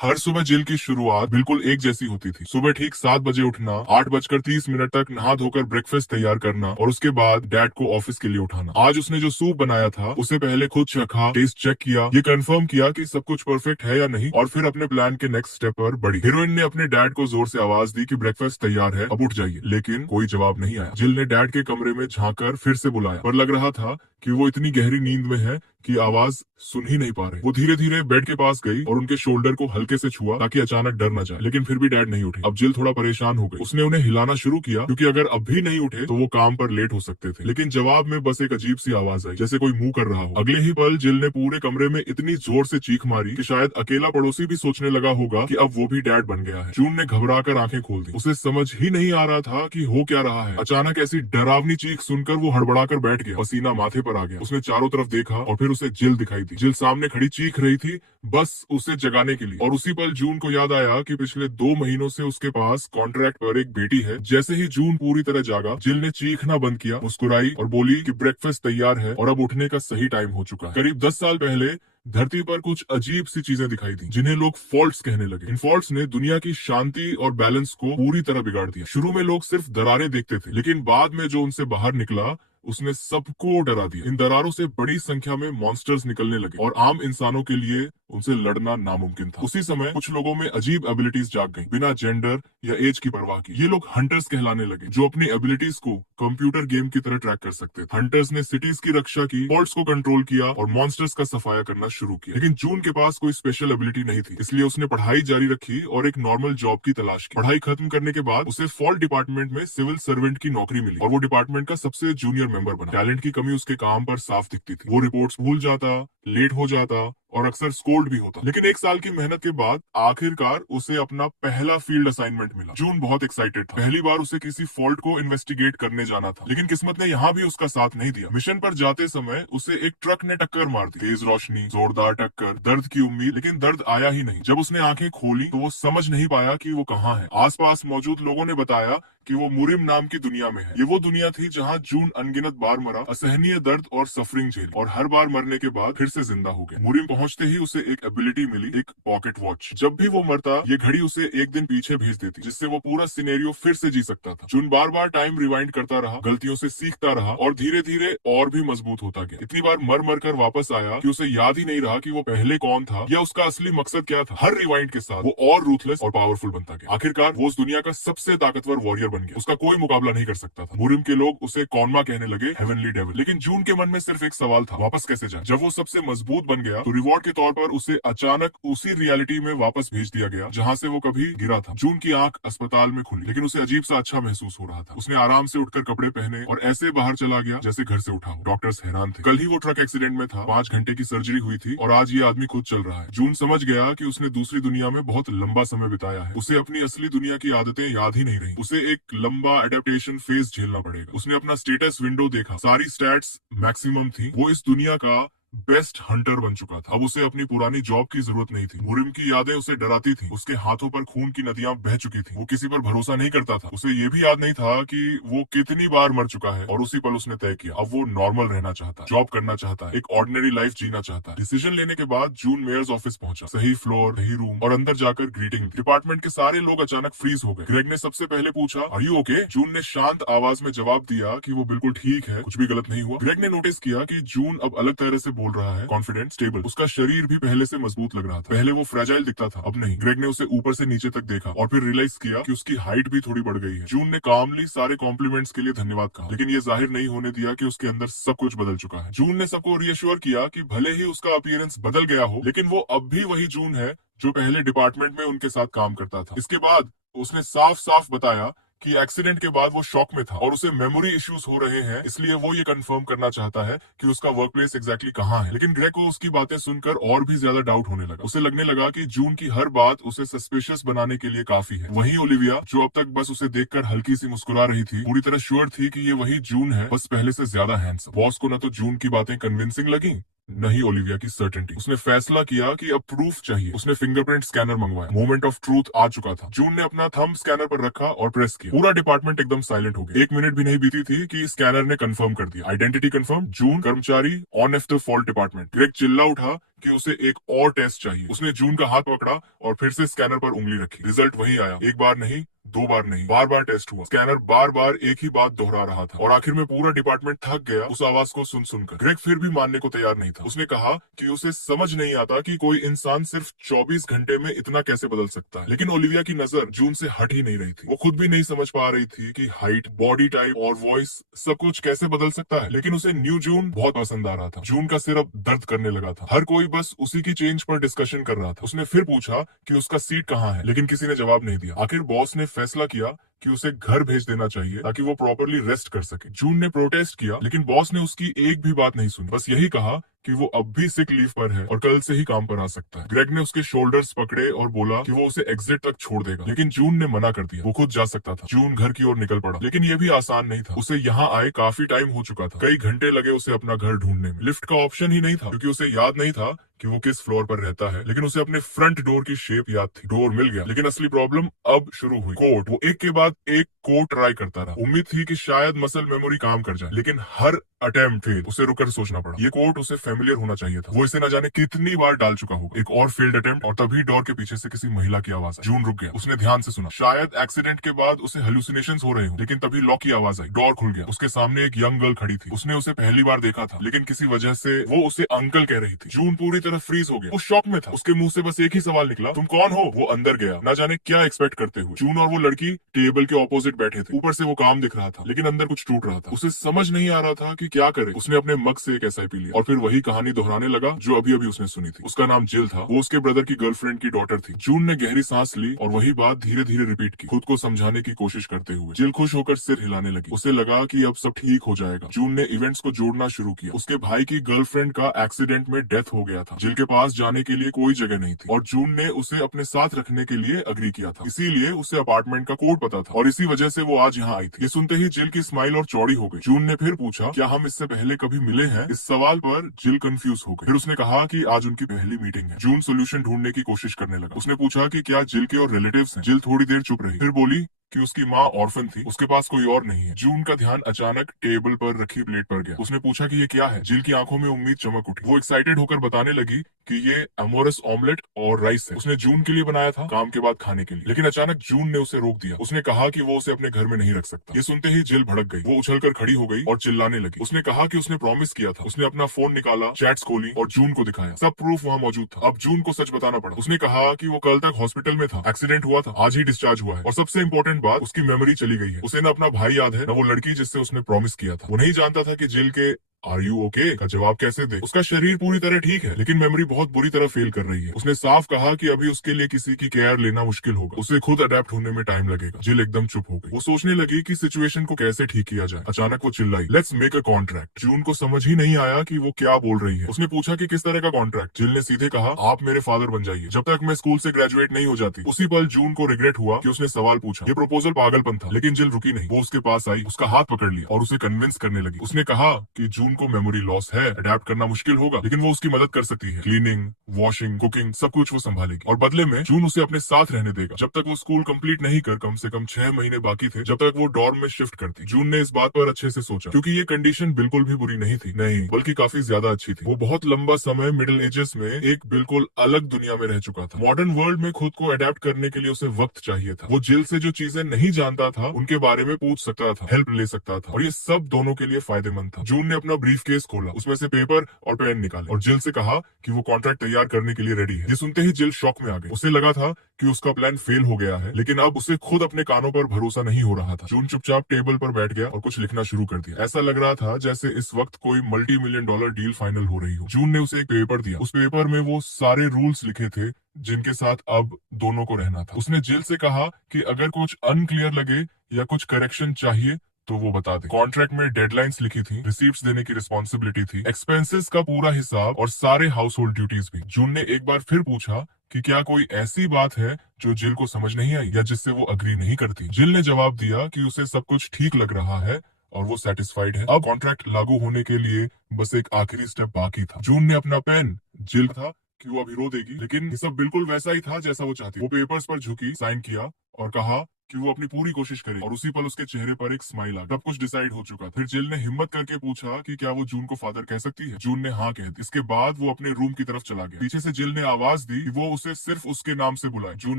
हर सुबह जिल की शुरुआत बिल्कुल एक जैसी होती थी। सुबह ठीक 7 बजे उठना, 8 बजकर 30 मिनट तक नहा धोकर ब्रेकफास्ट तैयार करना और उसके बाद डैड को ऑफिस के लिए उठाना। आज उसने जो सूप बनाया था उसे पहले खुद चखा, टेस्ट चेक किया, ये कंफर्म किया कि सब कुछ परफेक्ट है या नहीं, और फिर अपने प्लान के नेक्स्ट स्टेप पर बढ़ी। हीरोइन ने अपने डैड को जोर से आवाज दी कि ब्रेकफास्ट तैयार है, अब उठ जाइए, लेकिन कोई जवाब नहीं आया। जिल ने डैड के कमरे में झांककर फिर से बुलाया, पर लग रहा था कि वो इतनी गहरी नींद में है कि आवाज सुन ही नहीं पा रहे। वो धीरे धीरे बेड के पास गई और उनके शोल्डर को हल्के से छुआ ताकि अचानक डर न जाए, लेकिन फिर भी डैड नहीं उठे। अब जिल थोड़ा परेशान हो गई। उसने उन्हें हिलाना शुरू किया क्योंकि अगर अब भी नहीं उठे तो वो काम पर लेट हो सकते थे, लेकिन जवाब में बस एक अजीब सी आवाज आई, जैसे कोई मुंह कर रहा हो। अगले ही पल जिल ने पूरे कमरे में इतनी जोर से चीख मारी कि शायद अकेला पड़ोसी भी सोचने लगा होगा कि अब वो भी डैड बन गया है। जून ने घबरा कर आंखें खोल दी। उसे समझ ही नहीं आ रहा था कि हो क्या रहा है। अचानक ऐसी डरावनी चीख सुनकर वो हड़बड़ाकर बैठ गया। पसीना माथे पर आ गया। उसने चारों तरफ देखा और फिर उसे जिल दिखाई दी। जिल सामने खड़ी चीख रही थी, बस उसे जगाने के लिए। और उसी पल जून को याद आया कि पिछले 2 महीनों से उसके पास कॉन्ट्रैक्ट पर एक बेटी है। जैसे ही जून पूरी तरह जागा, जिल ने चीखना बंद किया, मुस्कुराई और बोली कि ब्रेकफास्ट तैयार है और अब उठने का सही टाइम हो चुका है। करीब 10 साल पहले धरती पर कुछ अजीब सी चीजें दिखाई दी, जिन्हें लोग फॉल्ट्स कहने लगे। इन फॉल्ट्स ने दुनिया की शांति और बैलेंस को पूरी तरह बिगाड़ दिया। शुरू में लोग सिर्फ दरारें देखते थे, लेकिन बाद में जो उनसे बाहर निकला उसने सबको डरा दिया। इन दरारों से बड़ी संख्या में मॉन्स्टर्स निकलने लगे और आम इंसानों के लिए उनसे लड़ना नामुमकिन था। उसी समय कुछ लोगों में अजीब एबिलिटीज जाग गईं, बिना जेंडर या एज की परवाह की। ये लोग हंटर्स कहलाने लगे, जो अपनी एबिलिटीज को कंप्यूटर गेम की तरह ट्रैक कर सकते थे। हंटर्स ने सिटीज की रक्षा की, फॉल्ट्स को कंट्रोल किया और मॉन्स्टर्स का सफाया करना शुरू किया। लेकिन जून के पास कोई स्पेशल एबिलिटी नहीं थी, इसलिए उसने पढ़ाई जारी रखी और एक नॉर्मल जॉब की तलाश की। पढ़ाई खत्म करने के बाद उसे फॉल्ट डिपार्टमेंट में सिविल सर्वेंट की नौकरी मिली और वो डिपार्टमेंट का सबसे जूनियर मेंबर बना। टैलेंट की कमी उसके काम पर साफ दिखती थी। वो रिपोर्ट्स भूल जाता, लेट हो जाता और अक्सर स्कोल्ड भी होता। लेकिन 1 साल की मेहनत के बाद आखिरकार उसे अपना पहला फील्ड असाइनमेंट मिला। जून बहुत एक्साइटेड था। पहली बार उसे किसी फॉल्ट को इन्वेस्टिगेट करने जाना था, लेकिन किस्मत ने यहाँ भी उसका साथ नहीं दिया। मिशन पर जाते समय उसे एक ट्रक ने टक्कर मार दी। तेज रोशनी, जोरदार टक्कर, दर्द की उम्मीद, लेकिन दर्द आया ही नहीं। जब उसने आंखें खोली तो वो समझ नहीं पाया कि वो कहाँ है। आसपास मौजूद लोगों ने बताया कि वो मुरिम नाम की दुनिया में है। ये वो दुनिया थी जहाँ जून अनगिनत बार मरा, असहनीय दर्द और सफरिंग झेली, और हर बार मरने के बाद फिर से जिंदा हो गया। मुरिम पहुंचते ही उसे एक एबिलिटी मिली, एक पॉकेट वॉच। जब भी वो मरता, ये घड़ी उसे एक दिन पीछे भेज देती, जिससे वो पूरा सिनेरियो फिर से जी सकता था। जून बार बार टाइम रिवाइंड करता रहा, गलतियों से सीखता रहा और धीरे धीरे और भी मजबूत होता गया। इतनी बार मर मर कर वापस आया कि उसे याद ही नहीं रहा कि वो पहले कौन था या उसका असली मकसद क्या था। हर रिवाइंड के साथ वो और रूथलेस और पावरफुल बनता गया। आखिरकार वो उस दुनिया का सबसे ताकतवर वॉरियर बन गया। उसका कोई मुकाबला नहीं कर सकता था। मुरिम के लोग उसे कौनमा कहने लगे, हेवनली डेविल। लेकिन जून के मन में सिर्फ एक सवाल था, वापस कैसे जाए। जब वो सबसे मजबूत बन गया तो रिवॉर्ड के तौर पर उसे अचानक उसी रियलिटी में वापस भेज दिया गया जहां से वो कभी गिरा था। जून की आंख अस्पताल में खुली, लेकिन उसे अजीब सा अच्छा महसूस हो रहा था। उसने आराम से उठकर कपड़े पहने और ऐसे बाहर चला गया जैसे घर से उठा हो। डॉक्टर्स हैरान थे। कल ही वो ट्रक एक्सीडेंट में था, 5 घंटे की सर्जरी हुई थी और आज ये आदमी खुद चल रहा है। जून समझ गया कि उसने दूसरी दुनिया में बहुत लंबा समय बिताया है। उसे अपनी असली दुनिया की आदतें याद ही नहीं रही। उसे एक लंबा एडेप्टेशन फेज झेलना पड़ेगा। उसने अपना स्टेटस विंडो देखा, सारी स्टैट्स मैक्सिमम थी। वो इस दुनिया का बेस्ट हंटर बन चुका था। अब उसे अपनी पुरानी जॉब की जरूरत नहीं थी। मुरिम की यादें उसे डराती थी। उसके हाथों पर खून की नदियां बह चुकी थी। वो किसी पर भरोसा नहीं करता था। उसे ये भी याद नहीं था कि वो कितनी बार मर चुका है। और उसी पल उसने तय किया, अब वो नॉर्मल रहना चाहता है, जॉब करना चाहता है, एक ऑर्डिनरी लाइफ जीना चाहता है। डिसीजन लेने के बाद जून मेयर्स ऑफिस पहुंचा। सही फ्लोर, सही रूम और अंदर जाकर ग्रीटिंग। डिपार्टमेंट के सारे लोग अचानक फ्रीज हो गए। ग्रेग ने सबसे पहले पूछा, आर यू ओके? जून ने शांत आवाज में जवाब दिया कि वो बिल्कुल ठीक है, कुछ भी गलत नहीं हुआ। ग्रेग ने नोटिस किया कि जून अब अलग तरह से बोल रहा है, कॉन्फिडेंट, स्टेबल। उसका शरीर भी पहले से मजबूत लग रहा था। पहले वो फ्रेजाइल दिखता था, अब नहीं। ग्रेग ने उसे ऊपर से नीचे तक देखा और फिर रियलाइज किया कि उसकी हाइट भी थोड़ी बढ़ गई है। जून ने कामली सारे कॉम्प्लीमेंट्स के लिए धन्यवाद कहा, लेकिन ये जाहिर नहीं होने दिया कि उसके अंदर सब कुछ बदल चुका है। जून ने सबको रियश्योर किया कि भले ही उसका अपीयरेंस बदल गया हो, लेकिन वो अब भी वही जून है जो पहले डिपार्टमेंट में उनके साथ काम करता था। इसके बाद उसने साफ साफ बताया कि एक्सीडेंट के बाद वो शॉक में था और उसे मेमोरी इश्यूज हो रहे हैं, इसलिए वो ये कंफर्म करना चाहता है कि उसका वर्क प्लेस एग्जैक्टली कहाँ है। लेकिन ग्रेग को उसकी बातें सुनकर और भी ज्यादा डाउट होने लगा। उसे लगने लगा कि जून की हर बात उसे सस्पिशियस बनाने के लिए काफी है। वहीं ओलिविया, जो अब तक बस उसे देखकर हल्की सी मुस्कुरा रही थी, पूरी तरह श्योर थी कि ये वही जून है, बस पहले से ज्यादा हैंडसम। बॉस को न तो जून की बातें कन्विंसिंग लगी, नहीं ओलिविया की सर्टेनिटी। उसने फैसला किया कि अब प्रूफ चाहिए। उसने फिंगरप्रिंट स्कैनर मंगवाया। मोमेंट ऑफ ट्रूथ आ चुका था। जून ने अपना थंब स्कैनर पर रखा और प्रेस किया। पूरा डिपार्टमेंट एकदम साइलेंट हो गया। 1 मिनट भी नहीं बीती थी कि स्कैनर ने कंफर्म कर दिया, आइडेंटिटी कंफर्म, जून कर्मचारी on F the fault department. Greg चिल्ला उठा कि उसे एक और टेस्ट चाहिए। उसने जून का हाथ पकड़ा और फिर से स्कैनर पर उंगली रखी। रिजल्ट वही आया। एक बार नहीं, 2 बार नहीं, बार बार टेस्ट हुआ। स्कैनर बार बार एक ही बात दोहरा रहा था और आखिर में पूरा डिपार्टमेंट थक गया उस आवाज को सुन सुनकर। ग्रेग फिर भी मानने को तैयार नहीं था। उसने कहा कि उसे समझ नहीं आता कि कोई इंसान सिर्फ 24 घंटे में इतना कैसे बदल सकता है। लेकिन ओलिविया की नजर जून से हट ही नहीं रही थी। वो खुद भी नहीं समझ पा रही थी कि हाइट, बॉडी टाइप और वॉइस सब कुछ कैसे बदल सकता है। लेकिन उसे न्यू जून बहुत पसंद आ रहा था। जून का सिर अब दर्द करने लगा था। हर कोई बस उसी की चेंज पर डिस्कशन कर रहा था। उसने फिर पूछा कि उसका सीट कहाँ है, लेकिन किसी ने जवाब नहीं दिया। आखिर बॉस ने फैसला किया कि उसे घर भेज देना चाहिए ताकि वो प्रॉपरली रेस्ट कर सके। जून ने प्रोटेस्ट किया, लेकिन बॉस ने उसकी एक भी बात नहीं सुनी। बस यही कहा कि वो अब भी सिक लीव पर है और कल से ही काम पर आ सकता है। ग्रेग ने उसके शोल्डर्स पकड़े और बोला कि वो उसे एग्जिट तक छोड़ देगा, लेकिन जून ने मना कर दिया। वो खुद जा सकता था। जून घर की ओर निकल पड़ा, लेकिन ये भी आसान नहीं था। उसे यहाँ आए काफी टाइम हो चुका था। कई घंटे लगे उसे अपना घर ढूंढने में। लिफ्ट का ऑप्शन ही नहीं था क्योंकि उसे याद नहीं था कि वो किस फ्लोर पर रहता है, लेकिन उसे अपने फ्रंट डोर की शेप याद थी। डोर मिल गया, लेकिन असली प्रॉब्लम अब शुरू हुई। कोड। वो एक के बाद एक कोड ट्राई करता रहा। उम्मीद थी कि शायद मसल मेमोरी काम कर जाए, लेकिन हर अटेम्प्ट फेल। उसे रुककर सोचना पड़ा। ये कोड उसे फेमिलियर होना चाहिए था। वो इसे न जाने कितनी बार डाल चुका होगा। एक और फेल्ड अटेम्प्ट और तभी डोर के पीछे से किसी महिला की आवाज आई। जून रुक गया। उसने ध्यान से सुना। शायद एक्सीडेंट के बाद उसे हेलुसिनेशंस हो रहे हो, लेकिन तभी लॉक की आवाज आई। डोर खुल गया। उसके सामने एक यंग गर्ल खड़ी थी। उसने उसे पहली बार देखा था, लेकिन किसी वजह से वो उसे अंकल कह रही थी। जून पूरी तरह फ्रीज हो गया। वो शॉक में था। उसके मुंह से बस एक ही सवाल निकला, तुम कौन हो? वो अंदर गया, न जाने क्या एक्सपेक्ट करते हुए। जून और वो लड़की टेबल के ऑपोजिट बैठे थे। ऊपर से वो काम दिख रहा था, लेकिन अंदर कुछ टूट रहा था। उसे समझ नहीं आ रहा था कि क्या करे। उसने अपने मग से एक एसआईपी लिया और फिर वही कहानी दोहराने लगा जो अभी अभी उसने सुनी थी। उसका नाम जिल था। वो उसके ब्रदर की गर्लफ्रेंड की डॉटर थी। जून ने गहरी सांस ली और वही बात धीरे धीरे रिपीट की, खुद को समझाने की कोशिश करते हुए। जिल खुश होकर सिर हिलाने लगी। उसे लगा कि अब सब ठीक हो जाएगा। जून ने इवेंट्स को जोड़ना शुरू किया। उसके भाई की गर्लफ्रेंड का एक्सीडेंट में डेथ हो गया था। जिल के पास जाने के लिए कोई जगह नहीं थी और जून ने उसे अपने साथ रखने के लिए अग्री किया था। इसीलिए उसे अपार्टमेंट का कोड पता था और इसी वजह से वो आज यहाँ आई थी। ये सुनते ही जिल की स्माइल और चौड़ी हो गई। जून ने फिर पूछा, क्या हम इससे पहले कभी मिले हैं? इस सवाल पर जिल कंफ्यूज हो गई। फिर उसने कहा कि आज उनकी पहली मीटिंग है। जून सोल्यूशन ढूंढने की कोशिश करने लगा। उसने पूछा कि क्या जिल के और रिलेटिव्स हैं? जिल थोड़ी देर चुप रही, फिर बोली कि उसकी माँ ऑर्फन थी, उसके पास कोई और नहीं है। जून का ध्यान अचानक टेबल पर रखी प्लेट पर गया। उसने पूछा कि ये क्या है? जिल की आंखों में उम्मीद चमक उठी। वो एक्साइटेड होकर बताने लगी कि ये अमोरस ऑमलेट और राइस है। उसने जून के लिए बनाया था, काम के बाद खाने के लिए। लेकिन अचानक जून ने उसे रोक दिया। उसने कहा कि वो उसे अपने घर में नहीं रख सकता। ये सुनते ही जिल भड़क गई। वो उछलकर खड़ी हो गई और चिल्लाने लगी। उसने कहा कि उसने प्रॉमिस किया था। उसने अपना फोन निकाला, चैट्स खोली और जून को दिखाया। सब प्रूफ वहाँ मौजूद था। अब जून को सच बताना पड़ा। उसने कहा कि वो कल तक हॉस्पिटल में था, एक्सीडेंट हुआ था, आज ही डिस्चार्ज हुआ है और सबसे इंपॉर्टेंट बात, उसकी मेमोरी चली गई है। उसे न अपना भाई याद है, न वो लड़की जिससे उसने प्रॉमिस किया था। वो नहीं जानता था कि जिल के आर यू ओके का जवाब कैसे दे। उसका शरीर पूरी तरह ठीक है, लेकिन मेमोरी बहुत बुरी तरह फेल कर रही है। उसने साफ कहा कि अभी उसके लिए किसी की केयर लेना मुश्किल होगा। उसे खुद अडेप्ट होने में टाइम लगेगा। जिल एकदम चुप हो गई। वो सोचने लगी कि सिचुएशन को कैसे ठीक किया जाए। अचानक वो चिल्लाई, लेट्स मेक अ कॉन्ट्रैक्ट। जून को समझ ही नहीं आया कि वो क्या बोल रही है। उसने पूछा कि किस तरह का कॉन्ट्रैक्ट? जिल ने सीधे कहा, आप मेरे फादर बन जाइए जब तक मैं स्कूल से ग्रेजुएट नहीं हो जाती। उसी पल जून को रिग्रेट हुआ कि उसने सवाल पूछा। ये प्रपोजल पागलपन था, लेकिन जिल रुकी नहीं। वो उसके पास आई, उसका हाथ पकड़ लिया और उसे कन्विंस करने लगी। उसने कहा कि जून को मेमोरी लॉस है, अडेप्ट करना मुश्किल होगा, लेकिन वो उसकी मदद कर सकती है। क्लीनिंग, वॉशिंग, कुकिंग सब कुछ वो संभालेगी और बदले में जून उसे अपने साथ रहने देगा जब तक वो स्कूल कंप्लीट नहीं कर, कम से कम 6 महीने बाकी थे जब तक वो डॉर्म में शिफ्ट करती। जून ने इस बात पर अच्छे से सोचा क्योंकि ये कंडीशन बिल्कुल भी बुरी नहीं थी, नहीं बल्कि काफी ज्यादा अच्छी थी। वो बहुत लंबा समय मिडिल एजेस में एक बिल्कुल अलग दुनिया में रह चुका था। मॉडर्न वर्ल्ड में खुद को अडेप्ट करने के लिए उसे वक्त चाहिए था। वो जिल से जो चीजें नहीं जानता था उनके बारे में पूछ सकता था, हेल्प ले सकता था और ये सब दोनों के लिए फायदेमंद था। जून ने अपना ब्रीफ केस खोला, उसमें से पेपर और पेन निकाले और जिल से कहा कि वो कॉन्ट्रैक्ट तैयार करने के लिए रेडी है। ये सुनते ही जिल शॉक में आ गई। उसे लगा था कि उसका प्लान फेल हो गया है, लेकिन अब उसे खुद अपने कानों पर भरोसा नहीं हो रहा था। जून चुपचाप टेबल पर बैठ गया और कुछ लिखना शुरू कर दिया। ऐसा लग रहा था जैसे इस वक्त कोई $multi-million डील फाइनल हो रही हो। जून ने उसे एक पेपर दिया। उस पेपर में वो सारे रूल्स लिखे थे जिनके साथ अब दोनों को रहना था। उसने जिल से कहा कि अगर कुछ अनक्लियर लगे या कुछ करेक्शन चाहिए तो वो बता दे। कॉन्ट्रैक्ट में डेडलाइंस लिखी थी, रिसीप्ट्स देने की रिस्पॉन्सिबिलिटी थी, एक्सपेंसेस का पूरा हिसाब और सारे हाउस होल्ड ड्यूटीज भी। जून ने एक बार फिर पूछा कि क्या कोई ऐसी बात है जो जिल को समझ नहीं आई या जिससे वो अग्री नहीं करती। जिल ने जवाब दिया कि उसे सब कुछ ठीक लग रहा है और वो सेटिस्फाइड है। अब कॉन्ट्रैक्ट लागू होने के लिए बस एक आखिरी स्टेप बाकी था। जून ने अपना पेन जिल था कि वो अभी रो देगी, लेकिन ये सब बिल्कुल वैसा ही था जैसा वो चाहती। वो पेपर्स पर झुकी, साइन किया और कहा कि वो अपनी पूरी कोशिश करे, और उसी पल उसके चेहरे पर एक स्माइल आ गई। सब कुछ डिसाइड हो चुका था। फिर जिल ने हिम्मत करके पूछा कि क्या वो जून को फादर कह सकती है। जून ने हाँ कह दी। इसके बाद वो अपने रूम की तरफ चला गया। पीछे से जिल ने आवाज दी कि वो उसे सिर्फ उसके नाम से बुलाए। जून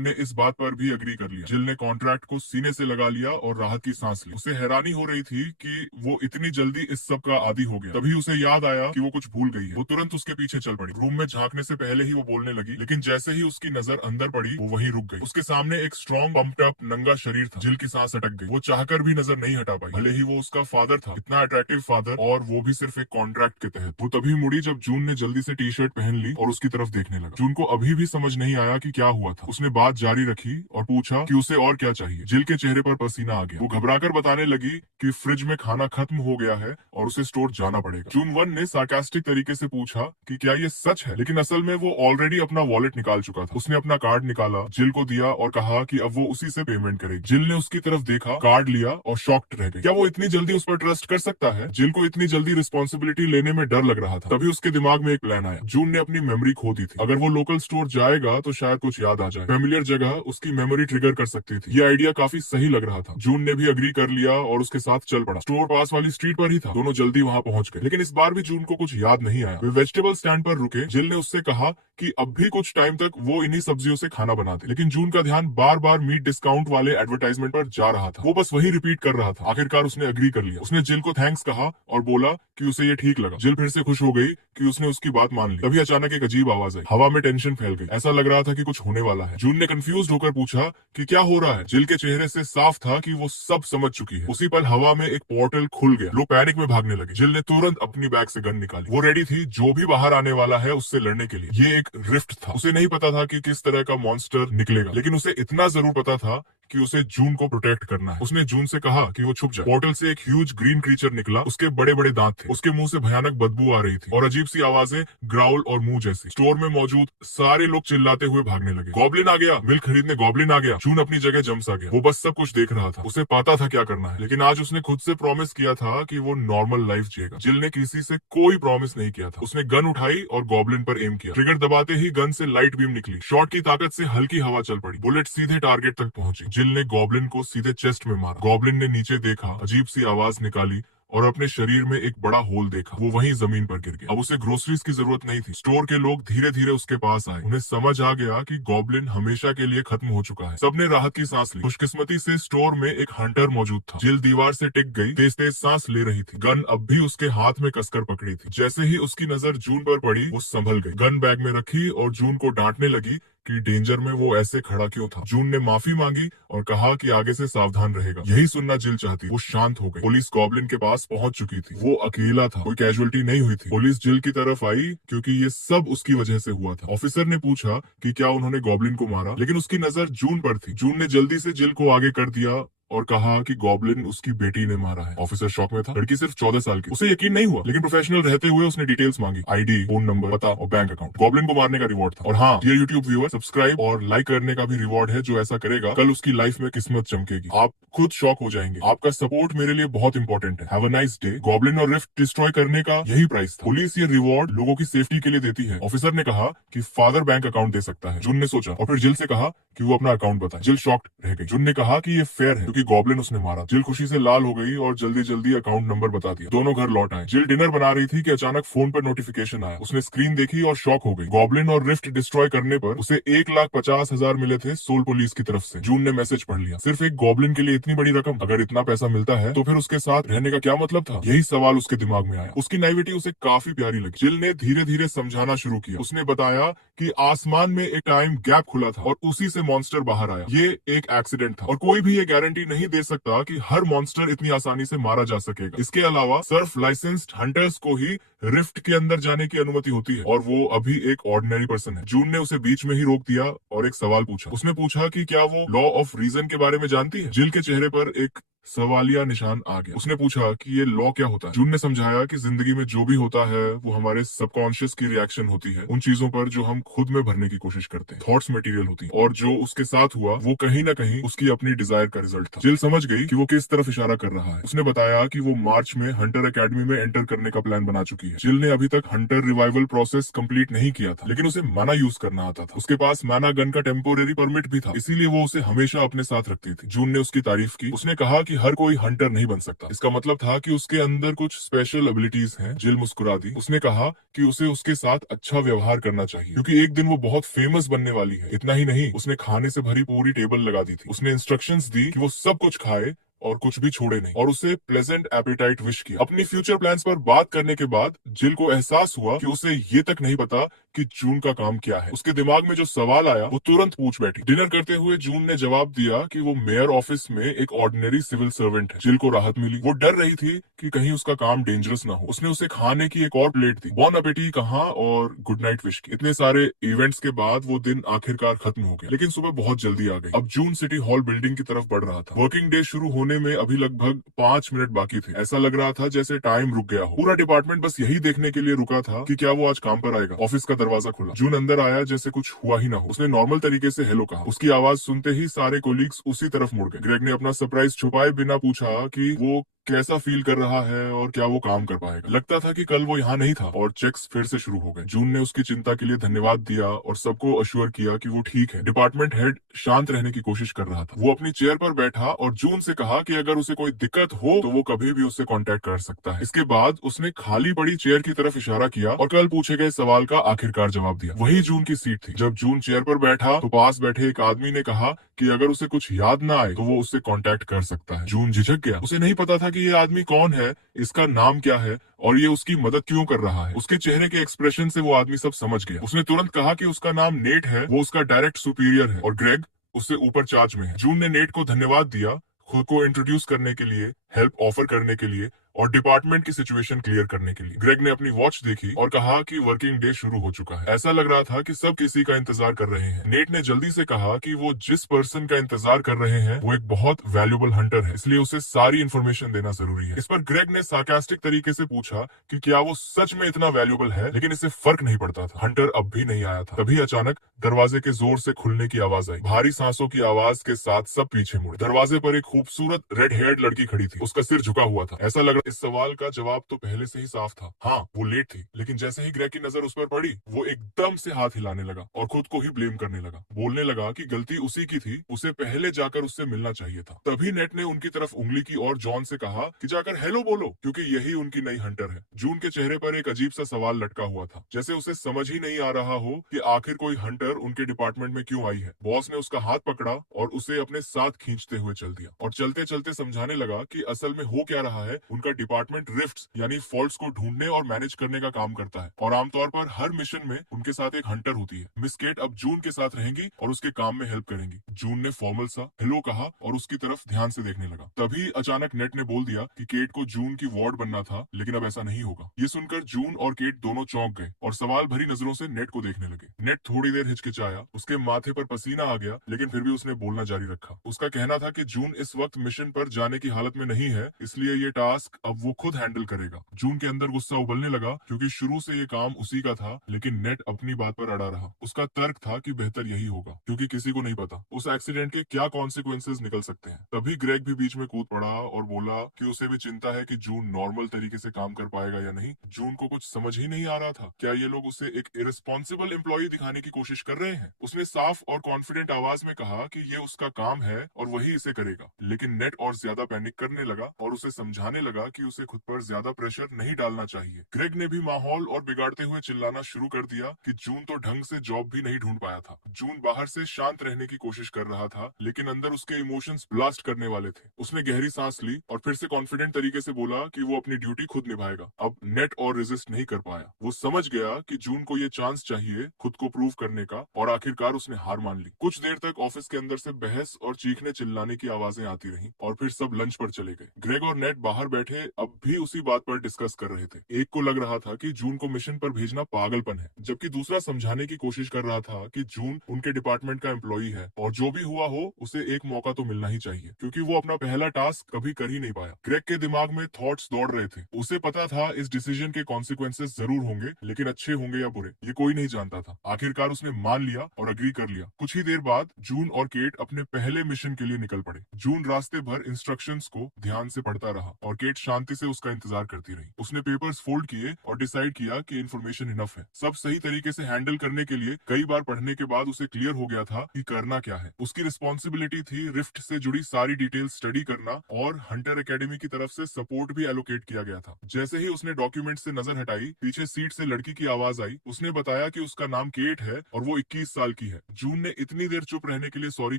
ने इस बात पर भी अग्री कर लिया। जिल ने कॉन्ट्रैक्ट को सीने से लगा लिया और राहत की सांस ली। उसे हैरानी हो रही थी कि वो इतनी जल्दी इस सब का आदी हो गया। तभी उसे याद आया कि वो कुछ भूल गई है। वो तुरंत उसके पीछे चल पड़ी। रूम में झांकने से पहले ही वो बोलने लगी, लेकिन जैसे ही उसकी नजर अंदर पड़ी वो वहीं रुक गई। उसके सामने एक स्ट्रॉन्ग पंप्ड अप नंगा शरीर था। जिल की सांस अटक गई। वो चाहकर भी नजर नहीं हटा पाई, भले ही वो उसका फादर था, इतना अट्रैक्टिव फादर, और वो भी सिर्फ एक कॉन्ट्रैक्ट के तहत। वो तभी मुड़ी जब जून ने जल्दी से टी शर्ट पहन ली और उसकी तरफ देखने लगा। जून को अभी भी समझ नहीं आया कि क्या हुआ था। उसने बात जारी रखी और पूछा कि उसे और क्या चाहिए। जिल के चेहरे पर पसीना आ गया। वो घबराकर बताने लगी कि फ्रिज में खाना खत्म हो गया है और उसे स्टोर जाना पड़ेगा। जून 1 ने सार्कास्टिक तरीके से पूछा कि क्या ये सच है, लेकिन असल में वो ऑलरेडी अपना वॉलेट निकाल चुका था। उसने अपना कार्ड निकाला, जिल को दिया और कहा कि अब वो उसी से पेमेंट करेगी। जिल ने उसकी तरफ देखा, कार्ड लिया और शॉक्ड रह गई। क्या वो इतनी जल्दी उस पर ट्रस्ट कर सकता है? जिल को इतनी जल्दी रिस्पॉन्सिबिलिटी लेने में डर लग रहा था। तभी उसके दिमाग में एक प्लान आया। जून ने अपनी मेमोरी खो दी थी। अगर वो लोकल स्टोर जाएगा तो शायद कुछ याद आ जाए। फेमिलियर जगह उसकी मेमोरी ट्रिगर कर सकती थी। ये आइडिया काफी सही लग रहा था। जून ने भी अग्री कर लिया और उसके साथ चल पड़ा। स्टोर पास वाली स्ट्रीट पर ही था। दोनों जल्दी वहाँ पहुंच गए, लेकिन इस बार भी जून को कुछ याद नहीं आया। वे वेजिटेबल स्टैंड पर रुके। जिल ने उससे कहा कि अब भी कुछ टाइम तक वो इन्हीं सब्जियों से खाना बना दे, लेकिन जून का ध्यान बार बार मीट डिस्काउंट वाले एडवर्टाइजमेंट पर जा रहा था। वो बस वही रिपीट कर रहा था। आखिरकार उसने अग्री कर लिया। उसने जिल को थैंक्स कहा और बोला कि उसे ये ठीक लगा। जिल फिर से खुश हो गई कि उसने उसकी बात मान ली। तभी अचानक एक अजीब आवाज आई। हवा में टेंशन फैल गई। ऐसा लग रहा था कि कुछ होने वाला है। जून ने कंफ्यूज होकर पूछा कि क्या हो रहा है। जिल के चेहरे से साफ था कि वो सब समझ चुकी है। उसी पल हवा में एक पोर्टल खुल गया। लोग पैनिक में भागने लगे। जिल ने तुरंत अपनी बैग से गन निकाली। वो रेडी थी जो भी बाहर आने वाला है उससे लड़ने के लिए। ये एक रिफ्ट था। उसे नहीं पता था कि किस तरह का मॉन्स्टर निकलेगा, लेकिन उसे इतना जरूर पता था कि उसे जून को प्रोटेक्ट करना है। उसने जून से कहा कि वो छुप जाए। पोर्टल से एक ह्यूज ग्रीन क्रीचर निकला। उसके बड़े बड़े दांत थे। उसके मुंह से भयानक बदबू आ रही थी और अजीब सी आवाजें, ग्राउल और मुंह जैसी। स्टोर में मौजूद सारे लोग चिल्लाते हुए भागने लगे। गॉब्लिन आ गया, मिल्क खरीदने गॉब्लिन आ गया। जून अपनी जगह जम सा गया। वो बस सब कुछ देख रहा था। उसे पता था क्या करना है, लेकिन आज उसने खुद से प्रॉमिस किया था कि वो नॉर्मल लाइफ जिएगा। जिल ने किसी से कोई प्रॉमिस नहीं किया था। उसने गन उठाई और गॉब्लिन पर एम किया। ट्रिगर दबाते ही गन से लाइट बीम निकली। शॉट की ताकत से हल्की हवा चल पड़ी। बुलेट सीधे टारगेट तक पहुंची। जिल ने गॉब्लिन को सीधे चेस्ट में मारा। गॉब्लिन ने नीचे देखा, अजीब सी आवाज निकाली और अपने शरीर में एक बड़ा होल देखा। वो वहीं जमीन पर गिर गया। अब उसे ग्रोसरीज की जरूरत नहीं थी। स्टोर के लोग धीरे धीरे उसके पास आए। उन्हें समझ आ गया कि गॉब्लिन हमेशा के लिए खत्म हो चुका है। सबने राहत की सांस ली। खुशकिस्मती से स्टोर में एक हंटर मौजूद था। जिल दीवार से टिक गई, तेज तेज सांस ले रही थी। गन अब भी उसके हाथ में कसकर पकड़ी थी। जैसे ही उसकी नजर जून पर पड़ी वो संभल गई। गन बैग में रखी और जून को डांटने लगी कि डेंजर में वो ऐसे खड़ा क्यों था। जून ने माफी मांगी और कहा कि आगे से सावधान रहेगा। यही सुनना जिल चाहती। वो शांत हो गई। पुलिस गॉब्लिन के पास पहुंच चुकी थी। वो अकेला था, कोई कैजुअलिटी नहीं हुई थी। पुलिस जिल की तरफ आई क्योंकि ये सब उसकी वजह से हुआ था। ऑफिसर ने पूछा कि क्या उन्होंने गॉब्लिन को मारा, लेकिन उसकी नजर जून पर थी। जून ने जल्दी से जिल को आगे कर दिया और कहा कि गॉब्लिन उसकी बेटी ने मारा है। ऑफिसर शॉक में था। लड़की सिर्फ 14 साल की। उसे यकीन नहीं हुआ, लेकिन प्रोफेशनल रहते हुए उसने डिटेल्स मांगी, आईडी, फोन नंबर, पता और बैंक अकाउंट। गॉब्लिन को मारने का रिवॉर्ड था। और हाँ डियर यूट्यूब व्यूअर, सब्सक्राइब और लाइक करने का भी रिवॉर्ड है। जो ऐसा करेगा कल उसकी लाइफ में किस्मत चमकेगी। आप खुद शॉक हो जाएंगे। आपका सपोर्ट मेरे लिए बहुत इंपॉर्टेंट है। Have a nice day. Goblin और रिफ्ट डिस्ट्रॉय करने का यही प्राइस था। पुलिस ये रिवॉर्ड लोगों की सेफ्टी के लिए देती है। ऑफिसर ने कहा कि फादर बैंक अकाउंट दे सकता है। जून ने सोचा और फिर जिल से कहा कि वो अपना अकाउंट बताए। जिल शॉक्ड रह गई। जून ने कहा कि ये फेयर है क्योंकि गॉब्लिन उसने मारा। जिल खुशी से लाल हो गई और जल्दी जल्दी अकाउंट नंबर बता दिया। दोनों घर लौट आए। जिल डिनर बना रही थी कि अचानक फोन पर नोटिफिकेशन आया। उसने स्क्रीन देखी और शॉक हो गई। गॉब्लिन और रिफ्ट डिस्ट्रॉय करने पर उसे 1,50,000 मिले थे सोल पुलिस की तरफ से। जून ने मैसेज पढ़ लिया। सिर्फ एक गॉब्लिन के लिए इतनी बड़ी रकम। अगर इतना पैसा मिलता है तो फिर उसके साथ रहने का क्या मतलब था? यही सवाल उसके दिमाग में आया। उसकी नाइविटी उसे काफी प्यारी लगी। जिल ने धीरे धीरे समझाना शुरू किया। उसने बताया कि आसमान में एक टाइम गैप खुला था और उसी से मॉन्स्टर बाहर आया। ये एक एक्सीडेंट था और कोई भी ये गारंटी नहीं दे सकता कि हर मॉन्स्टर इतनी आसानी से मारा जा सकेगा। इसके अलावा सिर्फ लाइसेंस्ड हंटर्स को ही रिफ्ट के अंदर जाने की अनुमति होती है और वो अभी एक ऑर्डिनरी पर्सन है। जून ने उसे बीच में ही रोक दिया और एक सवाल पूछा। उसने पूछा कि क्या वो लॉ ऑफ रीजन के बारे में जानती है। जिल के चेहरे पर एक सवालिया निशान आ गया। उसने पूछा कि ये लॉ क्या होता है। जून ने समझाया कि जिंदगी में जो भी होता है वो हमारे सबकॉन्शियस की रिएक्शन होती है उन चीजों पर जो हम खुद में भरने की कोशिश करते हैं। थॉट्स मटेरियल होती हैं और जो उसके साथ हुआ वो कहीं ना कहीं उसकी अपनी डिजायर का रिजल्ट था। जिल समझ गई कि वो किस तरफ इशारा कर रहा है। उसने बताया कि वो मार्च में हंटर एकेडमी में एंटर करने का प्लान बना चुकी है। जिल ने अभी तक हंटर रिवाइवल प्रोसेस कंप्लीट नहीं किया था, लेकिन उसे माना यूज करना आता था। उसके पास माना गन का टेम्पोरेरी परमिट भी था, इसीलिए वो उसे हमेशा अपने साथ रखती थी। जून ने उसकी तारीफ की। उसने कहा कि हर कोई हंटर नहीं बन सकता। इसका मतलब था कि उसके अंदर कुछ स्पेशल एबिलिटीज हैं। जिल मुस्कुरा दी। उसने कहा कि उसे उसके साथ अच्छा व्यवहार करना चाहिए क्योंकि एक दिन वो बहुत फेमस बनने वाली है। इतना ही नहीं, उसने खाने से भरी पूरी टेबल लगा दी थी। उसने इंस्ट्रक्शंस दी कि वो सब कुछ खाए और कुछ भी छोड़े नहीं, और उसे प्लेजेंट एपेटाइट विश किया। अपनी फ्यूचर प्लान्स पर बात करने के बाद जिल को एहसास हुआ कि उसे ये तक नहीं पता कि जून का काम क्या है। उसके दिमाग में जो सवाल आया वो तुरंत पूछ बैठी। डिनर करते हुए जून ने जवाब दिया कि वो मेयर ऑफिस में एक ऑर्डिनरी सिविल सर्वेंट है। जिल को राहत मिली। वो डर रही थी कि कहीं उसका काम डेंजरस ना हो। उसने उसे खाने की एक और प्लेट दी। बॉन अपेटी कहा और गुड नाइट विश की। इतने सारे इवेंट्स के बाद वो दिन आखिरकार खत्म हो गया, लेकिन सुबह बहुत जल्दी आ गई। अब जून सिटी हॉल बिल्डिंग की तरफ बढ़ रहा था। वर्किंग डे शुरू होने में अभी लगभग 5 मिनट बाकी थे। ऐसा लग रहा था जैसे टाइम रुक गया हो। पूरा डिपार्टमेंट बस यही देखने के लिए रुका था कि क्या वो आज काम पर आएगा। ऑफिस का दरवाजा खुला। जून अंदर आया जैसे कुछ हुआ ही ना हो। उसने नॉर्मल तरीके से हेलो कहा। उसकी आवाज सुनते ही सारे कोलीग्स उसी तरफ मुड़ गए। ग्रेग ने अपना सरप्राइज छुपाए बिना पूछा कि वो कैसा फील कर रहा है और क्या वो काम कर पाएगा। लगता था कि कल वो यहाँ नहीं था और चेक्स फिर से शुरू हो गए। जून ने उसकी चिंता के लिए धन्यवाद दिया और सबको अश्योर किया कि वो ठीक है। डिपार्टमेंट हेड शांत रहने की कोशिश कर रहा था। वो अपनी चेयर पर बैठा और जून से कहा कि अगर उसे कोई दिक्कत हो तो वो कभी भी उससे कांटेक्ट कर सकता है। इसके बाद उसने खाली पड़ी चेयर की तरफ इशारा किया और कल पूछे गए सवाल का आखिरकार जवाब दिया। वही जून की सीट थी। जब जून चेयर पर बैठा तो पास बैठे एक आदमी ने कहा कि अगर उसे कुछ याद ना आए तो वो उससे कांटेक्ट कर सकता है। जून झिझक गया। उसे नहीं पता था कि ये आदमी कौन है, इसका नाम क्या है और ये उसकी मदद क्यों कर रहा है। उसके चेहरे के एक्सप्रेशन से वो आदमी सब समझ गया। उसने तुरंत कहा कि उसका नाम नेट है, वो उसका डायरेक्ट सुपीरियर है और ग्रेग उससे ऊपर चार्ज में है। जून ने नेट को धन्यवाद दिया, खुद को इंट्रोड्यूस करने के लिए, हेल्प ऑफर करने के लिए और डिपार्टमेंट की सिचुएशन क्लियर करने के लिए। ग्रेग ने अपनी वॉच देखी और कहा कि वर्किंग डे शुरू हो चुका है। ऐसा लग रहा था कि सब किसी का इंतजार कर रहे हैं। नेट ने जल्दी से कहा कि वो जिस पर्सन का इंतजार कर रहे हैं वो एक बहुत वैल्यूएबल हंटर है, इसलिए उसे सारी इन्फॉर्मेशन देना जरूरी है। इस पर ग्रेग ने सार्कास्टिक तरीके से पूछा कि क्या वो सच में इतना वैल्यूएबल है, लेकिन इससे फर्क नहीं पड़ता था। हंटर अब भी नहीं आया था। तभी अचानक दरवाजे के जोर से खुलने की आवाज आई। भारी सांसों की आवाज के साथ सब पीछे मुड़े। दरवाजे पर एक खूबसूरत रेड हेयर्ड लड़की खड़ी थी। उसका सिर झुका हुआ था। ऐसा लग रहा इस सवाल का जवाब तो पहले से ही साफ था। हाँ, वो लेट थी, लेकिन जैसे ही ग्रेग की नजर उस पर पड़ी वो एकदम से हाथ हिलाने लगा और खुद को ही ब्लेम करने लगा। बोलने लगा कि गलती उसी की थी, उसे पहले जाकर उससे मिलना चाहिए था। तभी नेट ने उनकी तरफ उंगली की और जॉन से कहा कि जाकर हेलो बोलो, क्योंकि यही उनकी नई हंटर है। जून के चेहरे पर एक अजीब सा सवाल लटका हुआ था, जैसे उसे समझ ही नहीं आ रहा हो कि आखिर कोई हंटर उनके डिपार्टमेंट में क्यों आई है। बॉस ने उसका हाथ पकड़ा और उसे अपने साथ खींचते हुए चल दिया और चलते चलते समझाने लगा कि असल में हो क्या रहा है। उनका डिपार्टमेंट रिफ्ट्स यानी फॉल्ट्स को ढूंढने और मैनेज करने का काम करता है और आमतौर पर हर मिशन में उनके साथ एक हंटर होती है। मिस केट अब जून के साथ रहेंगी और उसके काम में हेल्प करेंगी। जून ने फॉर्मल सा हेलो कहा और उसकी तरफ ध्यान से देखने लगा। तभी अचानक नेट ने बोल दिया कि केट को जून की वार्ड बनना था, लेकिन अब ऐसा नहीं होगा। ये सुनकर जून और केट दोनों चौंक गए और सवाल भरी नजरों से नेट को देखने लगे। नेट थोड़ी देर हिचकिचाया, उसके माथे पर पसीना आ गया, लेकिन फिर भी उसने बोलना जारी रखा। उसका कहना था कि जून इस वक्त मिशन पर जाने की हालत में नहीं है, इसलिए ये टास्क अब वो खुद हैंडल करेगा। जून के अंदर गुस्सा उबलने लगा क्योंकि शुरू से ये काम उसी का था, लेकिन नेट अपनी बात पर अड़ा रहा। उसका तर्क था कि बेहतर यही होगा क्योंकि किसी को नहीं पता उस एक्सीडेंट के क्या कॉन्सिक्वेंसेज निकल सकते हैं। तभी ग्रेग भी बीच में कूद पड़ा और बोला कि उसे भी चिंता है कि जून नॉर्मल तरीके से काम कर पाएगा या नहीं। जून को कुछ समझ ही नहीं आ रहा था, क्या ये लोग उसे एक इरेस्पॉन्सिबल एम्प्लॉय दिखाने की कोशिश कर रहे हैं। उसने साफ और कॉन्फिडेंट आवाज में कहा कि ये उसका काम है और वही इसे करेगा, लेकिन नेट और ज्यादा पैनिक करने लगा और उसे समझाने लगा कि उसे खुद पर ज्यादा प्रेशर नहीं डालना चाहिए। ग्रेग ने भी माहौल और बिगाड़ते हुए चिल्लाना शुरू कर दिया कि जून तो ढंग से जॉब भी नहीं ढूंढ पाया था। जून बाहर से शांत रहने की कोशिश कर रहा था, लेकिन अंदर उसके इमोशंस ब्लास्ट करने वाले थे। उसने गहरी सांस ली और फिर से कॉन्फिडेंट तरीके से बोला कि वो अपनी ड्यूटी खुद निभाएगा। अब नेट और रेजिस्ट नहीं कर पाया। वो समझ गया कि जून को ये चांस चाहिए खुद को प्रूव करने का और आखिरकार उसने हार मान ली। कुछ देर तक ऑफिस के अंदर से बहस और चीखने चिल्लाने की आवाजें आती रहीं और फिर सब लंच पर चले गए। ग्रेग और नेट बाहर बैठे अब भी उसी बात पर डिस्कस कर रहे थे। एक को लग रहा था कि जून को मिशन पर भेजना पागलपन है, जबकि दूसरा समझाने की कोशिश कर रहा था कि जून उनके डिपार्टमेंट का एम्प्लॉई है और जो भी हुआ हो उसे एक मौका तो मिलना ही चाहिए, क्योंकि वो अपना पहला टास्क कभी कर ही नहीं पाया। ग्रेग के दिमाग में थॉट्स दौड़ रहे थे। उसे पता था इस डिसीजन के कॉन्सिक्वेंसेस जरूर होंगे, लेकिन अच्छे होंगे या बुरे ये कोई नहीं जानता था। आखिरकार उसने मान लिया और अग्री कर लिया। कुछ ही देर बाद जून और केट अपने पहले मिशन के लिए निकल पड़े। जून रास्ते भर इंस्ट्रक्शंस को ध्यान से पढ़ता रहा और केट शांति से उसका इंतजार करती रही। उसने पेपर्स फोल्ड किए और डिसाइड किया कि इन्फॉर्मेशन इनफ है। सब सही तरीके से हैंडल करने के लिए कई बार पढ़ने के बाद उसे क्लियर हो गया था कि करना क्या है। उसकी रिस्पॉन्सिबिलिटी थी रिफ्ट से जुड़ी सारी डिटेल स्टडी करना और हंटर एकेडमी की तरफ से सपोर्ट भी एलोकेट किया गया था। जैसे ही उसने डॉक्यूमेंट से नजर हटाई, पीछे सीट से लड़की की आवाज आई। उसने बताया कि उसका नाम केट है और वो 21 साल की है। जून ने इतनी देर चुप रहने के लिए सॉरी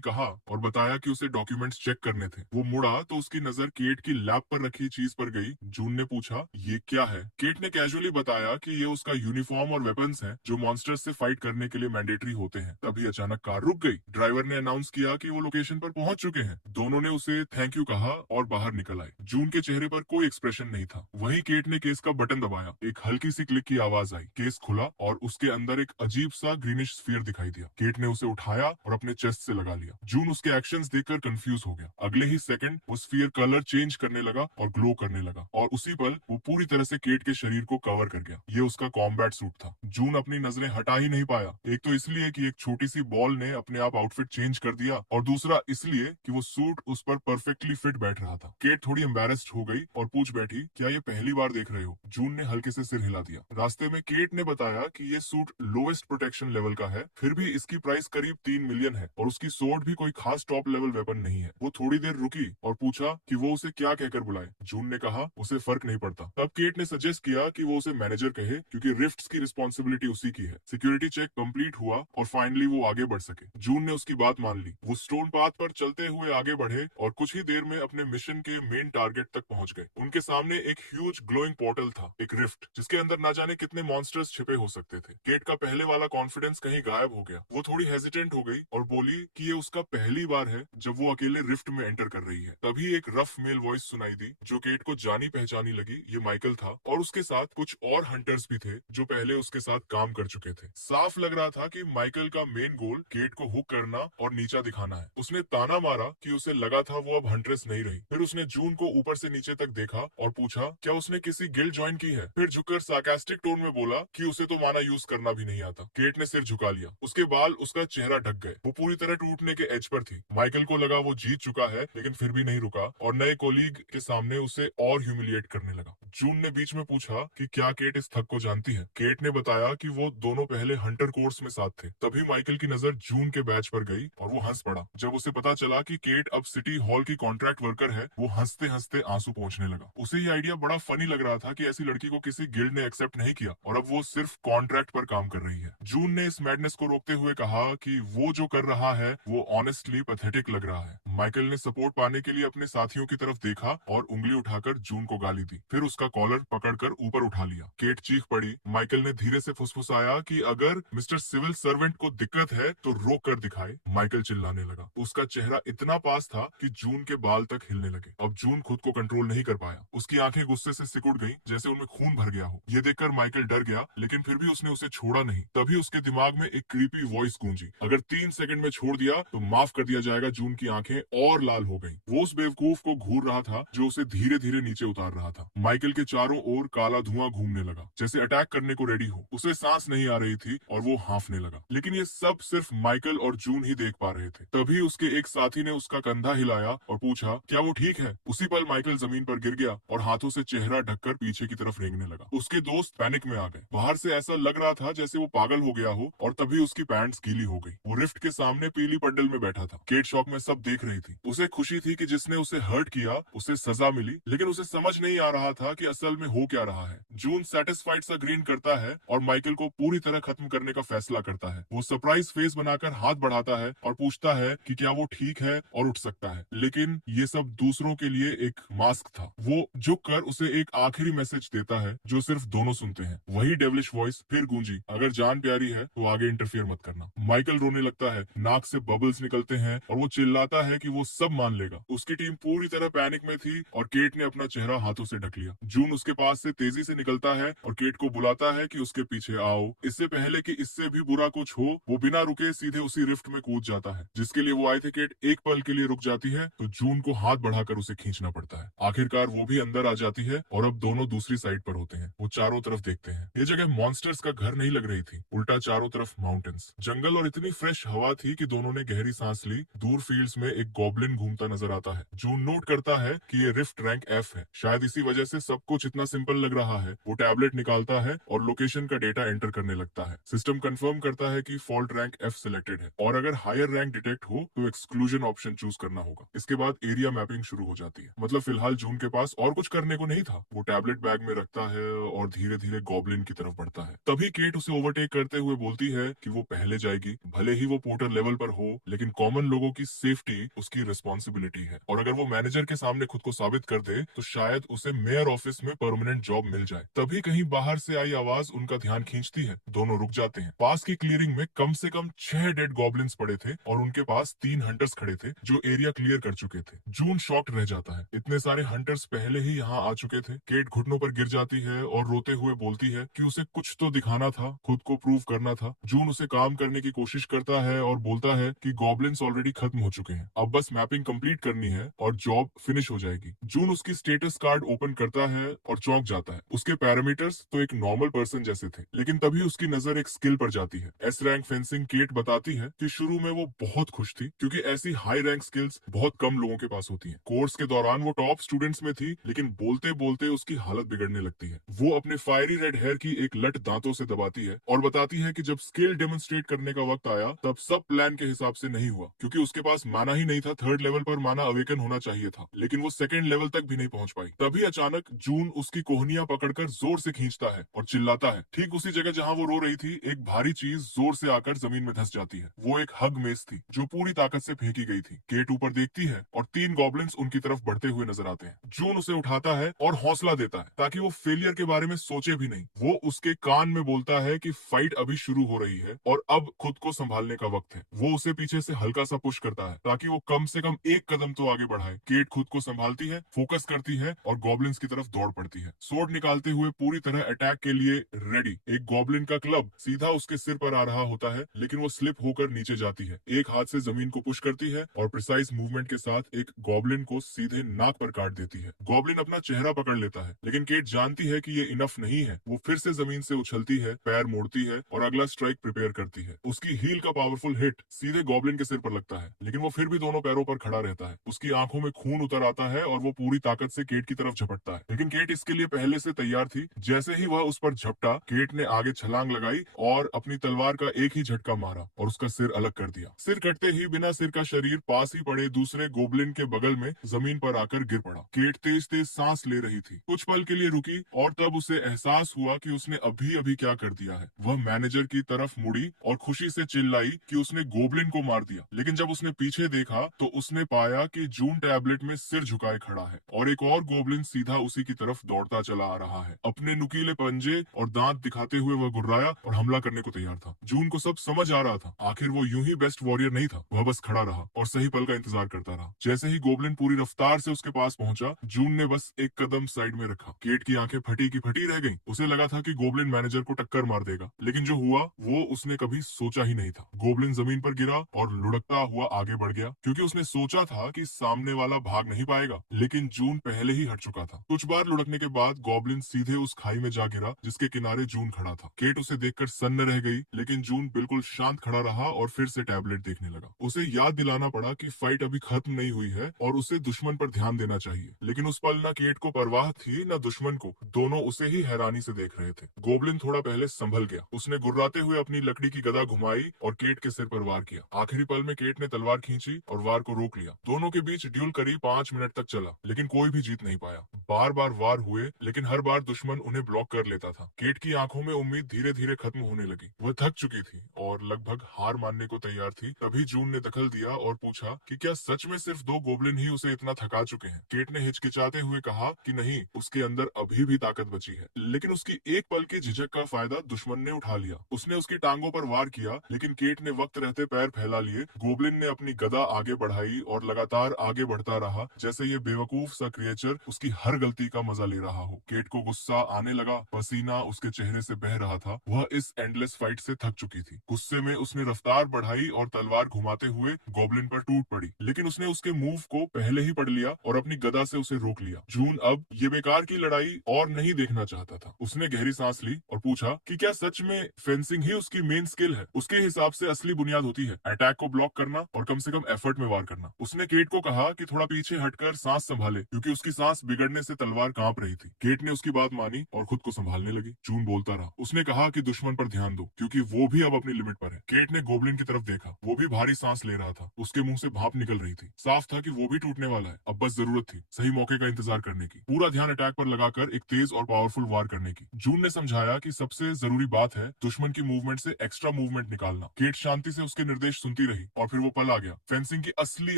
कहा और बताया कि उसे डॉक्यूमेंट्स चेक करने थे। वो मुड़ा तो उसकी नजर केट की लैप पर रखी चीज पर गई। जून ने पूछा, ये क्या है? केट ने कैजुअली बताया कि ये उसका यूनिफॉर्म और वेपन्स हैं जो मॉन्स्टर्स से फाइट करने के लिए मैंडेटरी होते हैं। तभी अचानक कार रुक गई। ड्राइवर ने अनाउंस किया कि वो लोकेशन पर पहुंच चुके हैं। दोनों ने उसे थैंक यू कहा और बाहर निकल आए। जून के चेहरे पर कोई एक्सप्रेशन नहीं था। वहीं केट ने केस का बटन दबाया। एक हल्की सी क्लिक की आवाज आई। केस खुला और उसके अंदर एक अजीब सा ग्रीनिश स्फीयर दिखाई दिया। केट ने उसे उठाया और अपने चेस्ट से लगा लिया। जून उसके एक्शंस देखकर कंफ्यूज हो गया। अगले ही सेकंड वो स्फीयर कलर चेंज करने लगा और ग्लो करने लगा और उसी पल वो पूरी तरह से केट के शरीर को कवर कर गया। ये उसका कॉम्बैट सूट था। जून अपनी नजरें हटा ही नहीं पाया। एक तो इसलिए कि एक छोटी सी बॉल ने अपने आप आउटफिट चेंज कर दिया और दूसरा इसलिए कि वो सूट उस पर परफेक्टली फिट बैठ रहा था। केट थोड़ी एम्बेरेस्ड हो गई और पूछ बैठी, क्या ये पहली बार देख रहे हो? जून ने हल्के से सिर हिला दिया। रास्ते में केट ने बताया कि ये सूट लोवेस्ट प्रोटेक्शन लेवल का है, फिर भी इसकी प्राइस करीब 3 मिलियन है और उसकी सोर्ड भी कोई खास टॉप लेवल वेपन नहीं है। वो थोड़ी देर रुकी और पूछा कि वो उसे क्या कहकर बुलाए। जून ने कहा उसे फर्क नहीं पड़ता। तब केट ने सजेस्ट किया कि वो उसे मैनेजर कहे, क्योंकि रिफ्ट्स की रिस्पॉन्सिबिलिटी उसी की है। सिक्योरिटी चेक कंप्लीट हुआ और फाइनली वो आगे बढ़ सके। जून ने उसकी बात मान ली। वो स्टोन पाथ पर चलते हुए आगे बढ़े और कुछ ही देर में अपने मिशन के मेन टारगेट तक पहुंच गए। उनके सामने एक ह्यूज ग्लोइंग पोर्टल था, एक रिफ्ट जिसके अंदर ना जाने कितने मॉन्स्टर्स छिपे हो सकते थे। केट का पहले वाला कॉन्फिडेंस कहीं गायब हो गया। वो थोड़ी हेजिटेंट हो गई और बोली कि ये उसका पहली बार है जब वो अकेले रिफ्ट में एंटर कर रही है। तभी एक रफ मेल वॉइस सुनाई दी जो केट को जानी पहचानी लगी। ये माइकल था और उसके साथ कुछ और हंटर्स भी थे जो पहले उसके साथ काम कर चुके थे। साफ लग रहा था कि माइकल का मेन गोल केट को हुक करना और नीचा दिखाना है। उसने ताना मारा कि उसे लगा था वो अब हंट्रेस नहीं रही। फिर उसने जून को ऊपर से नीचे तक देखा और पूछा, क्या उसने किसी गिल्ड ज्वाइन की है? फिर झुककर सार्कास्टिक टोन में बोला कि उसे तो माना यूज करना भी नहीं आता। केट ने सिर झुका लिया। उसके बाल उसका चेहरा ढक गए। वो पूरी तरह टूटने के एज पर थी। माइकल को लगा वो जीत चुका है, लेकिन फिर भी नहीं रुका और नए कोलीग के सामने उसे और ह्यूमिलिएट करने लगा। जून ने बीच में पूछा कि क्या केट इस थक को जानती है? केट ने बताया कि वो दोनों पहले हंटर कोर्स में साथ थे। तभी माइकल की नजर जून के बैच पर गई और वो हंस पड़ा। जब उसे पता चला कि केट अब सिटी हॉल की कॉन्ट्रैक्ट वर्कर है, वो हंसते हंसते आंसू पहुंचने लगा। उसे ये आइडिया बड़ा फनी लग रहा था कि ऐसी लड़की को किसी गिल्ड ने एक्सेप्ट नहीं किया और अब वो सिर्फ कॉन्ट्रैक्ट पर काम कर रही है। जून ने इस मैडनेस को रोकते हुए कहा कि वो जो कर रहा है वो ऑनेस्टली पैथेटिक लग रहा है। माइकल ने सपोर्ट पाने के लिए अपने साथियों की तरफ देखा और उंगली उठाकर जून को गाली दी। फिर उसका कॉलर पकड़कर ऊपर उठा लिया। केट चीख पड़ी। माइकल ने धीरे से फुसफुसाया कि अगर मिस्टर सिविल सर्वेंट को दिक्कत है तो रोक कर दिखाए। माइकल चिल्लाने लगा। उसका चेहरा इतना पास था कि जून के बाल तक हिलने लगे। अब जून खुद को कंट्रोल नहीं कर पाया। उसकी आंखें गुस्से से सिकुड़ गईं, जैसे उनमें खून भर गया हो। ये देखकर माइकल डर गया, लेकिन फिर भी उसने उसे छोड़ा नहीं। तभी उसके दिमाग में एक क्रीपी वॉइस गूंजी, अगर 3 सेकंड में छोड़ दिया तो माफ कर दिया जाएगा। जून की आंखें और लाल हो गईं। वो उस बेवकूफ को घूर रहा था जो उसे धीरे धीरे नीचे उतार रहा था। माइकल के चारों ओर काला धुआं घूमने लगा, जैसे अटैक करने को रेडी हो। उसे सांस नहीं आ रही थी और वो हांफने लगा, लेकिन ये सब सिर्फ माइकल और जून ही देख पा रहे थे। तभी उसके एक साथी ने उसका कंधा हिलाया और पूछा, क्या वो ठीक है? उसी पल माइकल जमीन पर गिर गया और हाथों से चेहरा ढककर पीछे की तरफ रेंगने लगा। उसके दोस्त पैनिक में आ गए। बाहर से ऐसा लग रहा था जैसे वो पागल हो गया हो और तभी उसकी पैंट्स गीली हो गई। वो रिफ्ट के सामने पीली पंडल में बैठा था। केट शॉक में सब देख रही थी। उसे खुशी थी कि जिसने उसे हर्ट किया उसे सजा मिली, लेकिन उसे समझ नहीं आ रहा था कि असल में हो क्या रहा है। जून सेटिस्फाइड सा ग्रीन करता है और माइकल को पूरी तरह खत्म करने का फैसला करता है। वो सरप्राइज फेस बनाकर हाथ बढ़ाता है और पूछता है कि क्या वो ठीक है और उठ सकता है, लेकिन ये सब दूसरों के लिए एक मास्क था। वो झुक कर उसे एक आखिरी मैसेज देता है जो सिर्फ दोनों सुनते हैं। वही डेविलिश वॉइस फिर गूंजी, अगर जान प्यारी है तो आगे इंटरफियर मत करना। माइकल रोने लगता है, नाक से बबल्स निकलते हैं और वो चिल्लाता है कि वो सब मान लेगा। उसकी टीम पूरी तरह पैनिक में थी और केट ने अपना चेहरा हाथों से ढक लिया। जून उसके पास से तेजी से निकलता है और केट को बुलाता है कि उसके पीछे आओ। इससे पहले कि इससे भी बुरा कुछ हो, वो बिना रुके सीधे उसी रिफ्ट में कूद जाता है जिसके लिए वो आए थे। केट एक पल के लिए रुक जाती है तो जून को हाथ बढ़ाकर उसे खींचना पड़ता है। आखिरकार वो भी अंदर आ जाती है और अब दोनों दूसरी साइड पर होते हैं। वो चारों तरफ देखते हैं। ये जगह मॉन्स्टर्स का घर नहीं लग रही थी, उल्टा चारों तरफ माउंटेन्स, जंगल और इतनी फ्रेश हवा थी कि दोनों ने गहरी सांस ली। दूर फील्ड्स में एक गॉब्लिन घूमता नजर आता है। जून नोट करता है कि ये रिफ्ट रैंक एफ है। शायद इसी वजह से सब कुछ इतना सिंपल लग रहा है। वो टैबलेट निकालता है और लोकेशन का डेटा एंटर करने लगता है। सिस्टम कंफर्म करता है कि फॉल्ट रैंक एफ सिलेक्टेड है और अगर हायर रैंक डिटेक्ट हो तो एक्सक्लूजन ऑप्शन चूज करना होगा। इसके बाद एरिया मैपिंग शुरू हो जाती है। मतलब फिलहाल जून के पास और कुछ करने को नहीं था। वो टैबलेट बैग में रखता है और धीरे धीरे गॉब्लिन की तरफ बढ़ता है। तभी केट उसे ओवरटेक करते हुए बोलती है कि वो पहले जाएगी, भले ही वो पोर्टर लेवल पर हो, लेकिन कॉमन लोगों की सेफ्टी उसकी रिस्पॉन्सिबिलिटी है और अगर वो मैनेजर के सामने खुद को साबित कर दे तो शायद उसे मेयर ऑफिस में परमानेंट जॉब मिल जाए। तभी कहीं बाहर से आई आवाज उनका ध्यान खींचती है। दोनों रुक जाते हैं। पास की क्लियरिंग में कम से कम 6 डेड गॉब्लिन्स पड़े थे और उनके पास 3 हंटर्स खड़े थे जो एरिया क्लियर कर चुके थे। जून शॉक्ड रह जाता है। इतने सारे हंटर्स पहले ही यहाँ आ चुके थे। केट घुटनों पर गिर जाती है और रोते हुए बोलती है कि उसे कुछ तो दिखाना था, खुद को प्रूव करना था। जून उसे काम करने की कोशिश करता है और बोलता है कि गॉब्लिन्स ऑलरेडी खत्म हो चुके हैं, अब बस मैपिंग कंप्लीट करनी है और जॉब फिनिश हो जाएगी। जून उसकी स्टेटस कार्ड ओपन करता है और चौंक जाता है। उसके पैरामीटर्स तो एक नॉर्मल पर्सन जैसे थे, लेकिन तभी उसकी नजर एक स्किल पर जाती है। S rank fencing. केट बताती है कि शुरू में वो बहुत खुश थी क्योंकि ऐसी हाई रैंक स्किल्स बहुत कम लोगों के पास होती हैं। कोर्स के दौरान वो टॉप स्टूडेंट्स में थी, लेकिन बोलते बोलते उसकी हालत बिगड़ने लगती है। वो अपने फायरी रेड हेयर की एक लट दांतों से दबाती है और बताती है कि जब स्किल डेमोन्स्ट्रेट करने का वक्त आया तब सब प्लान के हिसाब से नहीं हुआ क्योंकि उसके पास माना ही नहीं था। थर्ड लेवल पर माना अवेकन होना चाहिए था, लेकिन वो सेकंड लेवल तक भी नहीं पहुंच पाई। तभी अचानक जून उसकी कोहनियां पकड़कर जोर से खींचता है और चिल्लाता है। ठीक उसी जगह जहां वो रो रही थी एक भारी चीज जोर से आकर जमीन में धंस जाती है। वो एक हग मेज थी जो पूरी ताकत से फेंकी गई थी। केट ऊपर देखती है और 3 गॉब्लिन्स उनकी तरफ बढ़ते हुए नजर आते हैं। जून उसे उठाता है और हौसला देता है ताकि वो फेलियर के बारे में सोचे भी नहीं। वो उसके कान में बोलता है कि फाइट अभी शुरू हो रही है और अब खुद को संभालने का वक्त है। वो उसे पीछे से हल्का सा पुश करता है ताकि वो कम से कम एक कदम तो आगे बढ़ाए। केट खुद को संभालती है, फोकस करती है और गॉब्लिन्स की तरफ दौड़ पड़ती है, सोर्ड निकालते हुए पूरी तरह अटैक के लिए रेडी। एक गॉब्लिन का क्लब सीधा उसके सिर पर आ रहा होता है, लेकिन वो स्लिप होकर नीचे जाती है। एक हाथ से जमीन को पुश करती है और प्रिसाइज मूवमेंट के साथ एक गॉब्लिन को सीधे नाक पर काट देती है। गॉब्लिन अपना चेहरा पकड़ लेता है, लेकिन केट जानती है कि ये इनफ नहीं है। वो फिर से जमीन से उछलती है, पैर मोड़ती है और अगला स्ट्राइक प्रिपेयर करती है। उसकी हील का पावरफुल हिट सीधे गॉब्लिन के सिर पर लगता है, लेकिन वो फिर भी दोनों पैरों पर खड़ा रहता है। उसकी आंखों में खून उतर आता है और वो पूरी ताकत से केट की तरफ झपटता है, लेकिन केट इसके लिए पहले से तैयार थी। जैसे ही वह उस पर झपटा, केट ने आगे छलांग लगाई और अपनी तलवार का एक ही झटका मारा और उसका सिर अलग कर दिया। सिर कटते ही बिना सिर का शरीर पास ही पड़े दूसरे गोब्लिन के बगल में जमीन पर आकर गिर पड़ा। केट तेज तेज सांस ले रही थी। कुछ पल के लिए रुकी और तब उसे एहसास हुआ कि उसने अभी अभी क्या कर दिया है। वह मैनेजर की तरफ मुड़ी और खुशी से चिल्लाई कि उसने गोब्लिन को मार दिया, लेकिन जब उसने पीछे देखा तो उसने पाया कि जून टैबलेट में सिर झुकाए खड़ा है और एक और गोब्लिन सीधा उसी की तरफ दौड़ता चला आ रहा है। अपने नुकीले पंजे और दांत दिखाते हुए वह गुर्राया और हमला करने को तैयार था। जून को सब समझ आ रहा था। आखिर वो यूं ही बेस्ट वॉरियर नहीं था। वह बस खड़ा रहा और सही पल का इंतजार करता रहा। जैसे ही गोब्लिन पूरी रफ्तार से उसके पास पहुंचा, जून ने बस एक कदम साइड में रखा। केट की आंखें फटी की फटी रह गईं। उसे लगा था कि गोब्लिन मैनेजर को टक्कर मार देगा, लेकिन जो हुआ वो उसने कभी सोचा ही नहीं था। गोब्लिन जमीन पर गिरा और लुढ़कता हुआ आगे बढ़ गया क्योंकि उसने सोचा था कि सामने वाला भाग नहीं पाएगा, लेकिन जून पहले ही हट चुका था। कुछ बार लुढ़कने के बाद गोब्लिन सीधे उस खाई में जा गिरा जिसके किनारे जून खड़ा था। केट उसे देखकर सन्न रह गई, लेकिन जून बिल्कुल शांत खड़ा रहा और फिर से टैबलेट देखने लगा। उसे याद दिलाना पड़ा कि फाइट अभी खत्म नहीं हुई है और उसे दुश्मन पर ध्यान देना चाहिए, लेकिन उस पल न केट को परवाह थी न दुश्मन को। दोनों उसे ही हैरानी से देख रहे थे। गोब्लिन थोड़ा पहले संभल गया। उसने गुर्राते हुए अपनी लकड़ी की गदा घुमाई और केट के सिर पर वार किया। आखिरी पल में केट ने तलवार खींची और वार को रोक लिया। दोनों के बीच ड्यूल करीब 5 मिनट तक चला, लेकिन कोई भी जीत नहीं पाया। बार बार वार हुए, लेकिन हर बार दुश्मन उन्हें ब्लॉक कर लेता था। केट की आंखों में उम्मीद धीरे धीरे खत्म होने लगी। वह थक चुकी थी और लगभग हार मानने को तैयार थी। तभी जून ने दखल दिया और पूछा कि क्या सच में सिर्फ 2 गोब्लिन ही उसे इतना थका चुके हैं। केट ने हिचकिचाते हुए कहा कि नहीं, उसके अंदर अभी भी ताकत बची है। लेकिन उसकी एक पल की झिझक का फायदा दुश्मन ने उठा लिया। उसने उसकी टांगों पर वार किया, लेकिन केट ने वक्त रहते पैर फैला लिए। गोब्लिन ने अपनी गदा आगे आगे बढ़ाई और लगातार आगे बढ़ता रहा, जैसे ये बेवकूफ सा क्रिएचर उसकी हर गलती का मजा ले रहा हो। केट को गुस्सा आने लगा, पसीना उसके चेहरे से बह रहा था। वह इस एंडलेस फाइट से थक चुकी थी। गुस्से में उसने रफ्तार बढ़ाई और तलवार घुमाते हुए गॉब्लिन पर टूट पड़ी, लेकिन उसने उसके मूव को पहले ही पढ़ लिया और अपनी गदा से उसे रोक लिया। जून अब ये बेकार की लड़ाई और नहीं देखना चाहता था। उसने गहरी सांस ली और पूछा कि क्या सच में फेंसिंग ही उसकी मेन स्किल है। उसके हिसाब से असली बुनियाद होती है अटैक को ब्लॉक करना और कम से कम एफर्ट में वार करना। उसने केट को कहा कि थोड़ा पीछे हटकर सांस संभाले, क्योंकि उसकी सांस बिगड़ने से तलवार कांप रही थी। केट ने उसकी बात मानी और खुद को संभालने लगी। जून बोलता रहा। उसने कहा कि दुश्मन पर ध्यान दो, क्योंकि वो भी अब अपनी लिमिट पर है। केट ने गोब्लिन की तरफ देखा। वो भी भारी सांस ले रहा था। उसके मुंह से भाप निकल रही थी। साफ था कि वो भी टूटने वाला है। अब बस जरूरत थी सही मौके का इंतजार करने की, पूरा ध्यान अटैक पर लगाकर एक तेज और पावरफुल वार करने की। जून ने समझाया कि सबसे जरूरी बात है दुश्मन की मूवमेंट से एक्स्ट्रा मूवमेंट निकालना। केट शांति से उसके निर्देश सुनती रही और फिर वो पल आ गया फेंसिंग की असली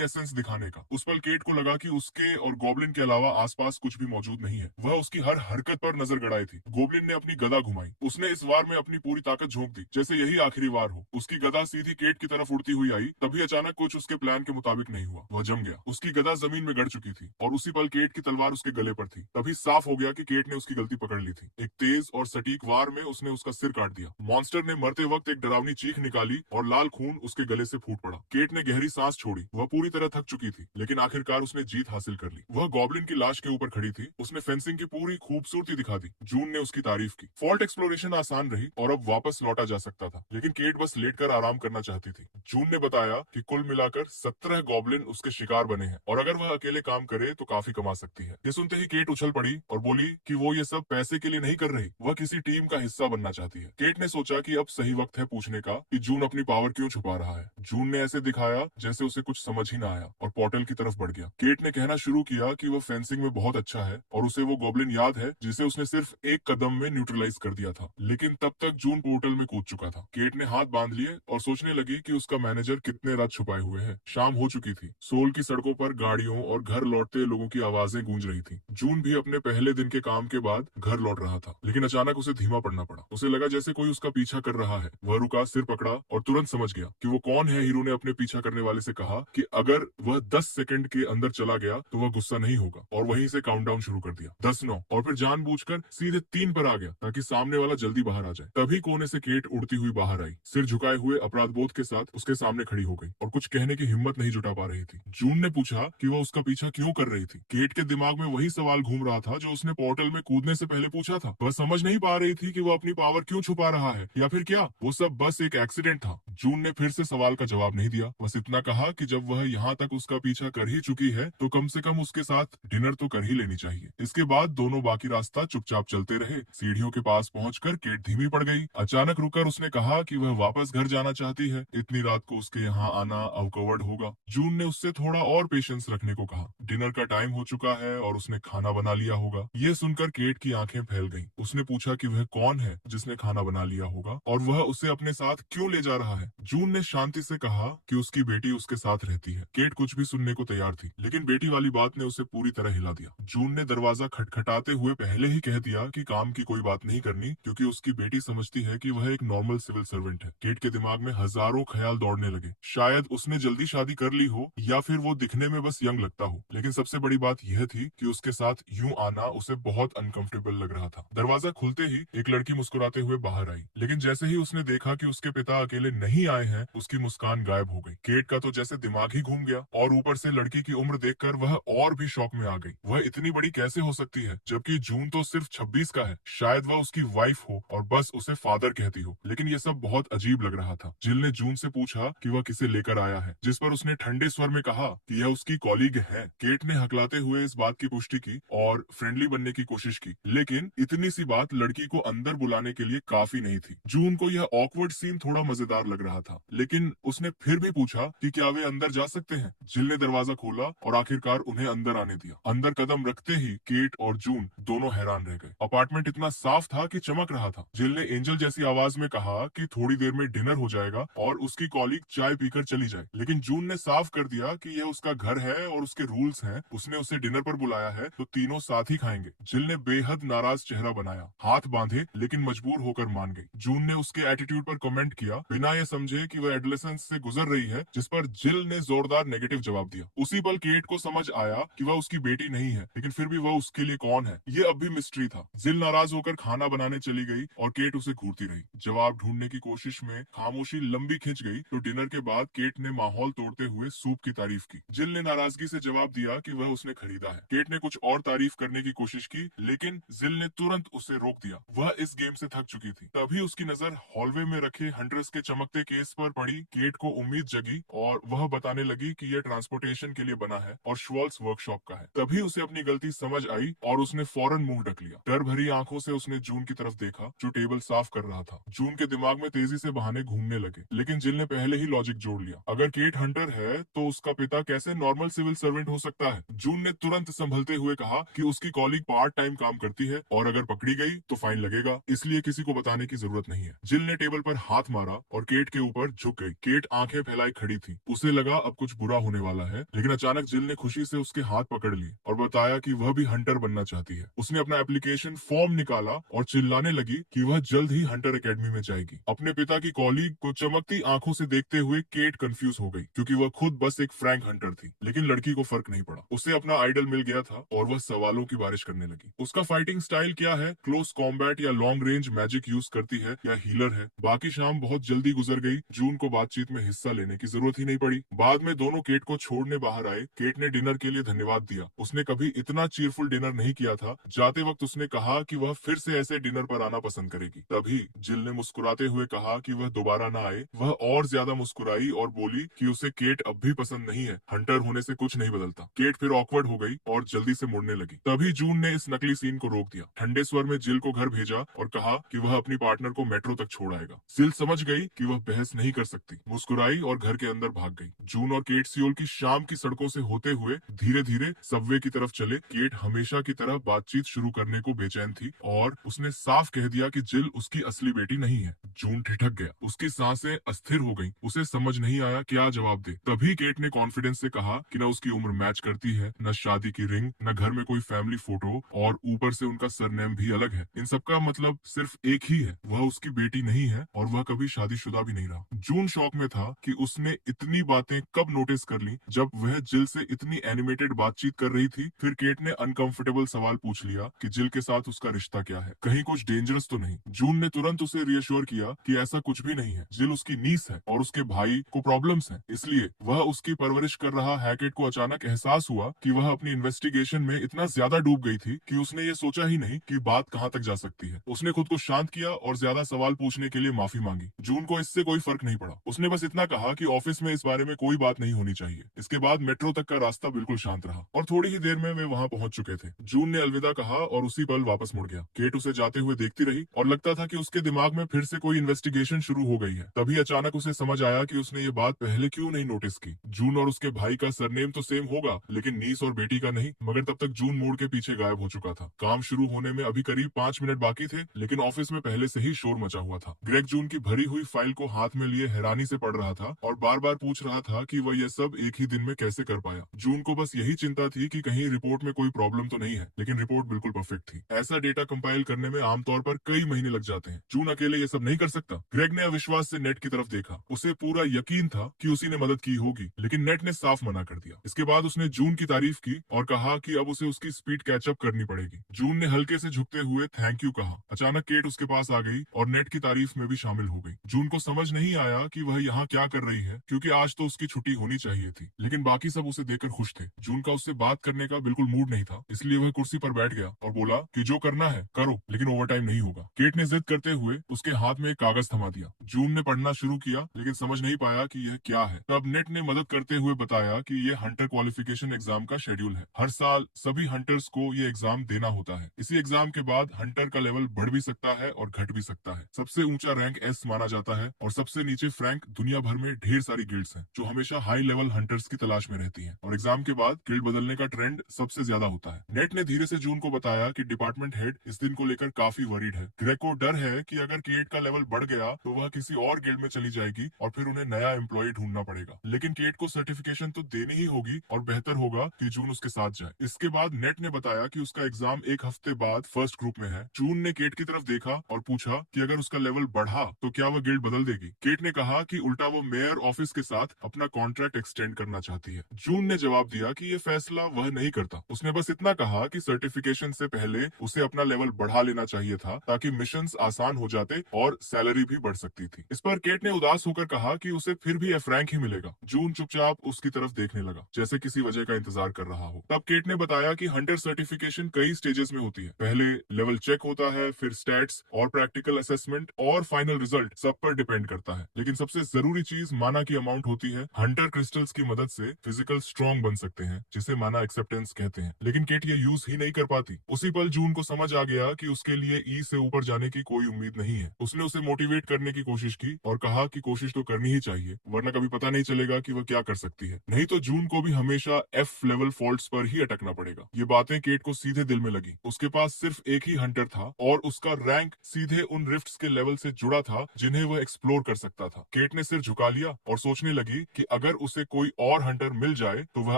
एसेंस दिखाने का। उस पल केट को लगा कि उसके और गॉब्लिन के अलावा आसपास कुछ भी मौजूद नहीं है। वह उसकी हर हरकत पर नजर गड़ाई थी। गोब्लिन ने अपनी गदा घुमाई। उसने इस वार में अपनी पूरी ताकत झोंक दी, जैसे यही आखिरी वार हो। उसकी गदा सीधी केट की तरफ उड़ती हुई आई। तभी अचानक कुछ उसके प्लान के मुताबिक नहीं हुआ। वह जम गया। उसकी गदा जमीन में गड़ चुकी थी और उसी पल केट की तलवार उसके गले पर थी। तभी साफ हो गया कि केट ने उसकी गलती पकड़ ली थी। एक तेज और सटीक वार में उसने उसका सिर काट दिया। मॉन्स्टर ने मरते वक्त एक डरावनी चीख निकाली और लाल खून उसके गले से फूट पड़ा। केट ने गहरी सांस छोड़ी। वह पूरी तरह थक चुकी थी, लेकिन आखिरकार उसने जीत हासिल कर ली। वह गॉब्लिन की लाश के ऊपर खड़ी थी। उसने फेंसिंग की पूरी खूबसूरती दिखा दी। जून ने उसकी तारीफ की। फॉल्ट एक्सप्लोरेशन आसान रही और अब वापस लौटा जा सकता था, लेकिन केट बस लेटकर आराम करना चाहती थी। जून ने बताया कि कुल मिलाकर 17 गॉब्लिन उसके शिकार बने हैं और अगर वह अकेले काम करे तो काफी कमा सकती है। ये सुनते ही केट उछल पड़ी और बोली कि वो ये सब पैसे के लिए नहीं कर रही, वह किसी टीम का हिस्सा बनना चाहती है। केट ने सोचा कि अब सही वक्त है पूछने का कि जून अपनी पावर क्यों छुपा रहा है। जून ने ऐसे दिखाया जैसे उसे कुछ समझ ही ना आया और पोर्टल की तरफ बढ़ गया। केट ने कहना शुरू किया कि वह फेंसिंग में बहुत अच्छा है और उसे वो गॉब्लिन याद है जिसे उसने सिर्फ एक कदम में न्यूट्रलाइज कर दिया था। लेकिन तब तक जून पोर्टल में कूद चुका था। केट ने हाथ बांध लिए और सोचने लगी कि उसका मैनेजर कितने रात छुपाए हुए है। शाम हो चुकी थी। सोल की सड़कों पर गाड़ियों और घर लौटते लोगों की आवाजें गूंज रही थी। जून भी अपने पहले दिन के काम के बाद घर लौट रहा था, लेकिन अचानक उसे धीमा पड़ना पड़ा। उसे लगा जैसे कोई उसका पीछा कर रहा है। वह रुका, सिर पकड़ा और तुरंत समझ गया कि वो कौन है। हीरो ने अपने पीछा करने वाले से कहा कि अगर वह 10 सेकंड के अंदर चला गया तो वह गुस्सा नहीं होगा, और वहीं से काउंटडाउन शुरू कर दिया। 10, 9 और फिर जानबूझकर सीधे 3 पर आ गया ताकि सामने वाला जल्दी बाहर आ जाए। तभी कोने से केट उड़ती हुई बाहर आई, सिर झुकाए हुए अपराध बोध के साथ उसके सामने खड़ी हो गई और कुछ कहने की हिम्मत नहीं जुटा पा रही थी। जून ने पूछा कि वह उसका पीछा क्यों कर रही थी। केट के दिमाग में वही सवाल घूम रहा था जो उसने पोर्टल में कूदने से पहले पूछा था। वह समझ नहीं पा रही थी कि वह अपनी पावर क्यों छुपा रहा है, या फिर क्या वो सब बस एक एक्सीडेंट था। जून ने फिर से सवाल का जवाब नहीं दिया। बस इतना कहा कि जब वह यहाँ तक उसका पीछा कर ही चुकी है तो कम से कम उसके साथ डिनर तो कर ही लेनी चाहिए। इसके बाद दोनों बाकी रास्ता चुपचाप चलते रहे। सीढ़ियों के पास पहुंचकर केट धीमी पड़ गई। अचानक रुककर उसने कहा कि वह वापस घर जाना चाहती है। इतनी रात को उसके यहाँ आना अवकवर्ड होगा। जून ने उससे थोड़ा और पेशेंस रखने को कहा। डिनर का टाइम हो चुका है और उसने खाना बना लिया होगा। ये सुनकर केट की आंखें फैल गईं। उसने पूछा कि वह कौन है जिसने खाना बना लिया होगा और वह उसे अपने साथ क्यों ले जा रहा है। जून ने शांति से कहा कि उसकी बेटी उसके साथ रहती है। केट कुछ भी सुनने को तैयार थी, लेकिन बेटी वाली बात ने उसे पूरी तरह हिला दिया। जून ने दरवाजा खटखटाते हुए पहले ही कह दिया कि काम की कोई बात नहीं करनी, क्योंकि उसकी बेटी समझती है कि वह एक नॉर्मल सिविल सर्वेंट है। केट के दिमाग में हजारों ख्याल दौड़ने लगे। शायद उसने जल्दी शादी कर ली हो या फिर वो दिखने में बस यंग लगता हो, लेकिन सबसे बड़ी बात यह थी कि उसके साथ यूं आना उसे बहुत अनकंफर्टेबल लग रहा था। दरवाजा खुलते ही एक लड़की मुस्कुराते हुए बाहर आई, लेकिन जैसे ही उसने देखा कि उसके पिता अकेले नहीं आए हैं, उसकी मुस्कान गायब हो गई। केट का तो जैसे दिमाग ही घूम गया और ऊपर से लड़की की उम्र देखकर वह और भी शॉक में आ गई। वह इतनी बड़ी कैसे हो सकती है, जबकि जून तो सिर्फ 26 का है। शायद वह उसकी वाइफ हो और बस उसे फादर कहती हो, लेकिन ये सब बहुत अजीब लग रहा था। जिल ने जून से पूछा कि वह किसे लेकर आया है, जिस पर उसने ठंडे स्वर में कहा कि यह उसकी कॉलीग है। केट ने हकलाते हुए इस बात की पुष्टि की और फ्रेंडली बनने की कोशिश की, लेकिन इतनी सी बात लड़की को अंदर बुलाने के लिए काफी नहीं थी। जून को यह ऑकवर्ड सीन थोड़ा मजेदार लग रहा था, लेकिन उसने फिर भी पूछा कि क्या वे अंदर जा सकते हैं। जिल ने दरवाजा खोला और आखिरकार उन्हें अंदर आने दिया। अंदर कदम रखते ही केट और जून दोनों हैरान रह गए। अपार्टमेंट इतना साफ था कि चमक रहा था। जिल ने एंजल जैसी आवाज में कहा कि थोड़ी देर में डिनर हो जाएगा और उसकी कॉलीग चाय पीकर चली जाए, लेकिन जून ने साफ कर दिया कि यह उसका घर है और उसके रूल्स हैं। उसने उसे डिनर पर बुलाया है तो तीनों साथ ही खाएंगे। जिल ने बेहद नाराज चेहरा बनाया, हाथ बांधे, लेकिन मजबूर होकर मान गई। जून ने उसके एटीट्यूड पर कमेंट किया बिना ये समझे कि वह एडोलेसेंस से गुजर रही है, जिस पर जिल जिल ने जोरदार नेगेटिव जवाब दिया। उसी पल केट को समझ आया कि वह उसकी बेटी नहीं है, लेकिन फिर भी वह उसके लिए कौन है, ये अब भी मिस्ट्री था। जिल नाराज होकर खाना बनाने चली गई और केट उसे घूरती रही। जवाब ढूंढने की कोशिश में खामोशी लंबी खिंच गई तो डिनर के बाद केट ने माहौल तोड़ते हुए सूप की तारीफ की। जिल ने नाराजगी से जवाब दिया कि वह उसने खरीदा है। केट ने कुछ और तारीफ करने की कोशिश की, लेकिन जिल ने तुरंत उसे रोक दिया। वह इस गेम से थक चुकी थी। तभी उसकी नजर हॉलवे में रखे हंटर्स के चमकते केस पर पड़ी। केट को उम्मीद जगी और वह बताने लगी कि यह ट्रांसपोर्टेशन के लिए बना है और श्वाल्स वर्कशॉप का है। तभी उसे अपनी गलती समझ आई और उसने फौरन मुंह ढक लिया। डर भरी आंखों से उसने जून की तरफ देखा जो टेबल साफ कर रहा था। जून के दिमाग में तेजी से बहाने घूमने लगे, लेकिन जिल ने पहले ही लॉजिक जोड़ लिया। अगर केट हंटर है तो उसका पिता कैसे नॉर्मल सिविल सर्वेंट हो सकता है। जून ने तुरंत संभलते हुए कहा कि उसकी कॉलीग पार्ट टाइम काम करती है और अगर पकड़ी गई तो फाइन लगेगा, इसलिए किसी को बताने की जरूरत नहीं है। जिल ने टेबल पर हाथ मारा और केट के ऊपर झुक गई। केट आंखें फैलाई खड़ी थी। उसे लगा अब कुछ बुरा होने वाला है, लेकिन अचानक जिल ने खुशी से उसके हाथ पकड़ लिए और बताया कि वह भी हंटर बनना चाहती है। उसने अपना एप्लीकेशन फॉर्म निकाला और चिल्लाने लगी कि वह जल्द ही हंटर एकेडमी में जाएगी। अपने पिता की कॉलीग को चमकती आंखों से देखते हुए केट कंफ्यूज हो गई, क्योंकि वह खुद बस एक फ्रैंक हंटर थी। लेकिन लड़की को फर्क नहीं पड़ा। उसे अपना आइडल मिल गया था और वह सवालों की बारिश करने लगी। उसका फाइटिंग स्टाइल क्या है, क्लोज कॉम्बैट या लॉन्ग रेंज मैजिक यूज करती है या हीलर है। बाकी शाम बहुत जल्दी गुजर गई। जून को बातचीत में हिस्सा लेने की जरूरत ही नहीं पड़ी। बाद में दोनों केट को छोड़ने बाहर आए। केट ने डिनर के लिए धन्यवाद दिया। उसने कभी इतना चीयरफुल डिनर नहीं किया था। जाते वक्त उसने कहा कि वह फिर से ऐसे डिनर पर आना पसंद करेगी। तभी जिल ने मुस्कुराते हुए कहा कि वह दोबारा ना आए। वह और ज्यादा मुस्कुराई और बोली कि उसे केट अब भी पसंद नहीं है। हंटर होने से कुछ नहीं बदलता। केट फिर ऑकवर्ड हो गई और जल्दी से मुड़ने लगी। तभी जून ने इस नकली सीन को रोक दिया। ठंडे स्वर में जिल को घर भेजा और कहा कि वह अपनी पार्टनर को मेट्रो तक छोड़ आएगा। जिल समझ गई कि वह बहस नहीं कर सकती, मुस्कुराई और घर के अंदर भाग गई। जून और केट सियोल की शाम की सड़कों से होते हुए धीरे धीरे सबवे की तरफ चले। केट हमेशा की तरह बातचीत शुरू करने को बेचैन थी और उसने साफ कह दिया कि जिल उसकी असली बेटी नहीं है। जून ठिठक गया। उसकी सांसें अस्थिर हो गईं। उसे समझ नहीं आया क्या जवाब दे। तभी केट ने कॉन्फिडेंस से कहा कि न उसकी उम्र मैच करती है, न शादी की रिंग, न घर में कोई फैमिली फोटो, और ऊपर से उनका सरनेम भी अलग है। इन सबका मतलब सिर्फ एक ही है, वह उसकी बेटी नहीं है और वह कभी शादीशुदा भी नहीं रहा। जून शॉक में था कि उसने इतनी बातें कब नोटिस कर ली जब वह जिल से इतनी एनिमेटेड बातचीत कर रही थी। फिर केट ने अनकंफर्टेबल सवाल पूछ लिया कि जिल के साथ उसका रिश्ता क्या है, कहीं कुछ डेंजरस तो नहीं। जून ने तुरंत उसे रियश्योर किया कि ऐसा कुछ भी नहीं है। जिल उसकी नीस है और उसके भाई को प्रॉब्लम्स हैं, इसलिए वह उसकी परवरिश कर रहा है। केट को अचानक एहसास हुआ कि वह अपनी इन्वेस्टिगेशन में इतना ज्यादा डूब गई थी कि उसने ये सोचा ही नहीं कि बात कहां तक जा सकती है। उसने खुद को शांत किया और ज्यादा सवाल पूछने के लिए माफी मांगी। जून को इससे कोई फर्क नहीं पड़ा। उसने बस इतना कहा कि ऑफिस में इस बारे में कोई बात नहीं होनी चाहिए। इसके बाद मेट्रो तक का रास्ता बिल्कुल शांत रहा और थोड़ी ही देर में वे वहां पहुंच चुके थे। जून ने अलविदा कहा और उसी पल वापस मुड़ गया। केट उसे जाते हुए देखती रही और लगता था कि उसके दिमाग में फिर से कोई इन्वेस्टिगेशन शुरू हो गई है। तभी अचानक उसे समझ आया कि उसने ये बात पहले क्यों नहीं नोटिस की। जून और उसके भाई का सरनेम तो सेम होगा, लेकिन नीस और बेटी का नहीं। मगर तब तक जून मोड़ के पीछे गायब हो चुका था। काम शुरू होने में अभी करीब 5 मिनट बाकी थे, लेकिन ऑफिस में पहले से ही शोर मचा हुआ था। ग्रेग जून की भरी हुई फाइल को हाथ में लिए हैरानी से पढ़ रहा था और बार बार पूछ रहा था कि वह यह सब एक ही दिन में कैसे कर पाया। जून को बस यही चिंता थी कि कहीं रिपोर्ट में कोई प्रॉब्लम तो नहीं है, लेकिन रिपोर्ट बिल्कुल परफेक्ट थी। ऐसा डेटा कंपाइल करने में आमतौर पर कई महीने लग जाते हैं। जून अकेले ये सब नहीं कर सकता। ग्रेग ने अविश्वास से नेट की तरफ देखा। उसे पूरा यकीन था कि उसी ने मदद की होगी, लेकिन नेट ने साफ मना कर दिया। इसके बाद उसने जून की तारीफ की और कहा कि अब उसे उसकी स्पीड कैचअप करनी पड़ेगी। जून ने हल्के से झुकते हुए थैंक यू कहा। अचानक केट उसके पास आ गई और नेट की तारीफ में भी शामिल हो गई। जून को समझ नहीं आया कि वह यहाँ क्या कर रही है, क्योंकि आज तो उसकी छुट्टी होनी चाहिए थी, लेकिन बाकी सब उसे देखकर खुश थे। जून का उससे बात करने का बिल्कुल मूड नहीं था, इसलिए वह कुर्सी पर बैठ गया और बोला कि जो करना है करो, लेकिन ओवरटाइम नहीं होगा। केट ने जिद करते हुए उसके हाथ में एक कागज थमा दिया। जून ने पढ़ना शुरू किया, लेकिन समझ नहीं पाया कि यह क्या है। तब नेट ने मदद करते हुए बताया कि यह हंटर क्वालिफिकेशन एग्जाम का शेड्यूल है। हर साल सभी हंटर्स को ये एग्जाम देना होता है। इसी एग्जाम के बाद हंटर का लेवल बढ़ भी सकता है और घट भी सकता है। सबसे ऊंचा रैंक एस माना जाता है और सबसे नीचे फ्रैंक। दुनिया भर में ढेर सारी गिल्ड्स हैं जो हमेशा हाई लेवल हंटर्स की तलाश में रहती हैं, और एग्जाम के बाद गिल्ड बदलने का ट्रेंड सबसे ज्यादा होता है। नेट ने धीरे से जून को बताया कि डिपार्टमेंट हेड इस दिन को लेकर काफी वरीड है। ग्रेग को डर है कि अगर केट का लेवल बढ़ गया तो वह किसी और गिल्ड में चली जाएगी और फिर उन्हें नया एम्प्लॉय ढूंढना पड़ेगा। लेकिन केट को सर्टिफिकेशन तो देनी ही होगी और बेहतर होगा कि जून उसके साथ जाए। इसके बाद नेट ने बताया कि उसका एग्जाम एक हफ्ते बाद फर्स्ट ग्रुप में है। जून ने केट की तरफ देखा और पूछा कि अगर उसका लेवल बढ़ा तो क्या वह गिल्ड बदल देगी। केट ने कहा कि उल्टा वो मेयर ऑफिस के साथ अपना कॉन्ट्रैक्ट एक्सटेंड करना चाहती है। जून ने जवाब दिया कि ये फैसला वह नहीं करता। उसने बस इतना कहा कि सर्टिफिकेशन से पहले उसे अपना लेवल बढ़ा लेना चाहिए था ताकि मिशंस आसान हो जाते और सैलरी भी बढ़ सकती थी। इस पर केट ने उदास होकर कहा कि उसे फिर भी एफ रैंक ही मिलेगा। जून चुपचाप उसकी तरफ देखने लगा जैसे किसी वजह का इंतजार कर रहा हो। तब केट ने बताया कि हंटर सर्टिफिकेशन कई स्टेजेस में होती है। पहले लेवल चेक होता है, फिर स्टैट्स और प्रैक्टिकल असेसमेंट और फाइनल रिजल्ट सब पर डिपेंड करता है। लेकिन सबसे जरूरी चीज माना की अमाउंट होती है। हंटर क्रिस्टल्स की मदद से फिजिकल स्ट्रॉन्ग बन सकते हैं जिसे माना एक्सेप्टेंस कहते हैं, लेकिन केट ये यूज ही नहीं कर पाती। उसी पल जून को समझ आ गया कि उसके लिए ई से ऊपर जाने की कोई उम्मीद नहीं है। उसने उसे मोटिवेट करने की कोशिश की और कहा कि कोशिश तो करनी ही चाहिए, वरना कभी पता नहीं चलेगा कि वह क्या कर सकती है। नहीं तो जून को भी हमेशा एफ लेवल फॉल्ट्स पर ही अटकना पड़ेगा। ये बातें केट को सीधे दिल में लगी। उसके पास सिर्फ एक ही हंटर था और उसका रैंक सीधे उन रिफ्ट्स के लेवल से जुड़ा था जिन्हें वह एक्सप्लोर कर सकता था। केट ने सिर झुका लिया और सोचने लगी कि अगर उसे कोई और हंटर मिल जाए तो वह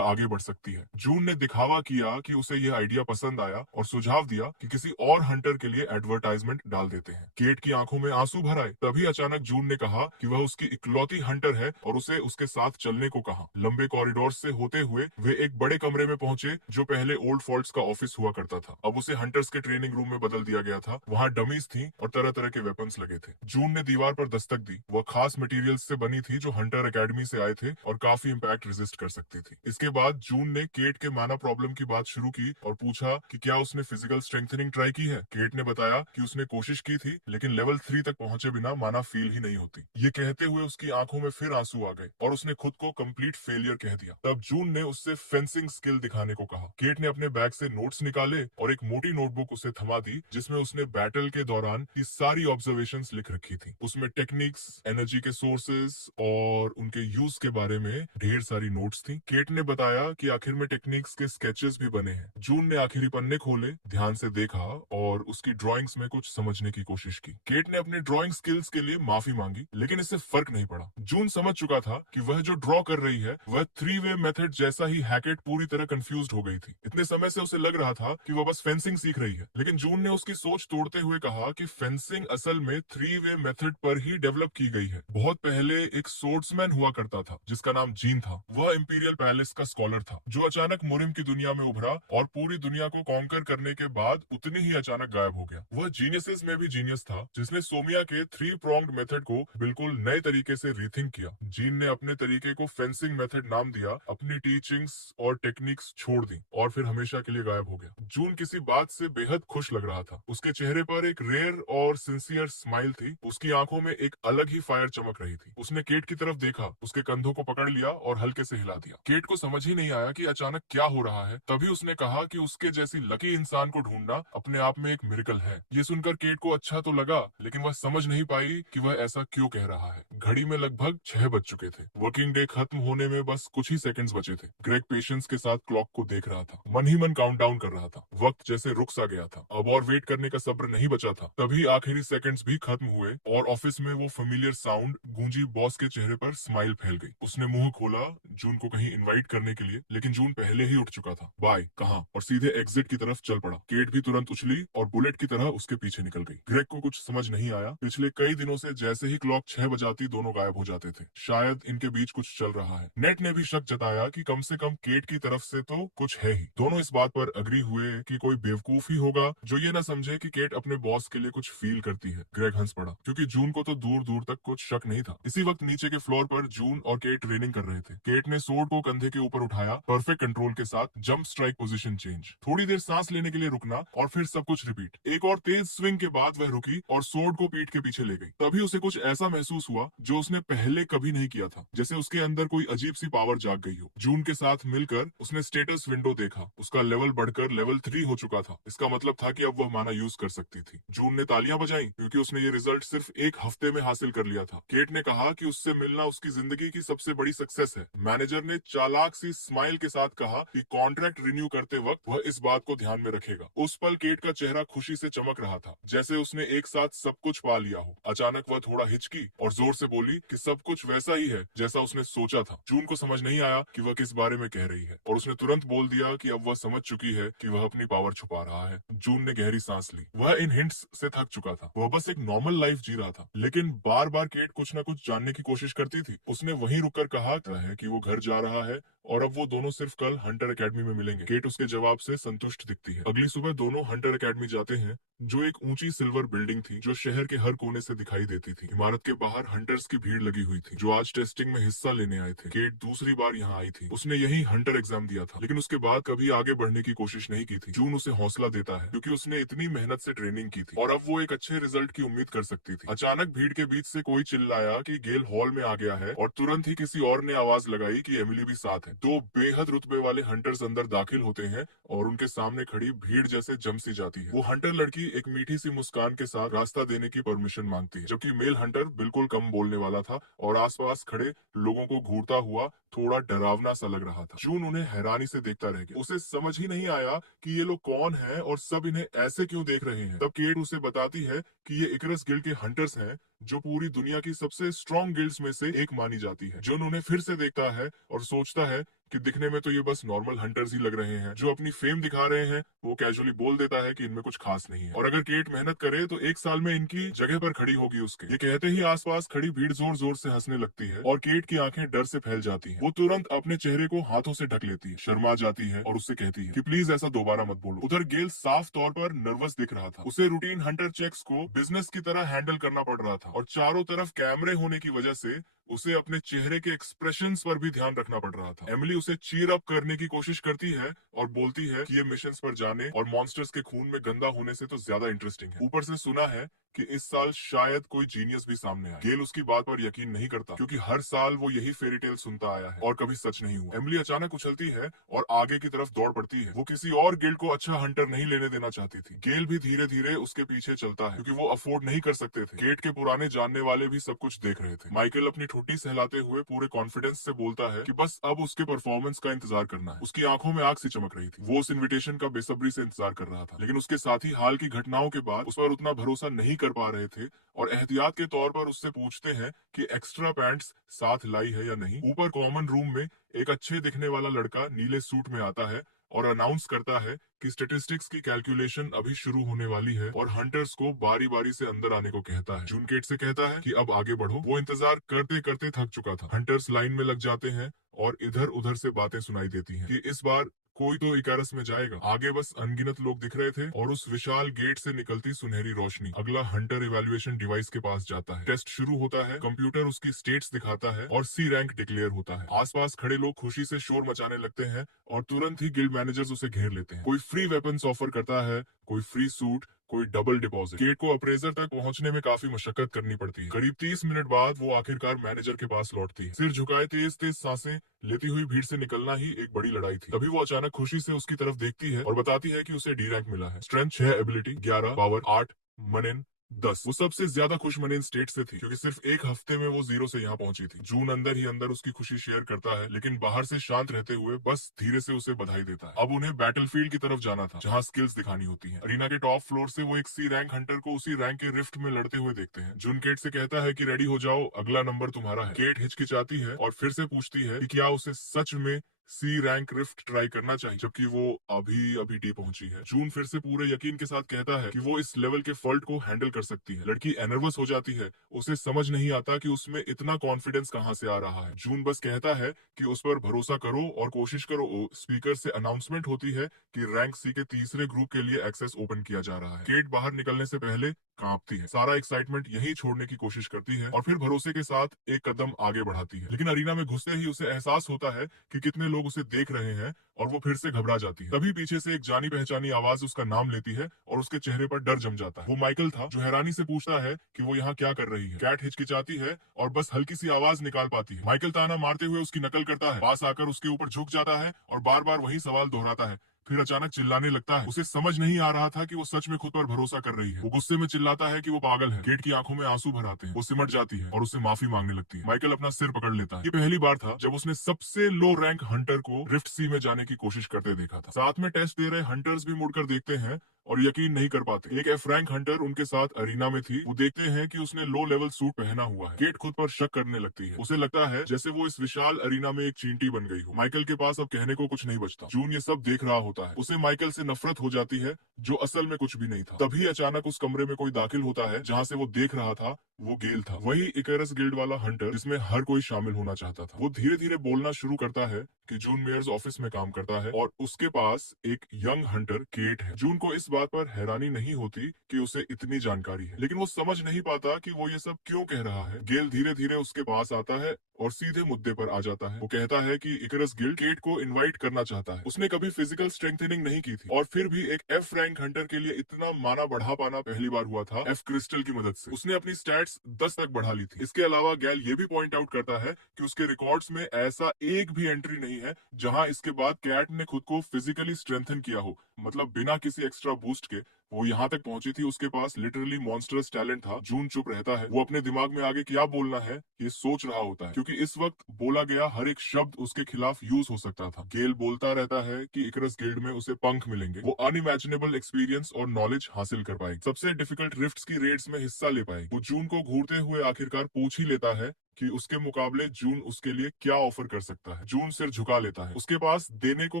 आगे बढ़ सकती है। जून ने दिखावा किया कि उसे यह आइडिया पसंद आया और सुझाव दिया कि किसी और हंटर के लिए एडवर्टाइजमेंट डाल देते हैं। केट की आंखों में आंसू भर आए। तभी अचानक जून ने कहा कि वह उसकी इकलौती हंटर है और उसे उसके साथ चलने को कहा। लंबे कॉरिडोर से होते हुए वे एक बड़े कमरे में पहुंचे जो पहले ओल्ड फॉल्ट्स का ऑफिस हुआ करता था। अब उसे हंटर्स के ट्रेनिंग रूम में बदल दिया गया था। वहां डमीज थी और तरह तरह के वेपन्स लगे थे। जून ने दीवार पर दस्तक दी। वह खास मटेरियल्स से बनी थी जो हंटर एकेडमी से आए थे और काफी इम्पैक्ट रेजिस्ट कर सकती थी। इसके बाद जून ने केट के माना प्रॉब्लम की बात शुरू की और पूछा कि क्या उसने फिजिकल स्ट्रेंथनिंग ट्राई की है। केट ने बताया कि उसने कोशिश की थी लेकिन लेवल 3 तक पहुंचे बिना माना फील ही नहीं होती। ये कहते हुए उसकी आंखों में फिर आंसू आ गए और उसने खुद को कंप्लीट फेलियर कह दिया। तब जून ने उससे फेंसिंग स्किल दिखाने को कहा। केट ने अपने बैग से नोट्स निकाले और एक मोटी नोटबुक उसे थमा दी जिसमें उसने बैटल के दौरान की सारी ऑब्जर्वेशंस लिख रखी थी। उसमें टेक्निक्स, एनर्जी के सोर्सेस और उनके यूज के बारे में ढेर सारी नोट्स थी। केट ने बताया कि आखिर में टेक्निक्स के स्केचेस भी बने हैं। जून ने आखिरी पन्ने खोले, ध्यान से देखा और उसकी ड्राइंग्स में कुछ समझने की कोशिश की। केट ने अपने ड्राइंग स्किल्स के लिए माफी मांगी लेकिन इससे फर्क नहीं पड़ा। जून समझ चुका था कि वह जो ड्रॉ कर रही है वह 3-वे मेथड जैसा ही हैकेट पूरी तरह कंफ्यूज्ड हो गई थी। इतने समय से उसे लग रहा था कि वह बस फेंसिंग सीख रही है, लेकिन जून ने उसकी सोच तोड़ते हुए कहा कि फेंसिंग असल में 3-वे मेथड पर ही डेवलप की गई है। बहुत पहले एक सोर्ड्समैन हुआ करता था जिसका नाम जीन था। वह इंपीरियल पैलेस का स्कॉलर था जो अचानक मुरिम की दुनिया में उभरा और पूरी दुनिया को कॉन्कर करने के बाद उतनी ही अचानक गायब हो गया। वह जीनियसेस में भी जीनियस था जिसने सोमिया के 3-pronged मेथड को बिल्कुल नए तरीके से रीथिंक किया। जीन ने अपने तरीके को फेंसिंग मेथड नाम दिया, अपनी टीचिंग्स और टेक्निक्स छोड़ दी और फिर हमेशा के लिए गायब हो गया। जून किसी बात से बेहद खुश लग रहा था। उसके चेहरे पर एक रेयर और सिंसियर स्माइल थी। उसकी आंखों में एक अलग ही फायर चमक रही थी। उसने केट की तरफ देखा, उसके कंधों को पकड़ लिया और हल्के से हिला दिया। केट को समझ ही नहीं आया कि अचानक क्या हो रहा है। तभी उसने कहा कि उसके जैसी लकी इंसान को ढूंढना अपने आप में एक मिरेकल है। ये सुनकर केट को अच्छा तो लगा लेकिन वह समझ नहीं पाई कि वह ऐसा क्यों कह रहा है। घड़ी में लगभग 6 बज चुके थे। वर्किंग डे खत्म होने में बस कुछ ही सेकंड्स बचे थे। ग्रेग पेशेंस के साथ क्लॉक को देख रहा था, मन ही मन काउंटडाउन कर रहा था। वक्त जैसे रुक सा गया था। अब और वेट करने का सब्र नहीं बचा था। तभी आखिरी सेकंड्स भी खत्म हुए और ऑफिस में वो फेमिलियर साउंड गूंजी। बॉस के चेहरे पर स्माइल फैल गई। उसने मुंह खोला जून को कहीं इनवाइट करने के लिए, लेकिन जून पहले ही उठ चुका था। बाय कहा और सीधे एग्जिट की तरफ चल पड़ा। केट भी तुरंत उछली और बुलेट की तरह उसके पीछे निकल गई। ग्रेग को कुछ समझ नहीं आया। पिछले कई दिनों से जैसे ही क्लॉक 6 बजाती दोनों गायब हो जाते थे। शायद इनके बीच कुछ चल रहा है। नेट ने भी शक जताया कि कम से कम केट की तरफ से तो कुछ है ही। दोनों इस बात पर अग्री हुए कि कोई बेवकूफ ही होगा जो ये ना समझे कि केट अपने बॉस के लिए कुछ फील करती है। ग्रेग हंस पड़ा क्योंकि जून को तो दूर दूर तक कुछ शक नहीं था। इसी वक्त नीचे के फ्लोर पर जून और केट ट्रेनिंग कर रहे थे। केट ने सोर्ड को कंधे के ऊपर उठाया, परफेक्ट कंट्रोल के साथ जंप स्ट्राइक पोजीशन चेंज। थोड़ी देर सांस लेने के लिए रुकना और फिर सब कुछ रिपीट। एक और तेज स्विंग के बाद वह रुकी और सोर्ड को पीठ के पीछे ले गई। तभी उसे कुछ ऐसा महसूस हुआ जो उसने पहले कभी नहीं किया था, जैसे उसके अंदर कोई अजीब सी पावर जाग गई हो। जून के साथ मिलकर उसने स्टेटस विंडो देखा। उसका लेवल बढ़कर लेवल 3 हो चुका था। इसका मतलब था कि अब वह माना यूज कर सकती थी। जून ने तालियां बजाई क्योंकि उसने ये रिजल्ट सिर्फ एक हफ्ते में हासिल कर लिया था। केट ने कहा कि उससे मिलना उसकी जिंदगी की सबसे बड़ी सक्सेस है। मैनेजर ने चालाक सी स्माइल के साथ कहा कि कॉन्ट्रैक्ट रिन्यू करते वक्त वह इस बात को ध्यान में रखेगा। उस पल केट का चेहरा खुशी से चमक रहा था, जैसे उसने एक साथ सब कुछ पा लिया हो। अचानक वह थोड़ा हिचकी और जोर से बोली कि सब कुछ वैसा ही है जैसा उसने सोचा था। जून को समझ नहीं आया कि वह किस बारे में कह रही है और उसने तुरंत बोल दिया कि अब वह समझ चुकी है कि वह अपनी पावर छुपा रहा है। जून ने गहरी सांस ली। वह इन हिंट्स से थक चुका था। वह बस एक नॉर्मल लाइफ जी रहा था, लेकिन बार बार केट कुछ न कुछ जानने की कोशिश करती थी। उसने वहीं रुककर कहा है कि वो घर जा रहा है और अब वो दोनों सिर्फ कल हंटर एकेडमी में मिलेंगे। केट उसके जवाब से संतुष्ट दिखती है। अगली सुबह दोनों हंटर एकेडमी जाते हैं, जो एक ऊंची सिल्वर बिल्डिंग थी जो शहर के हर कोने से दिखाई देती थी। इमारत के बाहर हंटर्स की भीड़ लगी हुई थी जो आज टेस्टिंग में हिस्सा लेने आए थे। केट दूसरी बार यहाँ आई थी। उसने यही हंटर एग्जाम दिया था, लेकिन उसके बाद कभी आगे बढ़ने की कोशिश नहीं की थी। जून उसे हौसला देता है क्योंकि उसने इतनी मेहनत से ट्रेनिंग की थी और अब वो एक अच्छे रिजल्ट की उम्मीद कर सकती थी। अचानक भीड़ के बीच से कोई चिल्लाया कि गेल हॉल में आ गया है और तुरंत ही किसी और ने आवाज लगाई कि एमिली भी साथ है। दो बेहद रुतबे वाले हंटर्स अंदर दाखिल होते हैं और उनके सामने खड़ी भीड़ जैसे जम सी जाती है। वो हंटर लड़की एक मीठी सी मुस्कान के साथ रास्ता देने की परमिशन मांगती है, जबकि मेल हंटर बिल्कुल कम बोलने वाला था और आसपास खड़े लोगों को घूरता हुआ थोड़ा डरावना सा लग रहा था। जून उन्हें हैरानी से देखता रह गया। उसे समझ ही नहीं आया कि ये लोग कौन हैं और सब इन्हें ऐसे क्यों देख रहे हैं। तब केट उसे बताती है कि ये इकरस गिल्ड के हंटर्स हैं जो पूरी दुनिया की सबसे स्ट्रॉन्ग गिल्ड्स में से एक मानी जाती है। जून उन्हें फिर से देखता है और सोचता है कि दिखने में तो ये बस नॉर्मल हंटर्स ही लग रहे हैं जो अपनी फेम दिखा रहे हैं। वो कैजुअली बोल देता है कि इनमें कुछ खास नहीं है और अगर केट मेहनत करे तो एक साल में इनकी जगह पर खड़ी होगी उसके। ये कहते ही आसपास खड़ी भीड़ जोर जोर से हंसने लगती है और केट की आंखें डर से फैल जाती हैं। वो तुरंत अपने चेहरे को हाथों से ढक लेती है, शर्मा जाती है और उससे कहती है कि प्लीज ऐसा दोबारा मत बोलो। उधर गेल साफ तौर पर नर्वस दिख रहा था। उसे रूटीन हंटर चेक्स को बिजनेस की तरह हैंडल करना पड़ रहा था और चारों तरफ कैमरे होने की वजह से उसे अपने चेहरे के एक्सप्रेशंस पर भी ध्यान रखना पड़ रहा था। एमिली उसे चीयर अप करने की कोशिश करती है और बोलती है कि ये मिशंस पर जाने और मॉन्स्टर्स के खून में गंदा होने से तो ज्यादा इंटरेस्टिंग है। ऊपर से सुना है कि इस साल शायद कोई जीनियस भी सामने आए। गेल उसकी बात पर यकीन नहीं करता क्योंकि हर साल वो यही फेरी टेल सुनता आया है और कभी सच नहीं हुआ। एमिली अचानक उछलती है और आगे की तरफ दौड़ पड़ती है। वो किसी और गिल्ड को अच्छा हंटर नहीं लेने देना चाहती थी। गेल भी धीरे धीरे उसके पीछे चलता है क्योंकि वो अफोर्ड नहीं कर सकते थे। गेट के पुराने जानने वाले भी सब कुछ देख रहे थे। माइकल अपनी ठुड्डी सहलाते हुए पूरे कॉन्फिडेंस से बोलता है कि बस अब उसके परफॉर्मेंस का इंतजार करना है। उसकी आंखों में आग सी चमक रही थी। वो उस इन्विटेशन का बेसब्री से इंतजार कर रहा था, लेकिन उसके साथ ही हाल की घटनाओं के बाद उस पर उतना भरोसा नहीं कर पा रहे थे और एहतियात के तौर पर उससे पूछते हैं कि एक्स्ट्रा पैंट्स साथ लाई है या नहीं। ऊपर कॉमन रूम में एक अच्छे दिखने वाला लड़का नीले सूट में आता है और अनाउंस करता है कि स्टेटिस्टिक्स की कैलकुलेशन अभी शुरू होने वाली है और हंटर्स को बारी बारी से अंदर आने को कहता है। जून केट से कहता है कि अब आगे बढ़ो। वो इंतजार करते करते थक चुका था। हंटर्स लाइन में लग जाते हैं और इधर उधर से बातें सुनाई देती हैं कि इस बार कोई तो इकारस में जाएगा। आगे बस अनगिनत लोग दिख रहे थे और उस विशाल गेट से निकलती सुनहरी रोशनी। अगला हंटर इवैल्यूएशन डिवाइस के पास जाता है। टेस्ट शुरू होता है, कंप्यूटर उसकी स्टेट्स दिखाता है और सी रैंक डिक्लेयर होता है। आसपास खड़े लोग खुशी से शोर मचाने लगते हैं और तुरंत ही गिल्ड मैनेजर्स उसे घेर लेते हैं। कोई फ्री वेपन्स ऑफर करता है, कोई फ्री सूट, कोई डबल डिपॉजिट। केट को अप्रेजर तक पहुंचने में काफी मशक्कत करनी पड़ती है। करीब 30 मिनट बाद वो आखिरकार मैनेजर के पास लौटती है। सिर झुकाए तेज तेज सांसें लेती हुई भीड़ से निकलना ही एक बड़ी लड़ाई थी। तभी वो अचानक खुशी से उसकी तरफ देखती है और बताती है कि उसे डी रैंक मिला है। स्ट्रेंथ 6, एबिलिटी 11, पावर 8, मनन 10। वो सबसे ज्यादा खुश मनीन स्टेट से थी क्योंकि सिर्फ एक हफ्ते में वो 0 से यहाँ पहुंची थी। जून अंदर ही अंदर उसकी खुशी शेयर करता है, लेकिन बाहर से शांत रहते हुए बस धीरे से उसे बधाई देता है। अब उन्हें बैटलफील्ड की तरफ जाना था जहाँ स्किल्स दिखानी होती है। अरीना के टॉप फ्लोर से वो एक सी रैंक हंटर को उसी रैंक के रिफ्ट में लड़ते हुए देखते हैं। जून केट से कहता है कि रेडी हो जाओ, अगला नंबर तुम्हारा है। केट हिचकिचाती है और फिर से पूछती है कि क्या उसे सच में सी रैंक रिफ्ट ट्राई करना चाहिए, जबकि वो अभी अभी डी पहुंची है। जून फिर से पूरे यकीन के साथ कहता है कि वो इस लेवल के फॉल्ट को हैंडल कर सकती है। लड़की नर्वस हो जाती है। उसे समझ नहीं आता कि उसमें इतना कॉन्फिडेंस कहां से आ रहा है। जून बस कहता है कि उस पर भरोसा करो और कोशिश करो। स्पीकर से अनाउंसमेंट होती है कि रैंक सी के तीसरे ग्रुप के लिए एक्सेस ओपन किया जा रहा है। केट बाहर निकलने से पहले कांपती है। सारा एक्साइटमेंट यही छोड़ने की कोशिश करती है और फिर भरोसे के साथ एक कदम आगे बढ़ाती है, लेकिन अरीना में घुसते ही उसे एहसास होता है कि कितने लोग उसे देख रहे हैं और वो फिर से घबरा जाती है। तभी पीछे से एक जानी पहचानी आवाज उसका नाम लेती है और उसके चेहरे पर डर जम जाता है। वो माइकल था जो हैरानी से पूछता है कि वो यहाँ क्या कर रही है। कैट हिचकिचाती है और बस हल्की सी आवाज निकाल पाती है। माइकल ताना मारते हुए उसकी नकल करता है, पास आकर उसके ऊपर झुक जाता है और बार बार वही सवाल दोहराता है। फिर अचानक चिल्लाने लगता है। उसे समझ नहीं आ रहा था कि वो सच में खुद पर भरोसा कर रही है। वो गुस्से में चिल्लाता है कि वो पागल है। केट की आंखों में आंसू भर आते हैं। वो सिमट जाती है और उससे माफी मांगने लगती है। माइकल अपना सिर पकड़ लेता है। ये पहली बार था जब उसने सबसे लो रैंक हंटर को रिफ्ट सी में जाने की कोशिश करते देखा था। साथ में टेस्ट दे रहे हंटर्स भी मुड़कर देखते हैं और यकीन नहीं कर पाते। एक एफ रैंक हंटर उनके साथ अरीना में थी। वो देखते हैं कि उसने लो लेवल सूट पहना हुआ है। केट खुद पर शक करने लगती है। उसे लगता है जैसे वो इस विशाल अरीना में एक चींटी बन गई हो। माइकल के पास अब कहने को कुछ नहीं बचता। जून ये सब देख रहा होता है। उसे माइकल से नफरत हो जाती है जो असल में कुछ भी नहीं था। तभी अचानक उस कमरे में कोई दाखिल होता है जहाँ से वो देख रहा था वो गेल था, वही इकरस गिल्ड वाला हंटर जिसमें हर कोई शामिल होना चाहता था। वो धीरे धीरे बोलना शुरू करता है कि जून मेयर्स ऑफिस में काम करता है और उसके पास एक यंग हंटर केट है। जून को इस बात पर हैरानी नहीं होती कि उसे इतनी जानकारी है, लेकिन वो समझ नहीं पाता कि वो ये सब क्यों कह रहा है। गेल धीरे धीरे उसके पास आता है और सीधे मुद्दे पर आ जाता है। वो कहता है कि इकरस गिल्ड केट को इनवाइट करना चाहता है। उसने कभी फिजिकल स्ट्रेंथनिंग नहीं की थी और फिर भी एक एफ रैंक हंटर के लिए इतना माना बढ़ा पाना पहली बार हुआ था एफ क्रिस्टल की मदद से। उसने अपनी स्टैट्स 10 तक बढ़ा ली थी। इसके अलावा गैल ये भी पॉइंट आउट करता है कि उसके रिकॉर्ड्स में ऐसा एक भी एंट्री नहीं है जहां इसके बाद कैट ने खुद को फिजिकली स्ट्रेंथन किया हो, मतलब बिना किसी एक्स्ट्रा बूस्ट के वो यहाँ तक पहुंची थी। उसके पास लिटरली मॉन्स्टरस टैलेंट था। जून चुप रहता है, वो अपने दिमाग में आगे क्या बोलना है ये सोच रहा होता है, क्योंकि इस वक्त बोला गया हर एक शब्द उसके खिलाफ यूज हो सकता था। गेल बोलता रहता है कि इकरस गिल्ड में उसे पंख मिलेंगे, वो अनइमेजिनेबल एक्सपीरियंस और नॉलेज हासिल कर पाएगी, सबसे डिफिकल्ट रिफ्ट्स की रेड्स में हिस्सा ले पाएगी। वो जून को घूरते हुए आखिरकार पूछ ही लेता है कि उसके मुकाबले जून उसके लिए क्या ऑफर कर सकता है। जून सिर झुका लेता है, उसके पास देने को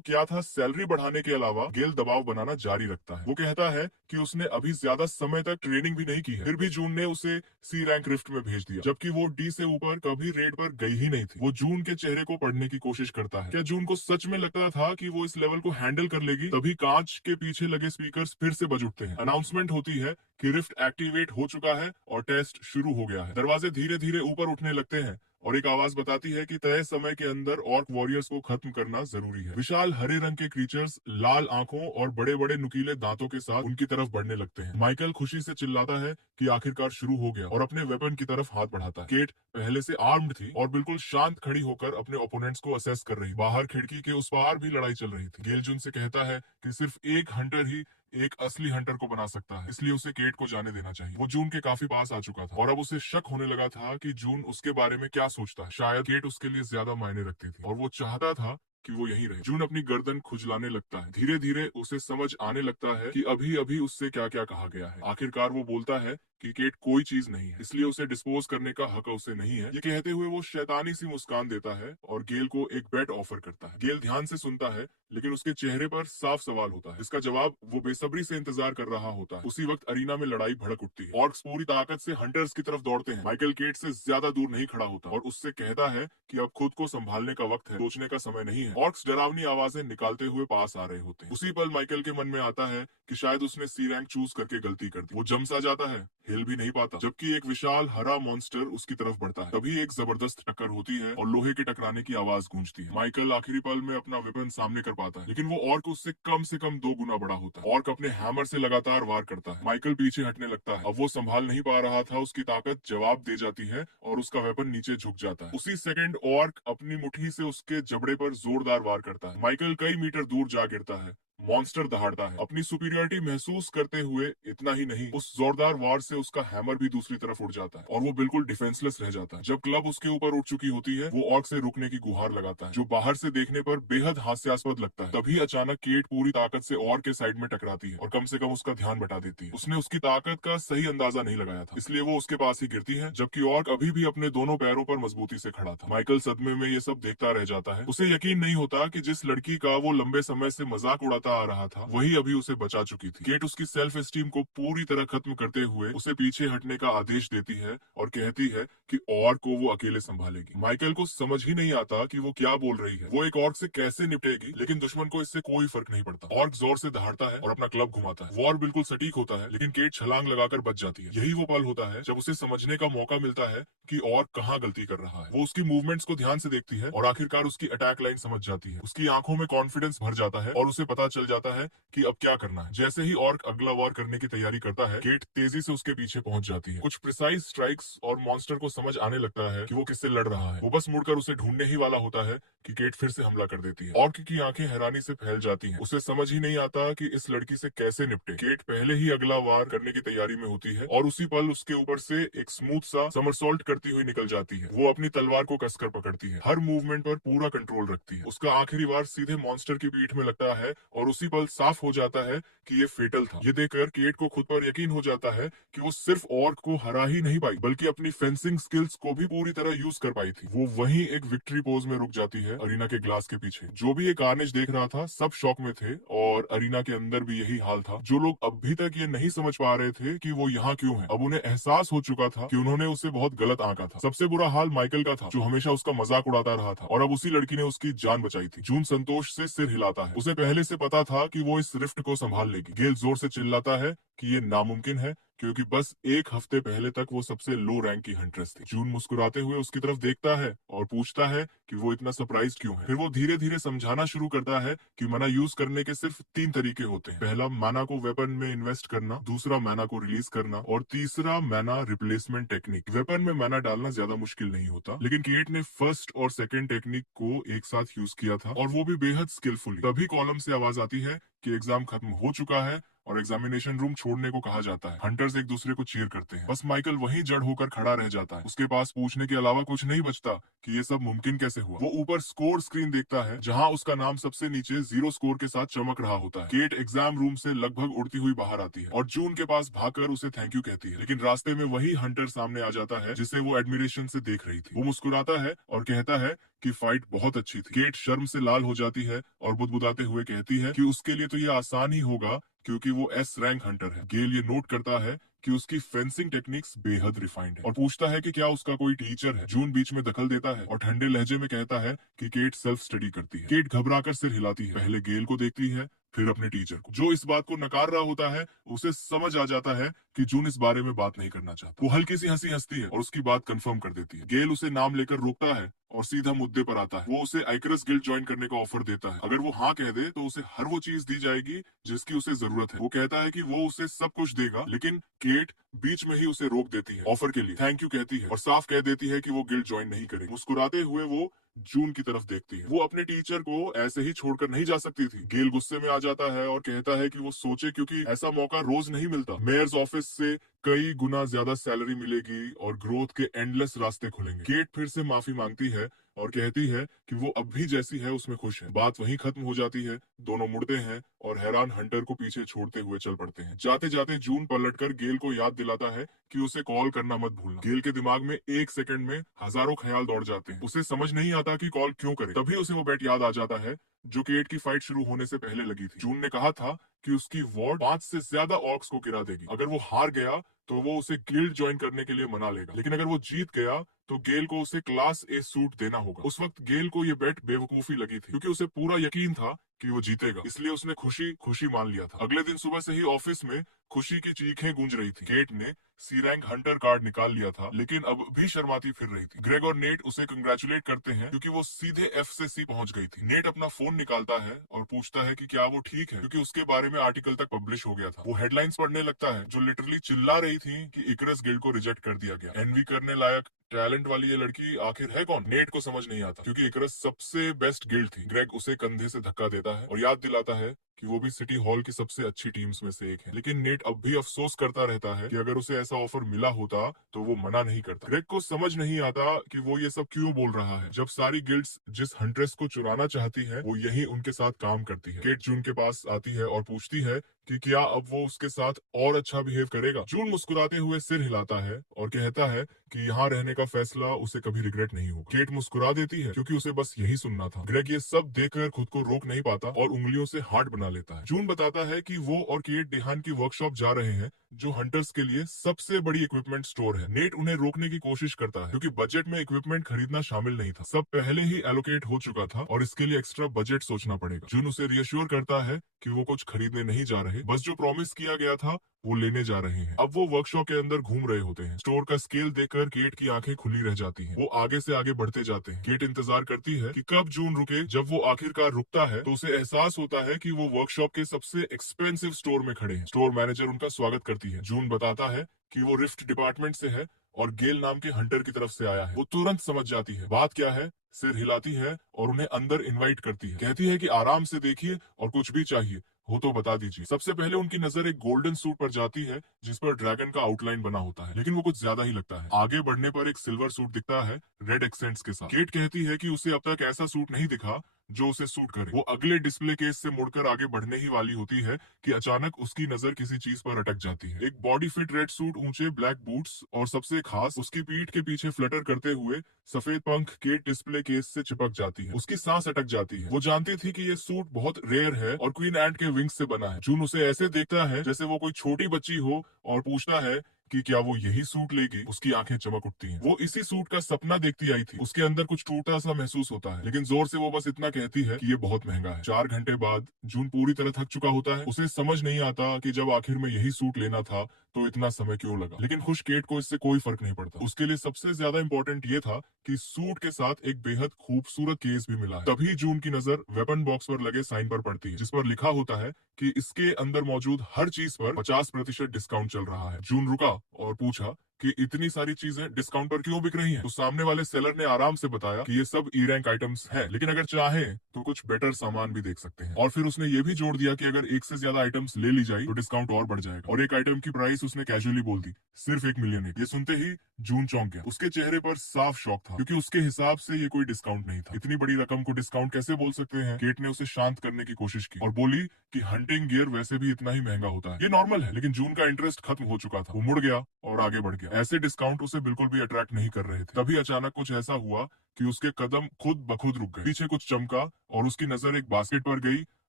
क्या था। सैलरी बढ़ाने के अलावा गेल दबाव बनाना जारी रखता है। वो कहता है कि उसने अभी ज्यादा समय तक ट्रेनिंग भी नहीं की है, फिर भी जून ने उसे सी रैंक रिफ्ट में भेज दिया, जबकि वो डी से ऊपर कभी रेड पर गई ही नहीं थी। वो जून के चेहरे को पढ़ने की कोशिश करता है। क्या जून को सच में लगता था कि वो इस लेवल को हैंडल कर लेगी? तभी कांच के पीछे लगे स्पीकर्स फिर से बज उठते हैं। अनाउंसमेंट होती है कि रिफ्ट एक्टिवेट हो चुका है और टेस्ट शुरू हो गया है। दरवाजे धीरे धीरे ऊपर उठने लगते हैं और एक आवाज बताती है कि तय समय के अंदर ऑर्क वॉरियर्स को खत्म करना जरूरी है। विशाल हरे रंग के क्रीचर्स लाल आंखों और बड़े बड़े नुकीले दांतों के साथ उनकी तरफ बढ़ने लगते हैं। माइकल खुशी से चिल्लाता है कि आखिरकार शुरू हो गया और अपने वेपन की तरफ हाथ बढ़ाता है। केट पहले से आर्म्ड थी और बिल्कुल शांत खड़ी होकर अपने ओपोनेंट्स को असेस कर रही। बाहर खिड़की के उस पार भी लड़ाई चल रही थी। गेल जून से कहता है कि सिर्फ एक हंटर ही एक असली हंटर को बना सकता है, इसलिए उसे केट को जाने देना चाहिए। वो जून के काफी पास आ चुका था और अब उसे शक होने लगा था कि जून उसके बारे में क्या सोचता है। शायद केट उसके लिए ज्यादा मायने रखती थी और वो चाहता था कि वो यहीं रहे। जून अपनी गर्दन खुजलाने लगता है। धीरे धीरे उसे समझ आने लगता है कि अभी अभी उससे क्या क्या कहा गया है। आखिरकार वो बोलता है कि केट कोई चीज नहीं है, इसलिए उसे डिस्पोज करने का हक उसे नहीं है। ये कहते हुए वो शैतानी सी मुस्कान देता है और गेल को एक बेट ऑफर करता है। गेल ध्यान से सुनता है, लेकिन उसके चेहरे पर साफ सवाल होता है, जिसका जवाब वो बेसब्री से इंतजार कर रहा होता है। उसी वक्त अरीना में लड़ाई भड़क उठती है। ऑर्क्स पूरी ताकत से हंटर्स की तरफ दौड़ते हैं। माइकल केट से ज्यादा दूर नहीं खड़ा होता और उससे कहता है कि अब खुद को संभालने का वक्त है, सोचने का समय नहीं है। ऑर्क्स डरावनी आवाजें निकालते हुए पास आ रहे होते हैं। उसी पल माइकल के मन में आता है कि शायद उसने सी रैंक चूज करके गलती कर दी। वो जम सा जाता है, हिल भी नहीं पाता, जबकि एक विशाल हरा मॉन्स्टर उसकी तरफ बढ़ता है। तभी एक जबरदस्त टक्कर होती है और लोहे के टकराने की आवाज गूंजती है। माइकल आखिरी पल में अपना वेपन सामने कर पाता है, लेकिन वो ऑर्क उससे कम 2 गुना बड़ा होता है। ऑर्क अपने हैमर से लगातार वार करता है। माइकल पीछे हटने लगता है। अब वो संभाल नहीं पा रहा था, उसकी ताकत जवाब दे जाती है और उसका वेपन नीचे झुक जाता है। उसी सेकंड ऑर्क अपनी मुट्ठी से उसके जबड़े पर जोरदार वार करता है। माइकल कई मीटर दूर जा गिरता है। मॉन्स्टर दहाड़ता है, अपनी सुपीरियरिटी महसूस करते हुए। इतना ही नहीं, उस जोरदार वार से उसका हैमर भी दूसरी तरफ उड़ जाता है और वो बिल्कुल डिफेंसलेस रह जाता है। जब क्लब उसके ऊपर उठ चुकी होती है, वो ऑर्क से रुकने की गुहार लगाता है, जो बाहर से देखने पर बेहद हास्यास्पद लगता है। तभी अचानक केट पूरी ताकत से ऑर्क के साइड में टकराती है और कम से कम उसका ध्यान बटा देती है। उसने उसकी ताकत का सही अंदाजा नहीं लगाया था, इसलिए वो उसके पास ही गिरती है, जबकि ऑर्क अभी भी अपने दोनों पैरों पर मजबूती से खड़ा था। माइकल सदमे में ये सब देखता रह जाता है। उसे यकीन नहीं होता कि जिस लड़की का वो लंबे समय से मजाक उड़ाता आ रहा था, वही अभी उसे बचा चुकी थी। केट उसकी सेल्फ एस्टीम को पूरी तरह खत्म करते हुए उसे पीछे हटने का आदेश देती है और कहती है कि ऑर्क को वो अकेले संभालेगी। माइकल को समझ ही नहीं आता कि वो क्या बोल रही है। वो एक ऑर्क से कैसे निपटेगी, लेकिन दुश्मन को इससे कोई फर्क नहीं पड़ता। ऑर्क जोर से दहाड़ता है और अपना क्लब घुमाता है। वॉर बिल्कुल सटीक होता है, लेकिन केट छलांग लगाकर बच जाती है। यही वो पल होता है जब उसे समझने का मौका मिलता है कि ऑर्क कहाँ गलती कर रहा है। वो उसकी मूवमेंट्स को ध्यान से देखती है और आखिरकार उसकी अटैक लाइन समझ जाती है। उसकी आंखों में कॉन्फिडेंस भर जाता है और उसे पता चल जाता है कि अब क्या करना है। जैसे ही ऑर्क अगला वार करने की तैयारी करता है, केट तेजी से उसके पीछे पहुंच जाती है। कुछ प्रिसाइज स्ट्राइक्स और मॉन्स्टर को समझ आने लगता है कि वो किससे लड़ रहा है। वो बस मुड़कर उसे ढूंढने ही वाला होता है कि केट फिर से हमला कर देती है। ऑर्क की आंखें हैरानी से फैल जाती हैं। उसे समझ ही नहीं आता कि इस लड़की से कैसे निपटे। केट पहले ही अगला वार करने की तैयारी में होती है और उसी पल उसके ऊपर से एक स्मूथ सा समरसॉल्ट करती हुई निकल जाती है। वो अपनी तलवार को कसकर पकड़ती है, हर मूवमेंट पर पूरा कंट्रोल रखती है। उसका आखिरी वार सीधे मॉन्स्टर की पीठ में लगता है और और उसी पल साफ हो जाता है कि ये फेटल था। ये देखकर केट को खुद पर यकीन हो जाता है कि वो सिर्फ ऑर्क को हरा ही नहीं पाई बल्कि अपनी फेंसिंग स्किल्स को भी पूरी तरह यूज कर पाई थी। वो वहीं एक विक्ट्री पोज में रुक जाती है अरीना के ग्लास के पीछे। जो भी ये कार्नेज देख रहा था सब शॉक में थे और अरीना के अंदर भी यही हाल था। जो लोग अभी तक ये नहीं समझ पा रहे थे कि वो यहाँ क्यों है, अब उन्हें एहसास हो चुका था कि उन्होंने उसे बहुत गलत आंका था। सबसे बुरा हाल माइकल का था जो हमेशा उसका मजाक उड़ाता रहा था और अब उसी लड़की ने उसकी जान बचाई थी। जून संतोष से सिर हिलाता है। उसे पहले से पता था कि वो इस रिफ्ट को संभाल लेगी। गेल जोर से चिल्लाता है कि ये नामुमकिन है क्योंकि बस एक हफ्ते पहले तक वो सबसे लो रैंक की हंट्रेस थी। जून मुस्कुराते हुए उसकी तरफ देखता है और पूछता है कि वो इतना सरप्राइज क्यों है। फिर वो धीरे धीरे समझाना शुरू करता है कि मना यूज करने के सिर्फ 3 तरीके होते हैं। पहला, माना को वेपन में इन्वेस्ट करना, दूसरा माना को रिलीज करना और तीसरा माना रिप्लेसमेंट टेक्निक। वेपन में माना डालना ज्यादा मुश्किल नहीं होता, लेकिन केट ने फर्स्ट और सेकेंड टेक्निक को एक साथ यूज किया था और वो भी बेहद स्किलफुली। तभी कॉलम से आवाज आती है कि एग्जाम खत्म हो चुका है और एग्जामिनेशन रूम छोड़ने को कहा जाता है। हंटर्स एक दूसरे को चीयर करते हैं। बस माइकल वहीं जड़ होकर खड़ा रह जाता है। उसके पास पूछने के अलावा कुछ नहीं बचता कि ये सब मुमकिन कैसे हुआ। वो ऊपर स्कोर स्क्रीन देखता है जहां उसका नाम सबसे नीचे 0 स्कोर के साथ चमक रहा होता है। केट एग्जाम रूम से लगभग उड़ती हुई बाहर आती है और जून के पास भागकर उसे थैंक यू कहती है, लेकिन रास्ते में वही हंटर सामने आ जाता है जिसे वो एडमिरेशन से देख रही थी। वो मुस्कुराता है और कहता है कि फाइट बहुत अच्छी थी। केट शर्म से लाल हो जाती है और बुदबुदाते हुए कहती है कि उसके लिए तो ये आसान ही होगा क्योंकि वो एस रैंक हंटर है। गेल ये नोट करता है कि उसकी फेंसिंग टेक्निक्स बेहद रिफाइंड है और पूछता है कि क्या उसका कोई टीचर है। जून बीच में दखल देता है और ठंडे लहजे में कहता है कि केट सेल्फ स्टडी करती है। केट घबराकर सिर हिलाती है, पहले गेल को देखती है फिर अपने टीचर को। जो इस बात को नकार रहा होता है उसे समझ आ जाता है कि जून इस बारे में बात नहीं करना चाहता। वो हल्की सी हंसी हंसती है और उसकी बात कंफर्म कर देती है। गेल उसे नाम लेकर रोकता है और सीधा मुद्दे पर आता है। वो उसे आइकरस गिल्ड ज्वाइन करने का ऑफर देता है। अगर वो हाँ कह दे तो उसे हर वो चीज दी जाएगी जिसकी उसे जरूरत है। वो कहता है कि वो उसे सब कुछ देगा, लेकिन केट बीच में ही उसे रोक देती है। ऑफर के लिए थैंक यू कहती है और साफ कह देती है कि वो गिल्ड ज्वाइन नहीं करेगी। मुस्कुराते हुए वो जून की तरफ देखती है। वो अपने टीचर को ऐसे ही छोड़कर नहीं जा सकती थी। गेल गुस्से में आ जाता है और कहता है कि वो सोचे क्योंकि ऐसा मौका रोज नहीं मिलता। मेयर्स ऑफिस से कई गुना ज्यादा सैलरी मिलेगी और ग्रोथ के एंडलेस रास्ते खुलेंगे। केट फिर से माफी मांगती है और कहती है कि वो अब भी जैसी है उसमें खुश है। बात वहीं खत्म हो जाती है। दोनों मुड़ते हैं और हैरान हंटर को पीछे छोड़ते हुए चल पड़ते हैं। जाते जाते जून पलटकर गेल को याद दिलाता है कि उसे कॉल करना मत भूलना। गेल के दिमाग में एक सेकंड में हजारों ख्याल दौड़ जाते हैं। उसे समझ नहीं आता कि कॉल क्यों करे। तभी उसे वो बेट याद आ जाता है जो केट की फाइट शुरू होने से पहले लगी थी। जून ने कहा था कि उसकी वॉर्ड 5 से ज्यादा ऑर्क्स को गिरा देगी। अगर वो हार गया तो वो उसे गिल्ड ज्वाइन करने के लिए मना लेगा, लेकिन अगर वो जीत गया तो गेल को उसे क्लास ए सूट देना होगा। उस वक्त गेल को ये बेट बेवकूफी लगी थी क्योंकि उसे पूरा यकीन था कि वो जीतेगा, इसलिए उसने खुशी खुशी मान लिया था। अगले दिन सुबह से ही ऑफिस में खुशी की चीखें गूंज रही थी। केट ने सी रैंक हंटर कार्ड निकाल लिया था, लेकिन अब भी शर्माती फिर रही थी। ग्रेग और नेट उसे कंग्रेचुलेट करते हैं क्योंकि वो सीधे एफ से सी पहुंच गई थी। नेट अपना फोन निकालता है और पूछता है कि क्या वो ठीक है, क्योंकि उसके बारे में आर्टिकल तक पब्लिश हो गया था। वो हेडलाइंस पढ़ने लगता है जो लिटरली चिल्ला रही थी कि इकरस गिल्ड को रिजेक्ट कर दिया गया। एनवी करने लायक टैलेंट वाली ये लड़की आखिर है कौन। नेट को समझ नहीं आता क्योंकि इकरस सबसे बेस्ट गिल्ड थी। ग्रेग उसे कंधे से धक्का देता है और याद दिलाता है कि वो भी सिटी हॉल की सबसे अच्छी टीम्स में से एक है। लेकिन नेट अब भी अफसोस करता रहता है कि अगर उसे ऐसा ऑफर मिला होता तो वो मना नहीं करता। ग्रेग को समझ नहीं आता कि वो ये सब क्यों बोल रहा है जब सारी गिल्ड्स जिस हंट्रेस को चुराना चाहती है वो यही उनके साथ काम करती है। केट जून के पास आती है और पूछती है कि क्या अब वो उसके साथ और अच्छा बिहेव करेगा। जून मुस्कुराते हुए सिर हिलाता है और कहता है कि यहाँ रहने का फैसला उसे कभी रिग्रेट नहीं होगा। केट मुस्कुरा देती है क्योंकि उसे बस यही सुनना था। ग्रेग ये सब देखकर खुद को रोक नहीं पाता और उंगलियों से हार्ट बना लेता है। जून बताता है कि वो और केट डेहान की वर्कशॉप जा रहे हैं जो हंटर्स के लिए सबसे बड़ी इक्विपमेंट स्टोर है। नेट उन्हें रोकने की कोशिश करता है क्योंकि बजट में इक्विपमेंट खरीदना शामिल नहीं था। सब पहले ही एलोकेट हो चुका था और इसके लिए एक्स्ट्रा बजट सोचना पड़ेगा। जून उसे रियश्योर करता है कि वो कुछ खरीदने नहीं जा रहे, बस जो प्रॉमिस किया गया था वो लेने जा रहे हैं। अब वो वर्कशॉप के अंदर घूम रहे होते हैं। स्टोर का स्केल देखकर केट की आंखें खुली रह जाती हैं। वो आगे से आगे बढ़ते जाते हैं। केट इंतजार करती है कि कब जून रुके। जब वो आखिरकार रुकता है तो उसे एहसास होता है कि वो वर्कशॉप के सबसे एक्सपेंसिव स्टोर में खड़े हैं। स्टोर मैनेजर उनका स्वागत करती है। जून बताता है कि वो रिफ्ट डिपार्टमेंट से है और गेल नाम के हंटर की तरफ से आया है। वो तुरंत समझ जाती है बात क्या है, सिर हिलाती है और उन्हें अंदर इनवाइट करती है। कहती है कि आराम से देखिए और कुछ भी चाहिए हो तो बता दीजिए। सबसे पहले उनकी नजर एक गोल्डन सूट पर जाती है जिस पर ड्रैगन का आउटलाइन बना होता है, लेकिन वो कुछ ज्यादा ही लगता है। आगे बढ़ने पर एक सिल्वर सूट दिखता है रेड एक्सेंट्स के साथ। केट कहती है कि उसे अब तक ऐसा सूट नहीं दिखा जो उसे सूट करे। वो अगले डिस्प्ले केस से मुड़कर आगे बढ़ने ही वाली होती है कि अचानक उसकी नजर किसी चीज पर अटक जाती है। एक बॉडी फिट रेड सूट, ऊंचे ब्लैक बूट्स और सबसे खास उसकी पीठ के पीछे फ्लटर करते हुए सफेद पंख के डिस्प्ले केस से चिपक जाती है। उसकी सांस अटक जाती है। वो जानती थी कि ये सूट बहुत रेयर है और क्वीन एंट के विंग्स से बना है। जून उसे ऐसे देखता है जैसे वो कोई छोटी बच्ची हो और पूछता है कि क्या वो यही सूट लेगी। उसकी आंखें चमक उठती हैं। वो इसी सूट का सपना देखती आई थी। उसके अंदर कुछ टूटा सा महसूस होता है, लेकिन जोर से वो बस इतना कहती है कि ये बहुत महंगा है। 4 घंटे बाद जून पूरी तरह थक चुका होता है। उसे समझ नहीं आता कि जब आखिर में यही सूट लेना था तो इतना समय क्यों लगा। लेकिन खुश केट को इससे कोई फर्क नहीं पड़ता। उसके लिए सबसे ज्यादा इंपॉर्टेंट ये था कि सूट के साथ एक बेहद खूबसूरत केस भी मिला है। तभी जून की नजर वेपन बॉक्स पर लगे साइन पर पड़ती है, जिस पर लिखा होता है कि इसके अंदर मौजूद हर चीज पर 50% डिस्काउंट चल रहा है। जून रुका और पूछा कि इतनी सारी चीजें डिस्काउंट पर क्यों बिक रही हैं? तो सामने वाले सेलर ने आराम से बताया कि ये सब ई रैंक आइटम्स हैं, लेकिन अगर चाहें तो कुछ बेटर सामान भी देख सकते हैं। और फिर उसने ये भी जोड़ दिया कि अगर एक से ज्यादा आइटम्स ले ली जाए तो डिस्काउंट और बढ़ जाएगा। और एक आइटम की प्राइस उसने कैजुअली बोल दी, सिर्फ 1 मिलियन। ये सुनते ही जून चौंक गया। उसके चेहरे पर साफ शौक था, क्योंकि उसके हिसाब से ये कोई डिस्काउंट नहीं था। इतनी बड़ी रकम को डिस्काउंट कैसे बोल सकते हैं? केट ने उसे शांत करने की कोशिश की और बोली कि हंटिंग गियर वैसे भी इतना ही महंगा होता है, ये नॉर्मल है। लेकिन जून का इंटरेस्ट खत्म हो चुका था। वो मुड़ गया और आगे बढ़ गया। ऐसे डिस्काउंट उसे बिल्कुल भी अट्रैक्ट नहीं कर रहे थे। तभी अचानक कुछ ऐसा हुआ कि उसके कदम खुद ब खुद रुक गए। पीछे कुछ चमका और उसकी नजर एक बास्केट पर गई,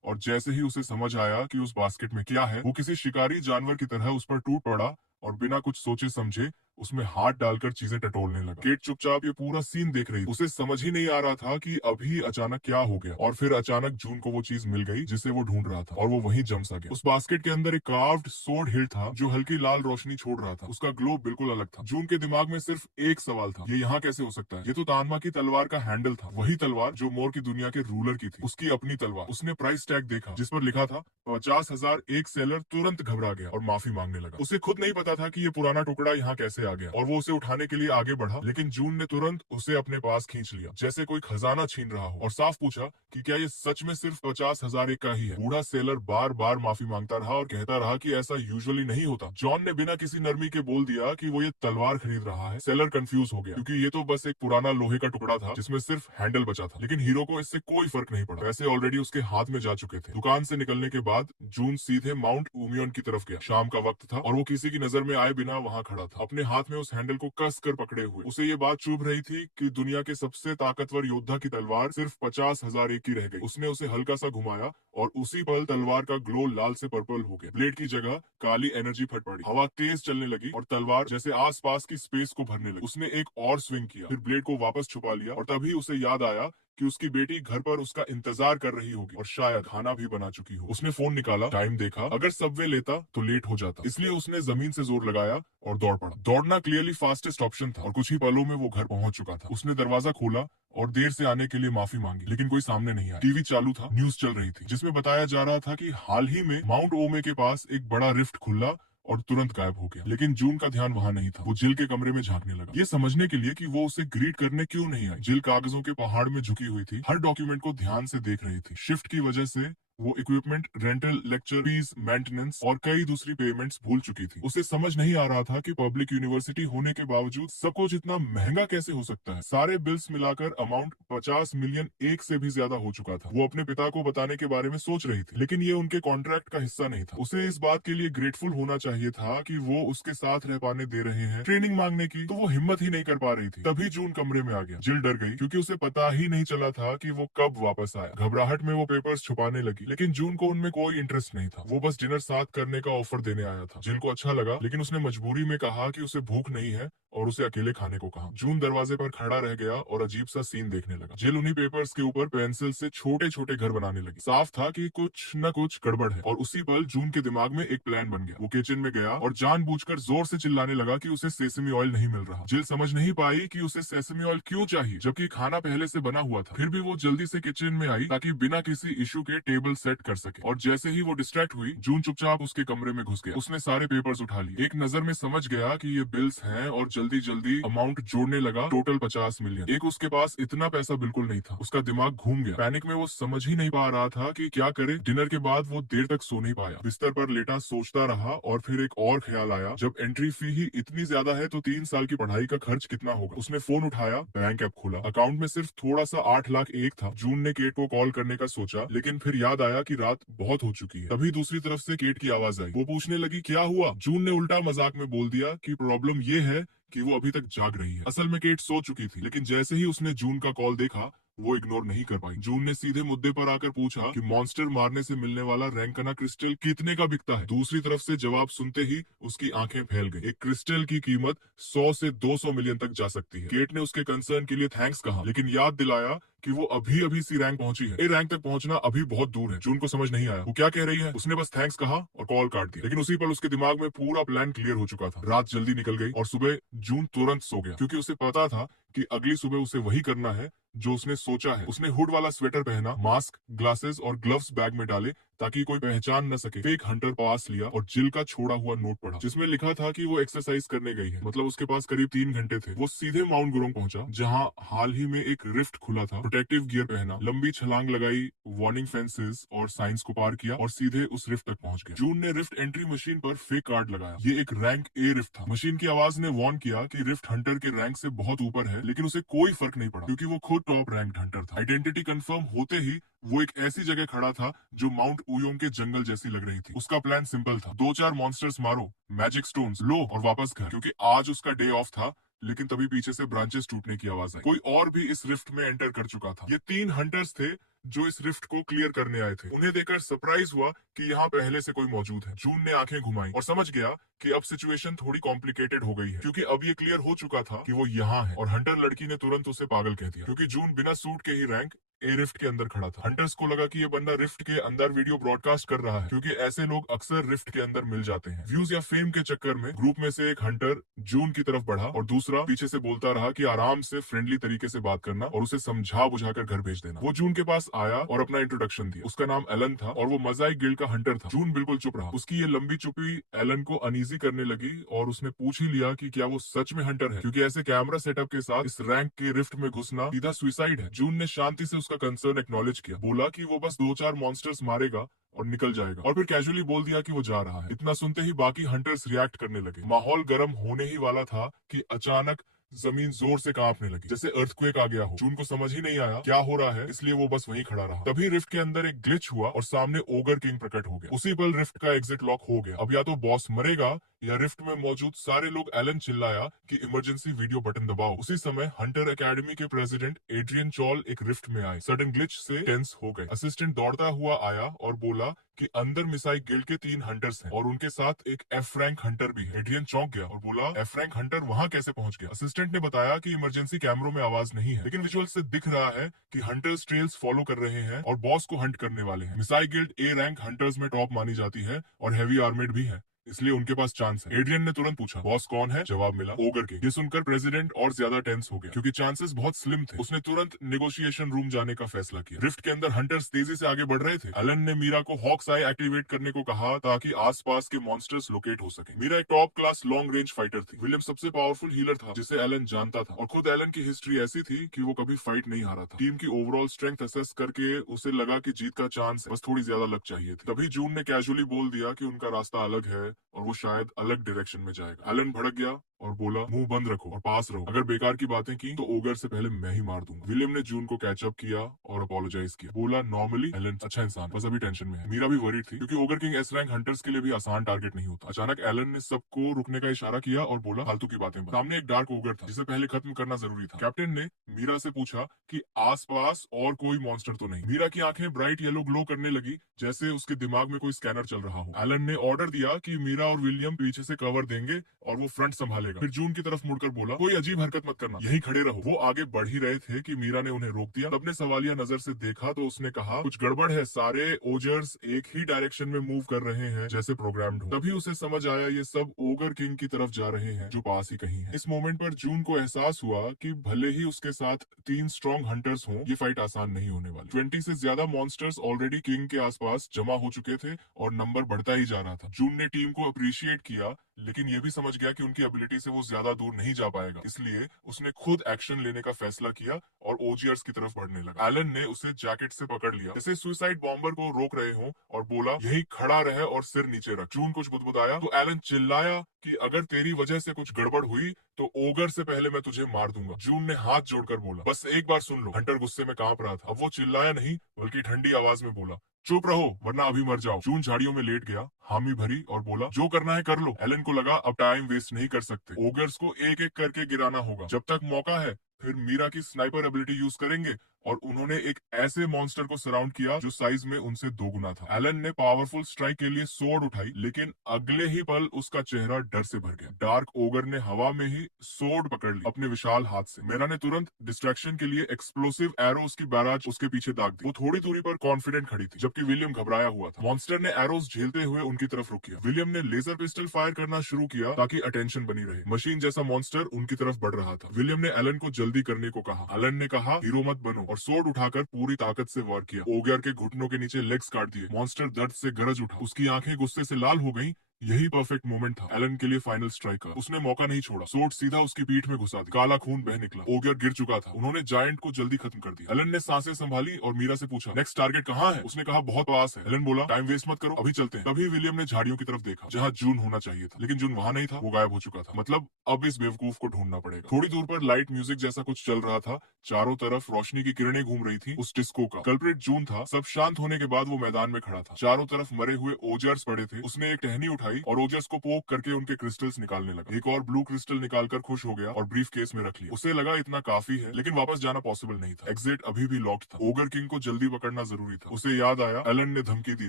और जैसे ही उसे समझ आया कि उस बास्केट में क्या है, वो किसी शिकारी जानवर की तरह उस पर टूट पड़ा और बिना कुछ सोचे समझे उसमें हाथ डालकर चीजें टटोलने लगा। केट चुपचाप ये पूरा सीन देख रही थी। उसे समझ ही नहीं आ रहा था कि अभी अचानक क्या हो गया। और फिर अचानक जून को वो चीज मिल गई जिसे वो ढूंढ रहा था, और वो वहीं जम सा गया। उस बास्केट के अंदर एक कार्व्ड सोर्ड हिल था जो हल्की लाल रोशनी छोड़ रहा था। उसका ग्लो बिल्कुल अलग था। जून के दिमाग में सिर्फ एक सवाल था, ये यहाँ कैसे हो सकता है? ये तो तानमा की तलवार का हैंडल था, वही तलवार जो मोर की दुनिया के रूलर की थी, उसकी अपनी तलवार। उसने प्राइस टैग देखा जिस पर लिखा था 50,000। एक सेलर तुरंत घबरा गया और माफी मांगने लगा। उसे खुद नहीं पता था कि ये पुराना टुकड़ा यहाँ कैसे आ गया, और वो उसे उठाने के लिए आगे बढ़ा, लेकिन जून ने तुरंत उसे अपने पास खींच लिया जैसे कोई खजाना छीन रहा हो, और साफ पूछा कि क्या ये सच में सिर्फ 50,000 का ही है? बूढ़ा सेलर बार बार माफी मांगता रहा और कहता रहा कि ऐसा यूजुअली नहीं होता। जॉन ने बिना किसी नरमी के बोल दिया कि वो ये तलवार खरीद रहा है। सेलर कंफ्यूज हो गया, क्योंकि ये तो बस एक पुराना लोहे का टुकड़ा था जिसमें सिर्फ हैंडल बचा था। लेकिन हीरो को इससे कोई फर्क नहीं पड़ा, पैसे ऑलरेडी उसके हाथ में जा चुके थे। दुकान से निकलने के बाद जून सीधे माउंट उमियोन की तरफ गया। शाम का वक्त था और वो किसी की नजर में आए बिना वहां खड़ा था, अपने हाथ में उस हैंडल को कस कर पकड़े हुए। उसे ये बात चुभ रही थी कि दुनिया के सबसे ताकतवर योद्धा की तलवार सिर्फ 50,000 की रह गई। उसने उसे हल्का सा घुमाया और उसी पल तलवार का ग्लो लाल से पर्पल हो गया। ब्लेड की जगह काली एनर्जी फट पड़ी। हवा तेज चलने लगी और तलवार जैसे आसपास की स्पेस को भरने लगी। उसने एक और स्विंग किया, फिर ब्लेड को वापस छुपा लिया, और तभी उसे याद आया कि उसकी बेटी घर पर उसका इंतजार कर रही होगी और शायद खाना भी बना चुकी हो। उसने फोन निकाला, टाइम देखा, अगर सबवे लेता तो लेट हो जाता, इसलिए उसने जमीन से जोर लगाया और दौड़ पड़ा। दौड़ना क्लियरली फास्टेस्ट ऑप्शन था और कुछ ही पलों में वो घर पहुंच चुका था। उसने दरवाजा खोला और देर से आने के लिए माफी मांगी, लेकिन कोई सामने नहीं आया। टीवी चालू था, न्यूज चल रही थी जिसमें बताया जा रहा था कि हाल ही में माउंट ओमे के पास एक बड़ा रिफ्ट खुला और तुरंत गायब हो गया। लेकिन जून का ध्यान वहां नहीं था। वो जिल के कमरे में झांकने लगा, ये समझने के लिए कि वो उसे ग्रीट करने क्यों नहीं आई। जिल कागजों के पहाड़ में झुकी हुई थी, हर डॉक्यूमेंट को ध्यान से देख रही थी। शिफ्ट की वजह से वो equipment, rental, lecture fees, maintenance और कई दूसरी पेमेंट्स भूल चुकी थी। उसे समझ नहीं आ रहा था कि पब्लिक यूनिवर्सिटी होने के बावजूद सब कुछ इतना महंगा कैसे हो सकता है। सारे बिल्स मिलाकर अमाउंट 50 मिलियन एक से भी ज्यादा हो चुका था। वो अपने पिता को बताने के बारे में सोच रही थी, लेकिन ये उनके कॉन्ट्रैक्ट का हिस्सा नहीं था। उसे इस बात के लिए ग्रेटफुल होना चाहिए था कि वो उसके साथ रह पाने दे रहे हैं। ट्रेनिंग मांगने की तो वो हिम्मत ही नहीं कर पा रही थी। तभी जून कमरे में आ गया। जिल डर गई, क्योंकि उसे पता ही नहीं चला था कि वो कब वापस आया। घबराहट में वो पेपर्स छुपाने लगी, लेकिन जून को उनमें कोई इंटरेस्ट नहीं था। वो बस डिनर साथ करने का ऑफर देने आया था। जिल को अच्छा लगा, लेकिन उसने मजबूरी में कहा कि उसे भूख नहीं है और उसे अकेले खाने को कहा। जून दरवाजे पर खड़ा रह गया और अजीब सा सीन देखने लगा। जिल उन्हीं पेपर्स के ऊपर पेंसिल से छोटे छोटे घर बनाने लगी। साफ था कि कुछ न कुछ गड़बड़ है, और उसी पल जून के दिमाग में एक प्लान बन गया। वो किचन में गया और जानबूझकर जोर से चिल्लाने लगा कि उसे सेसमी ऑयल नहीं मिल रहा। जिल समझ नहीं पाई कि उसे सेसमी ऑयल क्यों चाहिए, जबकि खाना पहले से बना हुआ था। फिर भी वो जल्दी से किचन में आई ताकि बिना किसी इशू के टेबल सेट कर सके। और जैसे ही वो डिस्ट्रैक्ट हुई, जून चुपचाप उसके कमरे में घुस गया। उसने सारे पेपर्स उठा लिए, एक नजर में समझ गया कि ये बिल्स हैं और जल्दी जल्दी अमाउंट जोड़ने लगा। Total 50 million. एक उसके पास इतना पैसा बिल्कुल नहीं था। उसका दिमाग घूम गया। पैनिक में वो समझ ही नहीं पा रहा था कि क्या करे। डिनर के बाद वो देर तक सो नहीं पाया। बिस्तर पर लेटा सोचता रहा और फिर एक और ख्याल आया, जब एंट्री फी ही इतनी ज्यादा है तो 3 साल की पढ़ाई का खर्च कितना होगा। उसने फोन उठाया, बैंक ऐप खोला। अकाउंट में सिर्फ थोड़ा सा 8 लाख एक था। जून ने केट को कॉल करने का सोचा, लेकिन फिर याद आया कि रात बहुत हो चुकी है। तभी दूसरी तरफ से केट की आवाज आई। वो पूछने लगी, क्या हुआ? जून ने उल्टा मजाक में बोल दिया कि प्रॉब्लम ये है कि वो अभी तक जाग रही है। असल में केट सो चुकी थी, लेकिन जैसे ही उसने जून का कॉल देखा, वो इग्नोर नहीं कर पाई। जून ने सीधे मुद्दे पर आकर पूछा कि मॉन्स्टर मारने से मिलने वाला रैंकना क्रिस्टल कितने का बिकता है। दूसरी तरफ से जवाब सुनते ही उसकी आंखें फैल गई। एक क्रिस्टल की कीमत 100 से 200 मिलियन तक जा सकती है। केट ने उसके कंसर्न के लिए थैंक्स कहा, लेकिन याद दिलाया कि वो अभी अभी सी रैंक पहुंची है। ए रैंक तक पहुंचना अभी बहुत दूर है। जून को समझ नहीं आया वो क्या कह रही है। उसने बस थैंक्स कहा और कॉल काट दिया। लेकिन उसी पर उसके दिमाग में पूरा प्लान क्लियर हो चुका था। रात जल्दी निकल गई और सुबह जून तुरंत सो गया, क्योंकि उसे पता था कि अगली सुबह उसे वही करना है जो उसने सोचा है। उसने हुड वाला स्वेटर पहना, मास्क, ग्लासेस और ग्लव्स बैग में डाले ताकि कोई पहचान न सके। फेक हंटर पास लिया और जिल का छोड़ा हुआ नोट पढ़ा, जिसमें लिखा था कि वो एक्सरसाइज करने गई है। मतलब उसके पास करीब 3 घंटे थे। वो सीधे माउंट गुरोंग पहुंचा, जहां हाल ही में एक रिफ्ट खुला था। प्रोटेक्टिव गियर पहना, लंबी छलांग लगाई, वार्निंग फेंसेस और साइंस को पार किया और सीधे उस रिफ्ट तक पहुंच गया। जून ने रिफ्ट एंट्री मशीन पर फेक कार्ड लगाया। ये एक रैंक ए रिफ्ट था। मशीन की आवाज ने वार्न किया कि रिफ्ट हंटर के रैंक से बहुत ऊपर है, लेकिन उसे कोई फर्क नहीं पड़ा, क्योंकि वो खुद टॉप रैंक हंटर था। आइडेंटिटी कंफर्म होते ही वो एक ऐसी जगह खड़ा था जो माउंट उयोंग के जंगल जैसी लग रही थी। उसका प्लान सिंपल था, 2-4 मॉन्स्टर्स मारो, मैजिक स्टोन्स लो और वापस घर, क्योंकि आज उसका डे ऑफ था। लेकिन तभी पीछे से ब्रांचेस टूटने की आवाज आई। कोई और भी इस रिफ्ट में एंटर कर चुका था। ये 3 हंटर्स थे जो इस रिफ्ट को क्लियर करने आए थे। उन्हें देखकर सरप्राइज हुआ कि यहाँ पहले से कोई मौजूद है। जून ने आंखें घुमाई और समझ गया कि अब सिचुएशन थोड़ी कॉम्प्लिकेटेड हो गई है, क्योंकि अब ये क्लियर हो चुका था कि वो यहाँ है। और हंटर लड़की ने तुरंत उसे पागल कह दिया, क्योंकि जून बिना सूट के ही रैंक ए रिफ्ट के अंदर खड़ा था। हंटर्स को लगा कि ये बंदा रिफ्ट के अंदर वीडियो ब्रॉडकास्ट कर रहा है, क्योंकि ऐसे लोग अक्सर रिफ्ट के अंदर मिल जाते हैं। व्यूज या फेम के चक्कर में ग्रुप में से एक हंटर जून की तरफ बढ़ा और दूसरा पीछे से बोलता रहा कि आराम से फ्रेंडली तरीके से बात करना और उसे समझा बुझाकर घर भेज देना। वो जून के पास आया और अपना इंट्रोडक्शन दिया। उसका नाम एलन था और वो मोज़ाइक गिल्ड का हंटर था। जून बिल्कुल चुप रहा। उसकी ये लंबी चुप्पी एलन को अनईजी करने लगी और उसने पूछ ही लिया कि क्या वो सच में हंटर है, क्योंकि ऐसे कैमरा सेटअप के साथ इस रैंक के रिफ्ट में घुसना सीधा सुसाइड है। जून ने शांति से उसका कंसर्न एक्नॉलेज किया, बोला कि वो बस 2-4 मॉन्स्टर्स मारेगा और निकल जाएगा, और फिर कैजुअली बोल दिया कि वो जा रहा है। इतना सुनते ही बाकी हंटर्स रिएक्ट करने लगे। माहौल गर्म होने ही वाला था कि अचानक जमीन जोर से कांपने लगी, जैसे अर्थक्वेक आ गया हो। जून को समझ ही नहीं आया क्या हो रहा है, इसलिए वो बस वहीं खड़ा रहा। तभी रिफ्ट के अंदर एक ग्लिच हुआ और सामने ओगर किंग प्रकट हो गया। उसी पल रिफ्ट का एग्जिट लॉक हो गया। अब या तो बॉस मरेगा या रिफ्ट में मौजूद सारे लोग। एलन चिल्लाया कि इमरजेंसी वीडियो बटन दबाओ। उसी समय हंटर एकेडमी के प्रेसिडेंट एड्रियन चॉल एक रिफ्ट में आए। सडन ग्लिच से टेंस हो गए। असिस्टेंट दौड़ता हुआ आया और बोला कि अंदर मिसाइल गिल्ड के 3 हंटर्स हैं और उनके साथ एक एफ रैंक हंटर भी है। एड्रियन चौंक गया और बोला, एफ रैंक हंटर वहां कैसे पहुंच गया? असिस्टेंट ने बताया कि इमरजेंसी कैमरों में आवाज नहीं है, लेकिन विजुअल से दिख रहा है कि हंटर्स ट्रेल्स फॉलो कर रहे हैं और बॉस को हंट करने वाले हैं। Missile guild A rank hunters में टॉप मानी जाती है और हैवी आर्मेड भी है, इसलिए उनके पास चांस है। एड्रियन ने तुरंत पूछा, बॉस कौन है? जवाब मिला, ओगर के। ये सुनकर प्रेसिडेंट और ज्यादा टेंस हो गया, क्योंकि चांसेस बहुत स्लिम थे। उसने तुरंत नेगोशिएशन रूम जाने का फैसला किया। रिफ्ट के अंदर हंटर्स तेजी से आगे बढ़ रहे थे। एलन ने मीरा को हॉक्स आई एक्टिवेट करने को कहा ताकि आसपास के मॉन्स्टर्स लोकेट हो सके। मीरा एक top class long range fighter थी। विलियम सबसे पावरफुल हीलर था जिसे एलन जानता था, और खुद एलन की हिस्ट्री ऐसी थी कि वो कभी फाइट नहीं हारा था। टीम की ओवरऑल स्ट्रेंथ असेस करके उसे लगा कि जीत का चांस है, बस थोड़ी ज्यादा लक चाहिए थी। तभी जून ने कैजुअली बोल दिया कि उनका रास्ता अलग है और वो शायद अलग डायरेक्शन में जाएगा। एलन भड़क गया और बोला, मुंह बंद रखो और पास रहो। अगर बेकार की बातें की तो ओगर से पहले मैं ही मार दूंगा। विलियम ने जून को कैचअप किया और अपोलोजाइज किया। बोला, नॉर्मली एलन अच्छा इंसान, बस अभी टेंशन में है। मीरा भी वरीड थी, क्योंकि ogre king S rank hunters के लिए भी आसान टारगेट नहीं होता। अचानक एलन ने सबको रुकने का इशारा किया और बोला, फालतू की बातें मत। सामने एक डार्क ओगर था जिसे पहले खत्म करना जरूरी था। कैप्टन ने मीरा से पूछा कि आसपास और कोई मॉन्स्टर तो नहीं। मीरा की आंखें ब्राइट येलो ग्लो करने लगी, जैसे उसके दिमाग में कोई स्कैनर चल रहा हो। एलन ने ऑर्डर दिया कि मीरा और विलियम पीछे से कवर देंगे और वो फ्रंट संभालेगा। फिर जून की तरफ मुड़कर बोला, कोई अजीब हरकत मत करना, यहीं खड़े रहो। वो आगे बढ़ ही रहे थे कि मीरा ने उन्हें रोक दिया। सबने सवालिया नजर से देखा तो उसने कहा, कुछ गड़बड़ है, सारे ओजर्स एक ही डायरेक्शन में मूव कर रहे हैं जैसे प्रोग्राम्ड हो। तभी उसे समझ आया ये सब ओगर किंग की तरफ जा रहे हैं जो पास ही कहीं है। इस मोमेंट पर जून को एहसास हुआ कि भले ही उसके साथ 3 स्ट्रॉन्ग हंटर्स हों, ये फाइट आसान नहीं होने वाली। 20 से ज्यादा मॉन्स्टर्स ऑलरेडी किंग के आसपास जमा हो चुके थे और नंबर बढ़ता ही जा रहा था। जून ने टीम को अप्रिशिएट किया, लेकिन ये भी समझ गया कि उनकी एबिलिटी से वो ज्यादा दूर नहीं जा पाएगा, इसलिए उसने खुद एक्शन लेने का फैसला किया और ओजीआर्स की तरफ बढ़ने लगा। एलन ने उसे जैकेट से पकड़ लिया जैसे सुसाइड बॉम्बर को रोक रहे हो और बोला, यही खड़ा रहे और सिर नीचे रख। जून कुछ बुदबुदाया तो एलन चिल्लाया कि अगर तेरी वजह से कुछ गड़बड़ हुई तो ओगर से पहले मैं तुझे मार दूंगा। जून ने हाथ जोड़कर बोला, बस एक बार सुन लो। हंटर गुस्से में कांप रहा था। अब वो चिल्लाया नहीं बल्कि ठंडी आवाज में बोला, चुप रहो वरना अभी मर जाओ। जून झाड़ियों में लेट गया, हामी भरी और बोला, जो करना है कर लो। एलन को लगा अब टाइम वेस्ट नहीं कर सकते, ओगर्स को एक एक करके गिराना होगा। जब तक मौका है फिर मीरा की स्नाइपर एबिलिटी यूज करेंगे और उन्होंने एक ऐसे मॉन्स्टर को सराउंड किया जो साइज में उनसे दोगुना था। एलन ने पावरफुल स्ट्राइक के लिए सोर्ड उठाई, लेकिन अगले ही पल उसका चेहरा डर से भर गया। डार्क ओगर ने हवा में ही सोर्ड पकड़ ली अपने विशाल हाथ से। मीरा ने तुरंत डिस्ट्रैक्शन के लिए एक्सप्लोसिव एरोस की बैराज उसके पीछे दाग दी। वो थोड़ी दूरी पर कॉन्फिडेंट खड़ी थी जबकि विलियम घबराया हुआ था। मॉन्स्टर ने एरोस झेलते हुए उनकी तरफ रुक किया। विलियम ने लेजर पिस्टल फायर करना शुरू किया ताकि अटेंशन बनी रहे। मशीन जैसा मॉन्स्टर उनकी तरफ बढ़ रहा था। विलियम ने एलन को जल्दी करने को कहा। एलन ने कहा, हीरो मत बनो, और सोर्ड उठाकर पूरी ताकत से वार किया। ओगर के घुटनों के नीचे लेग्स काट दिए। मॉन्स्टर दर्द से गरज उठा, उसकी आंखें गुस्से से लाल हो गईं। यही परफेक्ट मोमेंट था एलन के लिए फाइनल स्ट्राइक का। उसने मौका नहीं छोड़ा, सोर्ड सीधा उसकी पीठ में घुसा दिया। काला खून बह निकला। ओगर गिर चुका था। उन्होंने जायंट को जल्दी खत्म कर दिया। एलन ने सांसें संभाली और मीरा से पूछा, नेक्स्ट टारगेट कहाँ है? उसने कहा, बहुत पास है। एलन बोला, टाइम वेस्ट मत करो, अभी चलते हैं। तभी विलियम ने झाड़ियों की तरफ देखा जहाँ जून होना चाहिए था, लेकिन जून वहां नहीं था, वो गायब हो चुका था। मतलब अब इस बेवकूफ को ढूंढना पड़ेगा। थोड़ी दूर पर लाइट म्यूजिक जैसा कुछ चल रहा था। चारों तरफ रोशनी की किरणें घूम रही थी उस डिस्को का। कल्प्रिट जून था। सब शांत होने के बाद वो मैदान में खड़ा था। चारों तरफ मरे हुए ओजर्स पड़े थे। उसने एक टहनी उठाई और ओजर्स को पोक करके उनके क्रिस्टल्स निकालने लगा। एक और ब्लू क्रिस्टल निकालकर खुश हो गया और ब्रीफ केस में रख लिया। उसे लगा इतना काफी है, लेकिन वापस जाना पॉसिबल नहीं था। एग्जिट अभी भी लॉक्ड था। ओगर किंग को जल्दी पकड़ना जरूरी था। उसे याद आया एलन ने धमकी दी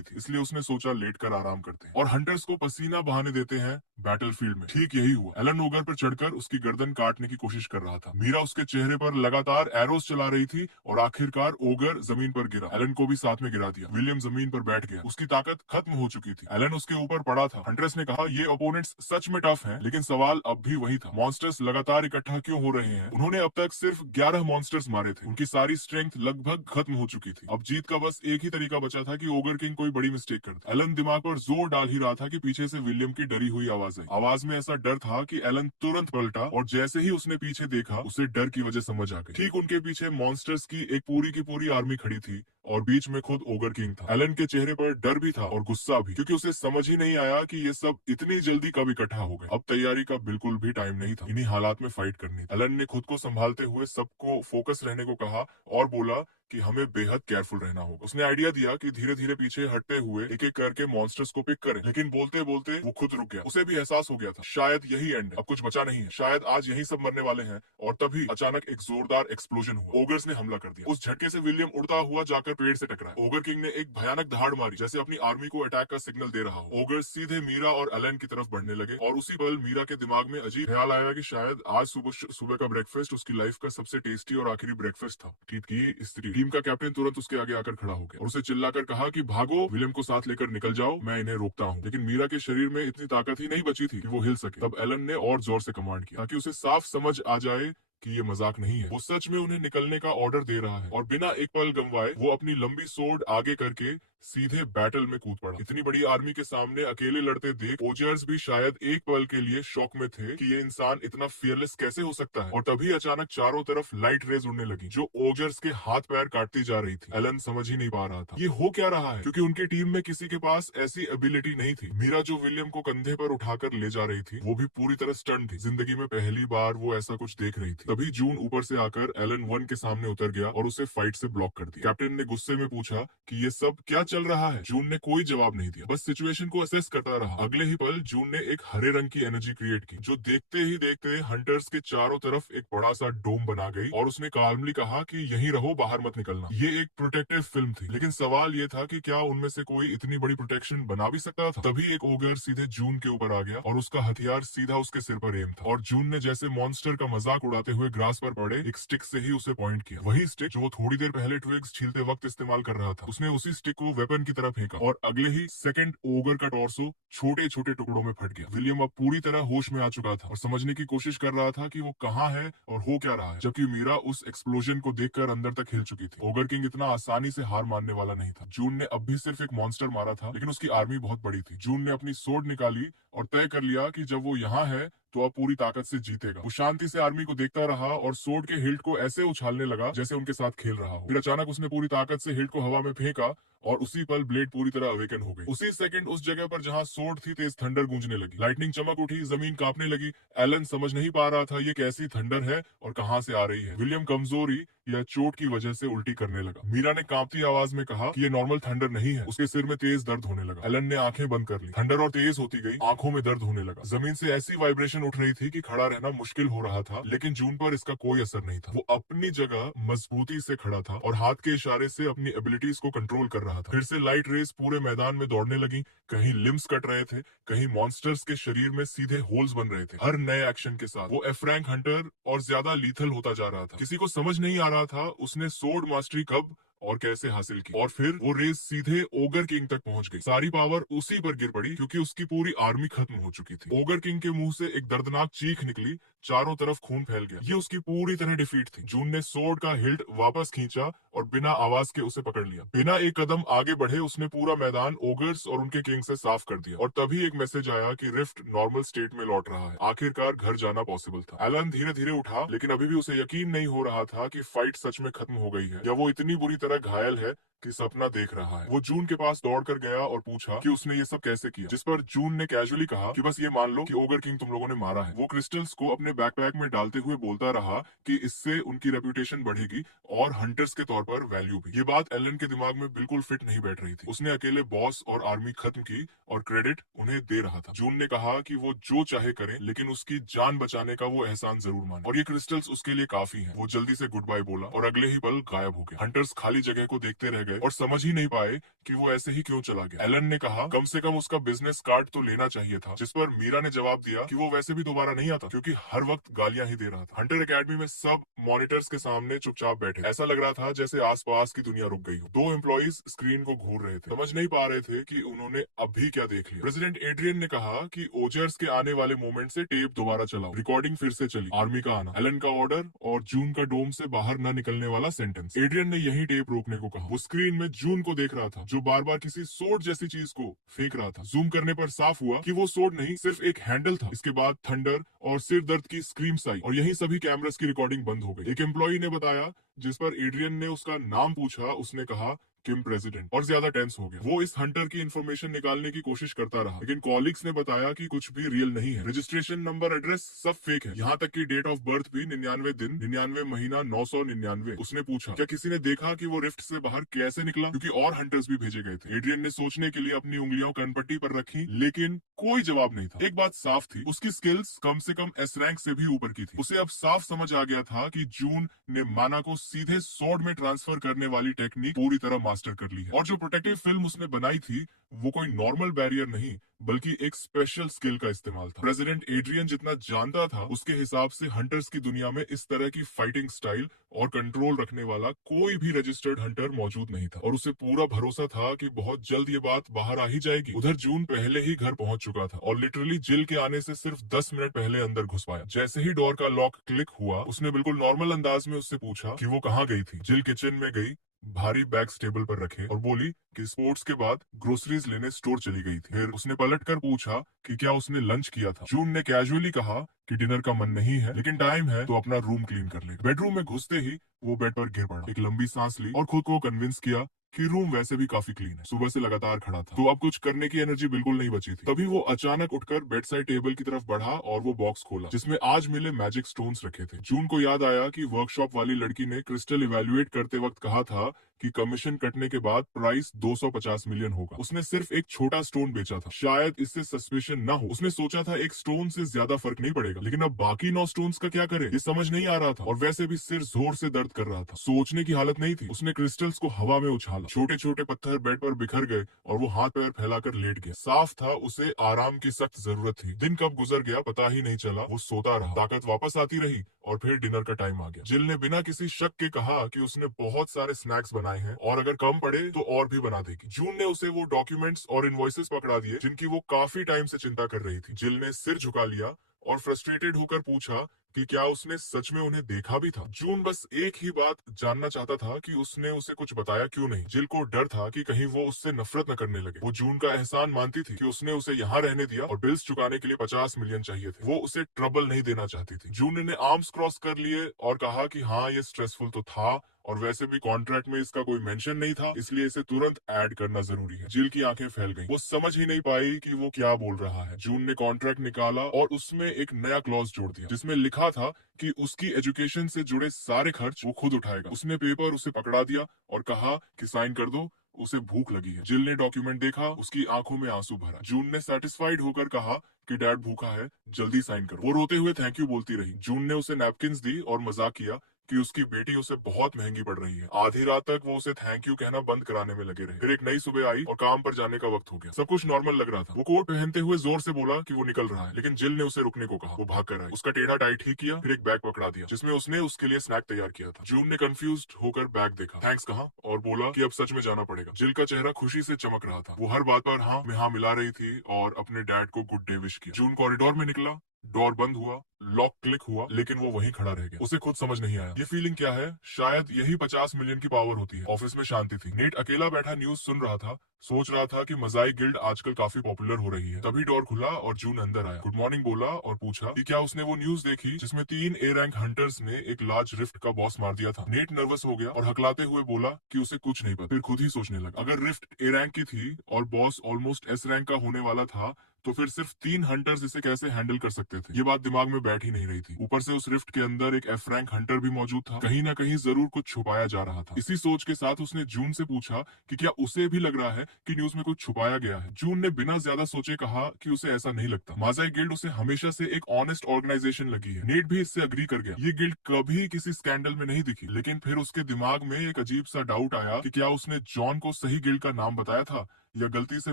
थी, इसलिए उसने सोचा लेट कर आराम करते हैं और हंटर्स को पसीना बहाने देते हैं बैटलफील्ड में। ठीक यही हुआ। एलन ओगर पर चढ़कर उसकी गर्दन काटने की कोशिश कर रहा था। मीरा उसके चेहरे पर लगातार एरोस चला रही थी और आखिरकार ओगर जमीन पर गिरा। एलन को भी साथ में गिरा दिया। विलियम जमीन पर बैठ गया। उसकी ताकत खत्म हो चुकी थी। एलन उसके ऊपर पड़ा था। हंटर्स ने कहा, ये ओपोनेंट्स सच में टफ हैं, लेकिन सवाल अब भी वही था, मॉन्स्टर्स लगातार इकट्ठा क्यों हो रहे हैं? उन्होंने अब तक सिर्फ 11 मॉन्स्टर्स मारे थे। उनकी सारी स्ट्रेंथ लगभग खत्म हो चुकी थी। अब जीत का बस एक ही तरीका बचा था कि ओगर किंग कोई बड़ी मिस्टेक कर दे। एलन दिमाग पर जोर डाल ही रहा था कि पीछे से विलियम की डरी हुई आवाज आई। आवाज में ऐसा डर था कि एलन तुरंत पलटा और जैसे ही उसने पीछे देखा उसे डर की वजह समझ आ गई। ठीक उनके पीछे मॉन्स्टर्स की एक पूरी की पूरी आर्मी खड़ी थी और बीच में खुद ओगर किंग था। एलन के चेहरे पर डर भी था और गुस्सा भी, क्योंकि उसे समझ ही नहीं आया कि ये सब इतनी जल्दी कब इकट्ठा हो गए। अब तैयारी का बिल्कुल भी टाइम नहीं था, इन्हीं हालात में फाइट करनी थी। एलन ने खुद को संभालते हुए सबको फोकस रहने को कहा और बोला कि हमें बेहद केयरफुल रहना होगा। उसने आइडिया दिया कि धीरे धीरे पीछे हटते हुए एक एक करके मॉन्स्टर्स को पिक करें, लेकिन बोलते बोलते वो खुद रुक गया। उसे भी एहसास हो गया था शायद यही एंड है, अब कुछ बचा नहीं है, शायद आज यही सब मरने वाले हैं। और तभी अचानक एक जोरदार एक्सप्लोजन हुआ। ओगर्स ने हमला कर दिया। उस झटके से विलियम उड़ता हुआ जाकर पेड़ से टकराया। ओगर किंग ने एक भयानक धाड़ मारी जैसे अपनी आर्मी को अटैक का सिग्नल दे रहा हो। ओगर्स सीधे मीरा और एलन की तरफ बढ़ने लगे और उसी पल मीरा के दिमाग में अजीब ख्याल आया कि शायद आज सुबह का ब्रेकफास्ट उसकी लाइफ का सबसे टेस्टी और आखिरी ब्रेकफास्ट था। ठीक की स्त्री। टीम का कैप्टन तुरंत उसके आगे आकर खड़ा हो गया और उसे चिल्लाकर कहा कि भागो, विलियम को साथ लेकर निकल जाओ, मैं इन्हें रोकता हूँ। लेकिन मीरा के शरीर में इतनी ताकत ही नहीं बची थी कि वो हिल सके। तब एलन ने और जोर से कमांड किया ताकि उसे साफ समझ आ जाए कि ये मजाक नहीं है, वो सच में उन्हें निकलने का ऑर्डर दे रहा है। और बिना एक पल गंवाए वो अपनी लंबी सोर्ड आगे करके सीधे बैटल में कूद पड़ा। इतनी बड़ी आर्मी के सामने अकेले लड़ते देख ओजर्स भी शायद एक पल के लिए शॉक में थे कि ये इंसान इतना फियरलेस कैसे हो सकता है। और तभी अचानक चारों तरफ लाइट रेज उड़ने लगी जो ओजर्स के हाथ पैर काटती जा रही थी। एलन समझ ही नहीं पा रहा था ये हो क्या रहा है, क्योंकि उनकी टीम में किसी के पास ऐसी एबिलिटी नहीं थी। मीरा जो विलियम को कंधे पर उठाकर ले जा रही थी वो भी पूरी तरह स्टन थी। जिंदगी में पहली बार वो ऐसा कुछ देख रही थी। तभी जून ऊपर से आकर एलन 1 के सामने उतर गया और उसे फाइट से ब्लॉक कर दिया। कैप्टन ने गुस्से में पूछा कि ये सब क्या चल रहा है? जून ने कोई जवाब नहीं दिया, बस सिचुएशन को असेस करता रहा। अगले ही पल जून ने एक हरे रंग की एनर्जी क्रिएट की, जो देखते ही देखते हंटर्स के चारों तरफ एक बड़ा सा डोम बना गई, और उसने काल्मली कहा कि यहीं रहो, बाहर मत निकलना। ये एक प्रोटेक्टिव फिल्म थी, लेकिन सवाल ये था कि क्या उनमें से कोई इतनी बड़ी प्रोटेक्शन बना भी सकता था? तभी एक ओगर सीधे जून के ऊपर आ गया और उसका हथियार सीधा उसके सिर पर एम था, और जून ने जैसे मॉन्स्टर का मजाक उड़ाते हुए ग्रास पर पड़े एक स्टिक से ही उसे पॉइंट किया। वही स्टिक जो वो थोड़ी देर पहले ट्विग्स छीलते वक्त इस्तेमाल कर रहा था। उसने उसी स्टिक को वेपन की तरह फेंका और अगले ही सेकंड ओगर का टॉर्सो छोटे छोटे टुकड़ों में फट गया। विलियम अब पूरी तरह होश में आ चुका था और समझने की कोशिश कर रहा था कि वो कहाँ है और हो क्या रहा है, जबकि मीरा उस एक्सप्लोजन को देखकर अंदर तक हिल चुकी थी। ओगर किंग इतना आसानी से हार मानने वाला नहीं था। जून ने अब भी सिर्फ एक मॉन्स्टर मारा था, लेकिन उसकी आर्मी बहुत बड़ी थी। जून ने अपनी सोर्ड निकाली और तय कर लिया कि जब वो यहाँ है तो अब पूरी ताकत से जीतेगा। वो शांति से आर्मी को देखता रहा और सोर्ड के हिल्ट को ऐसे उछालने लगा जैसे उनके साथ खेल रहा हो। फिर अचानक उसने पूरी ताकत से हिल्ट को हवा में फेंका और उसी पल ब्लेड पूरी तरह अवेकन हो गई। उसी सेकंड उस जगह पर जहां सोर्ड थी तेज थंडर गूंजने लगी, लाइटनिंग चमक उठी, जमीन कांपने लगी। एलन समझ नहीं पा रहा था ये कैसी थंडर है और कहां से आ रही है। विलियम कमजोरी या चोट की वजह से उल्टी करने लगा। मीरा ने कांपती आवाज में कहा कि ये नॉर्मल थंडर नहीं है। उसके सिर में तेज दर्द होने लगा। एलन ने आंखें बंद कर ली। थंडर और तेज होती गई, आंखों में दर्द होने लगा। जमीन से ऐसी वाइब्रेशन उठ रही थी कि खड़ा रहना मुश्किल हो रहा था, लेकिन जून पर इसका कोई असर नहीं था। वो अपनी जगह मजबूती से खड़ा था और हाथ के इशारे से अपनी एबिलिटीज को कंट्रोल कर रहा था। फिर से लाइट रेस पूरे मैदान में दौड़ने लगी। कहीं लिम्स कट रहे थे, कहीं मॉन्स्टर्स के शरीर में सीधे होल्स बन रहे थे। हर नए एक्शन के साथ वो एफ रैंक हंटर और ज्यादा लीथल होता जा रहा था। किसी को समझ नहीं आ रहा था उसने सोर्ड मास्टरी कब और कैसे हासिल की। और फिर वो रेस सीधे ओगर किंग तक पहुंच गई। सारी पावर उसी पर गिर पड़ी क्योंकि उसकी पूरी आर्मी खत्म हो चुकी थी। ओगर किंग के मुंह से एक दर्दनाक चीख निकली, चारों तरफ खून फैल गया। ये उसकी पूरी तरह डिफीट थी। जून ने सोर्ड का हिल्ट वापस खींचा और बिना आवाज के उसे पकड़ लिया। बिना एक कदम आगे बढ़े उसने पूरा मैदान ओगर्स और उनके किंग से साफ कर दिया। और तभी एक मैसेज आया कि रिफ्ट नॉर्मल स्टेट में लौट रहा है। आखिरकार घर जाना पॉसिबल था। एलन धीरे धीरे उठा, लेकिन अभी भी उसे यकीन नहीं हो रहा था कि फाइट सच में खत्म हो गई है या वो इतनी बुरी तरह घायल है कि सपना देख रहा है। वो जून के पास दौड़कर गया और पूछा कि उसने ये सब कैसे किया, जिस पर जून ने कैजुअली कहा कि बस ये मान लो कि ओगर किंग तुम लोगों ने मारा है। वो क्रिस्टल्स को अपने बैकपैक में डालते हुए बोलता रहा कि इससे उनकी रेपुटेशन बढ़ेगी और हंटर्स के तौर पर वैल्यू भी। ये बात एलन के दिमाग में बिल्कुल फिट नहीं बैठ रही थी। उसने अकेले बॉस और आर्मी खत्म की और क्रेडिट उन्हें दे रहा था। जून ने कहा कि वो जो चाहे करे, लेकिन उसकी जान बचाने का वो एहसान जरूर माने और ये क्रिस्टल्स उसके लिए काफी है। वो जल्दी से गुड बाय बोला और अगले ही पल गायब हो गया। हंटर्स खाली जगह को देखते रह गए और समझ ही नहीं पाए कि वो ऐसे ही क्यों चला गया। एलन ने कहा कम से कम उसका बिजनेस कार्ड तो लेना चाहिए था, जिस पर मीरा ने जवाब दिया कि वो वैसे भी दोबारा नहीं आता क्योंकि हर वक्त गालियां ही दे रहा था। हंटर एकेडमी में सब मॉनिटर्स के सामने चुपचाप बैठे, ऐसा लग रहा था जैसे आसपास की दुनिया रुक गई हो। दो एम्प्लॉइज स्क्रीन को घूर रहे थे, समझ नहीं पा रहे थे कि उन्होंने अभी क्या देख लिया। प्रेसिडेंट एड्रियन ने कहा कि ओजर्स के आने वाले मोमेंट से टेप दोबारा चलाओ। रिकॉर्डिंग फिर से चली। आर्मी का आना, एलन का ऑर्डर और जून का डोम से बाहर न निकलने वाला सेंटेंस। एड्रियन ने यही टेप रोकने को कहा। वो स्क्रीन में जून को देख रहा था जो बार बार किसी सोर्ड जैसी चीज को फेंक रहा था। जूम करने पर साफ हुआ कि वो सोर्ड नहीं, सिर्फ एक हैंडल था। इसके बाद थंडर और सिर दर्द की स्क्रीम्स आई और यही सभी कैमरास की रिकॉर्डिंग बंद हो गई। एक एम्प्लॉई ने बताया, जिस पर एड्रियन ने उसका नाम पूछा, उसने कहा किम प्रेसिडेंट, और ज्यादा टेंस हो गया। वो इस हंटर की इन्फॉर्मेशन निकालने की कोशिश करता रहा, लेकिन कॉलिग्स ने बताया कि कुछ भी रियल नहीं है। रजिस्ट्रेशन नंबर, एड्रेस सब फेक है, यहाँ तक कि डेट ऑफ बर्थ भी 99 दिन 99 महीना 999। उसने पूछा क्या किसी ने देखा कि वो रिफ्ट से बाहर कैसे निकला, क्योंकि और हंटर्स भी भेजे गए थे। एड्रियन ने सोचने के लिए अपनी उंगलियों कनपट्टी पर रखी, लेकिन कोई जवाब नहीं था। एक बात साफ थी, उसकी स्किल्स कम से कम एस रैंक से भी ऊपर की थी। उसे अब साफ समझ आ गया था कि जून ने माना को सीधे स्वॉर्ड में ट्रांसफर करने वाली टेक्निक पूरी तरह मास्टर कर ली है। और जो प्रोटेक्टिव फिल्म उसने बनाई थी वो कोई नॉर्मल बैरियर नहीं बल्कि एक स्पेशल स्किल का इस्तेमाल था। प्रेसिडेंट एड्रियन जितना जानता था उसके हिसाब से हंटर्स की दुनिया में इस तरह की फाइटिंग स्टाइल और कंट्रोल रखने वाला कोई भी रजिस्टर्ड हंटर मौजूद नहीं था, और उसे पूरा भरोसा था कि बहुत जल्द ये बात बाहर आ ही जाएगी। उधर जून पहले ही घर पहुंच चुका था और लिटरली जिल के आने से सिर्फ 10 मिनट पहले अंदर घुस पाया। जैसे ही डोर का लॉक क्लिक हुआ, उसने बिल्कुल नॉर्मल अंदाज में उससे पूछा कि वो कहाँ गई थी। जिल किचन में गई, भारी बैग्स टेबल पर रखे, और बोली कि स्पोर्ट्स के बाद ग्रोसरीज लेने स्टोर चली गई थी। फिर उसने पलट कर पूछा कि क्या उसने लंच किया था। जून ने कैजुअली कहा कि डिनर का मन नहीं है, लेकिन टाइम है तो अपना रूम क्लीन कर ले। बेडरूम में घुसते ही वो बेड पर गिर पड़ा, एक लंबी सांस ली और खुद को कन्विंस किया कि रूम वैसे भी काफी क्लीन है, सुबह से लगातार खड़ा था तो अब कुछ करने की एनर्जी बिल्कुल नहीं बची थी। तभी वो अचानक उठकर बेड साइड टेबल की तरफ बढ़ा और वो बॉक्स खोला जिसमें आज मिले मैजिक स्टोन्स रखे थे। जून को याद आया कि वर्कशॉप वाली लड़की ने क्रिस्टल इवेल्युएट करते वक्त कहा था कि कमीशन कटने के बाद प्राइस 250 मिलियन होगा। उसने सिर्फ एक छोटा स्टोन बेचा था, शायद इससे सस्पेशन ना हो। उसने सोचा था एक स्टोन से ज्यादा फर्क नहीं पड़ेगा, लेकिन अब बाकी 9 स्टोन्स का क्या करे ये समझ नहीं आ रहा था। और वैसे भी सिर जोर से दर्द कर रहा था, सोचने की हालत नहीं थी। उसने क्रिस्टल्स को हवा में उछाला, छोटे छोटे पत्थर बेड पर बिखर गए और वो हाथ पैर फैलाकर लेट गया। साफ था उसे आराम की सख्त जरूरत थी। दिन कब गुजर गया पता ही नहीं चला। वो सोता रहा, ताकत वापस आती रही और फिर डिनर का टाइम आ गया। जिल ने बिना किसी शक के कहा कि उसने बहुत सारे स्नैक्स बनाए हैं और अगर कम पड़े तो और भी बना देगी। जून ने उसे वो डॉक्यूमेंट्स और इनवॉइसेस पकड़ा दिए जिनकी वो काफी टाइम से चिंता कर रही थी। जिल ने सिर झुका लिया और फ्रस्ट्रेटेड होकर पूछा कि क्या उसने सच में उन्हें देखा भी था। जून बस एक ही बात जानना चाहता था कि उसने उसे कुछ बताया क्यों नहीं। जिल को डर था कि कहीं वो उससे नफरत न करने लगे। वो जून का एहसान मानती थी कि उसने उसे यहाँ रहने दिया और बिल्स चुकाने के लिए 50 मिलियन चाहिए थे। वो उसे ट्रबल नहीं देना चाहती थी। जून ने आर्म्स क्रॉस कर लिए और कहा कि हाँ ये स्ट्रेसफुल तो था और वैसे भी कॉन्ट्रैक्ट में इसका कोई मेंशन नहीं था, इसलिए इसे तुरंत ऐड करना जरूरी है। जिल की आंखें फैल गईं। वो समझ ही नहीं पाई कि वो क्या बोल रहा है। जून ने कॉन्ट्रैक्ट निकाला और उसमें एक नया क्लॉज जोड़ दिया जिसमें लिखा था कि उसकी एजुकेशन से जुड़े सारे खर्च वो खुद उठाएगा। उसने पेपर उसे पकड़ा दिया और कहा कि साइन कर दो, उसे भूख लगी है। जिल ने डॉक्यूमेंट देखा, उसकी आंखों में आंसू भरा। जून ने सेटिस्फाइड होकर कहा कि डैड भूखा है, जल्दी साइन करो। वो रोते हुए थैंक यू बोलती रही। जून ने उसे नैपकिन्स दी और मजाक किया कि उसकी बेटी उसे बहुत महंगी पड़ रही है। आधी रात तक वो उसे थैंक यू कहना बंद कराने में लगे रहे। फिर एक नई सुबह आई और काम पर जाने का वक्त हो गया। सब कुछ नॉर्मल लग रहा था। वो कोट पहनते हुए जोर से बोला कि वो निकल रहा है, लेकिन जिल ने उसे रुकने को कहा। वो भाग कर आई, उसका टेढ़ा टाई ठीक किया, फिर एक बैग पकड़ा दिया जिसमें उसने उसके लिए स्नैक तैयार किया था। जून ने कंफ्यूज होकर बैग देखा, थैंक्स कहा और बोला कि अब सच में जाना पड़ेगा। जिल का चेहरा खुशी से चमक रहा था। वो हर बात पर हाँ में हाँ मिला रही थी और अपने डैड को गुड डे विश किया। जून कॉरिडोर में निकला, डोर बंद हुआ, लॉक क्लिक हुआ, लेकिन वो वहीं खड़ा रह गया। उसे खुद समझ नहीं आया ये फीलिंग क्या है। शायद यही 50 मिलियन की पावर होती है। ऑफिस में शांति थी। नेट अकेला बैठा न्यूज सुन रहा था, सोच रहा था कि मजाई गिल्ड आजकल काफी पॉपुलर हो रही है। तभी डोर खुला और जून अंदर आया। गुड मॉर्निंग बोला और पूछा कि क्या उसने वो न्यूज देखी जिसमें 3 ए रैंक हंटर्स ने एक लार्ज रिफ्ट का बॉस मार दिया था। नेट नर्वस हो गया और हकलाते हुए बोला कि उसे कुछ नहीं पता। फिर खुद ही सोचने लगा, अगर रिफ्ट ए रैंक की थी और बॉस ऑलमोस्ट एस रैंक का होने वाला था तो फिर सिर्फ 3 हंटर्स इसे कैसे हैंडल कर सकते थे। ये बात दिमाग में बैठ ही नहीं रही थी। ऊपर से उस रिफ्ट के अंदर एक एफ रैंक हंटर भी मौजूद था। कहीं ना कहीं जरूर कुछ छुपाया जा रहा था। इसी सोच के साथ उसने जून से पूछा कि क्या उसे भी लग रहा है कि न्यूज में कुछ छुपाया गया है। जून ने बिना ज्यादा सोचे कहा कि उसे ऐसा नहीं लगता। माजाई गिल्ड उसे हमेशा से एक ऑनेस्ट ऑर्गेनाइजेशन लगी है। नेट भी इससे अग्री कर गया। ये गिल्ड कभी किसी स्कैंडल में नहीं दिखी। लेकिन फिर उसके दिमाग में एक अजीब सा डाउट आया कि क्या उसने जॉन को सही गिल्ड का नाम बताया था या गलती से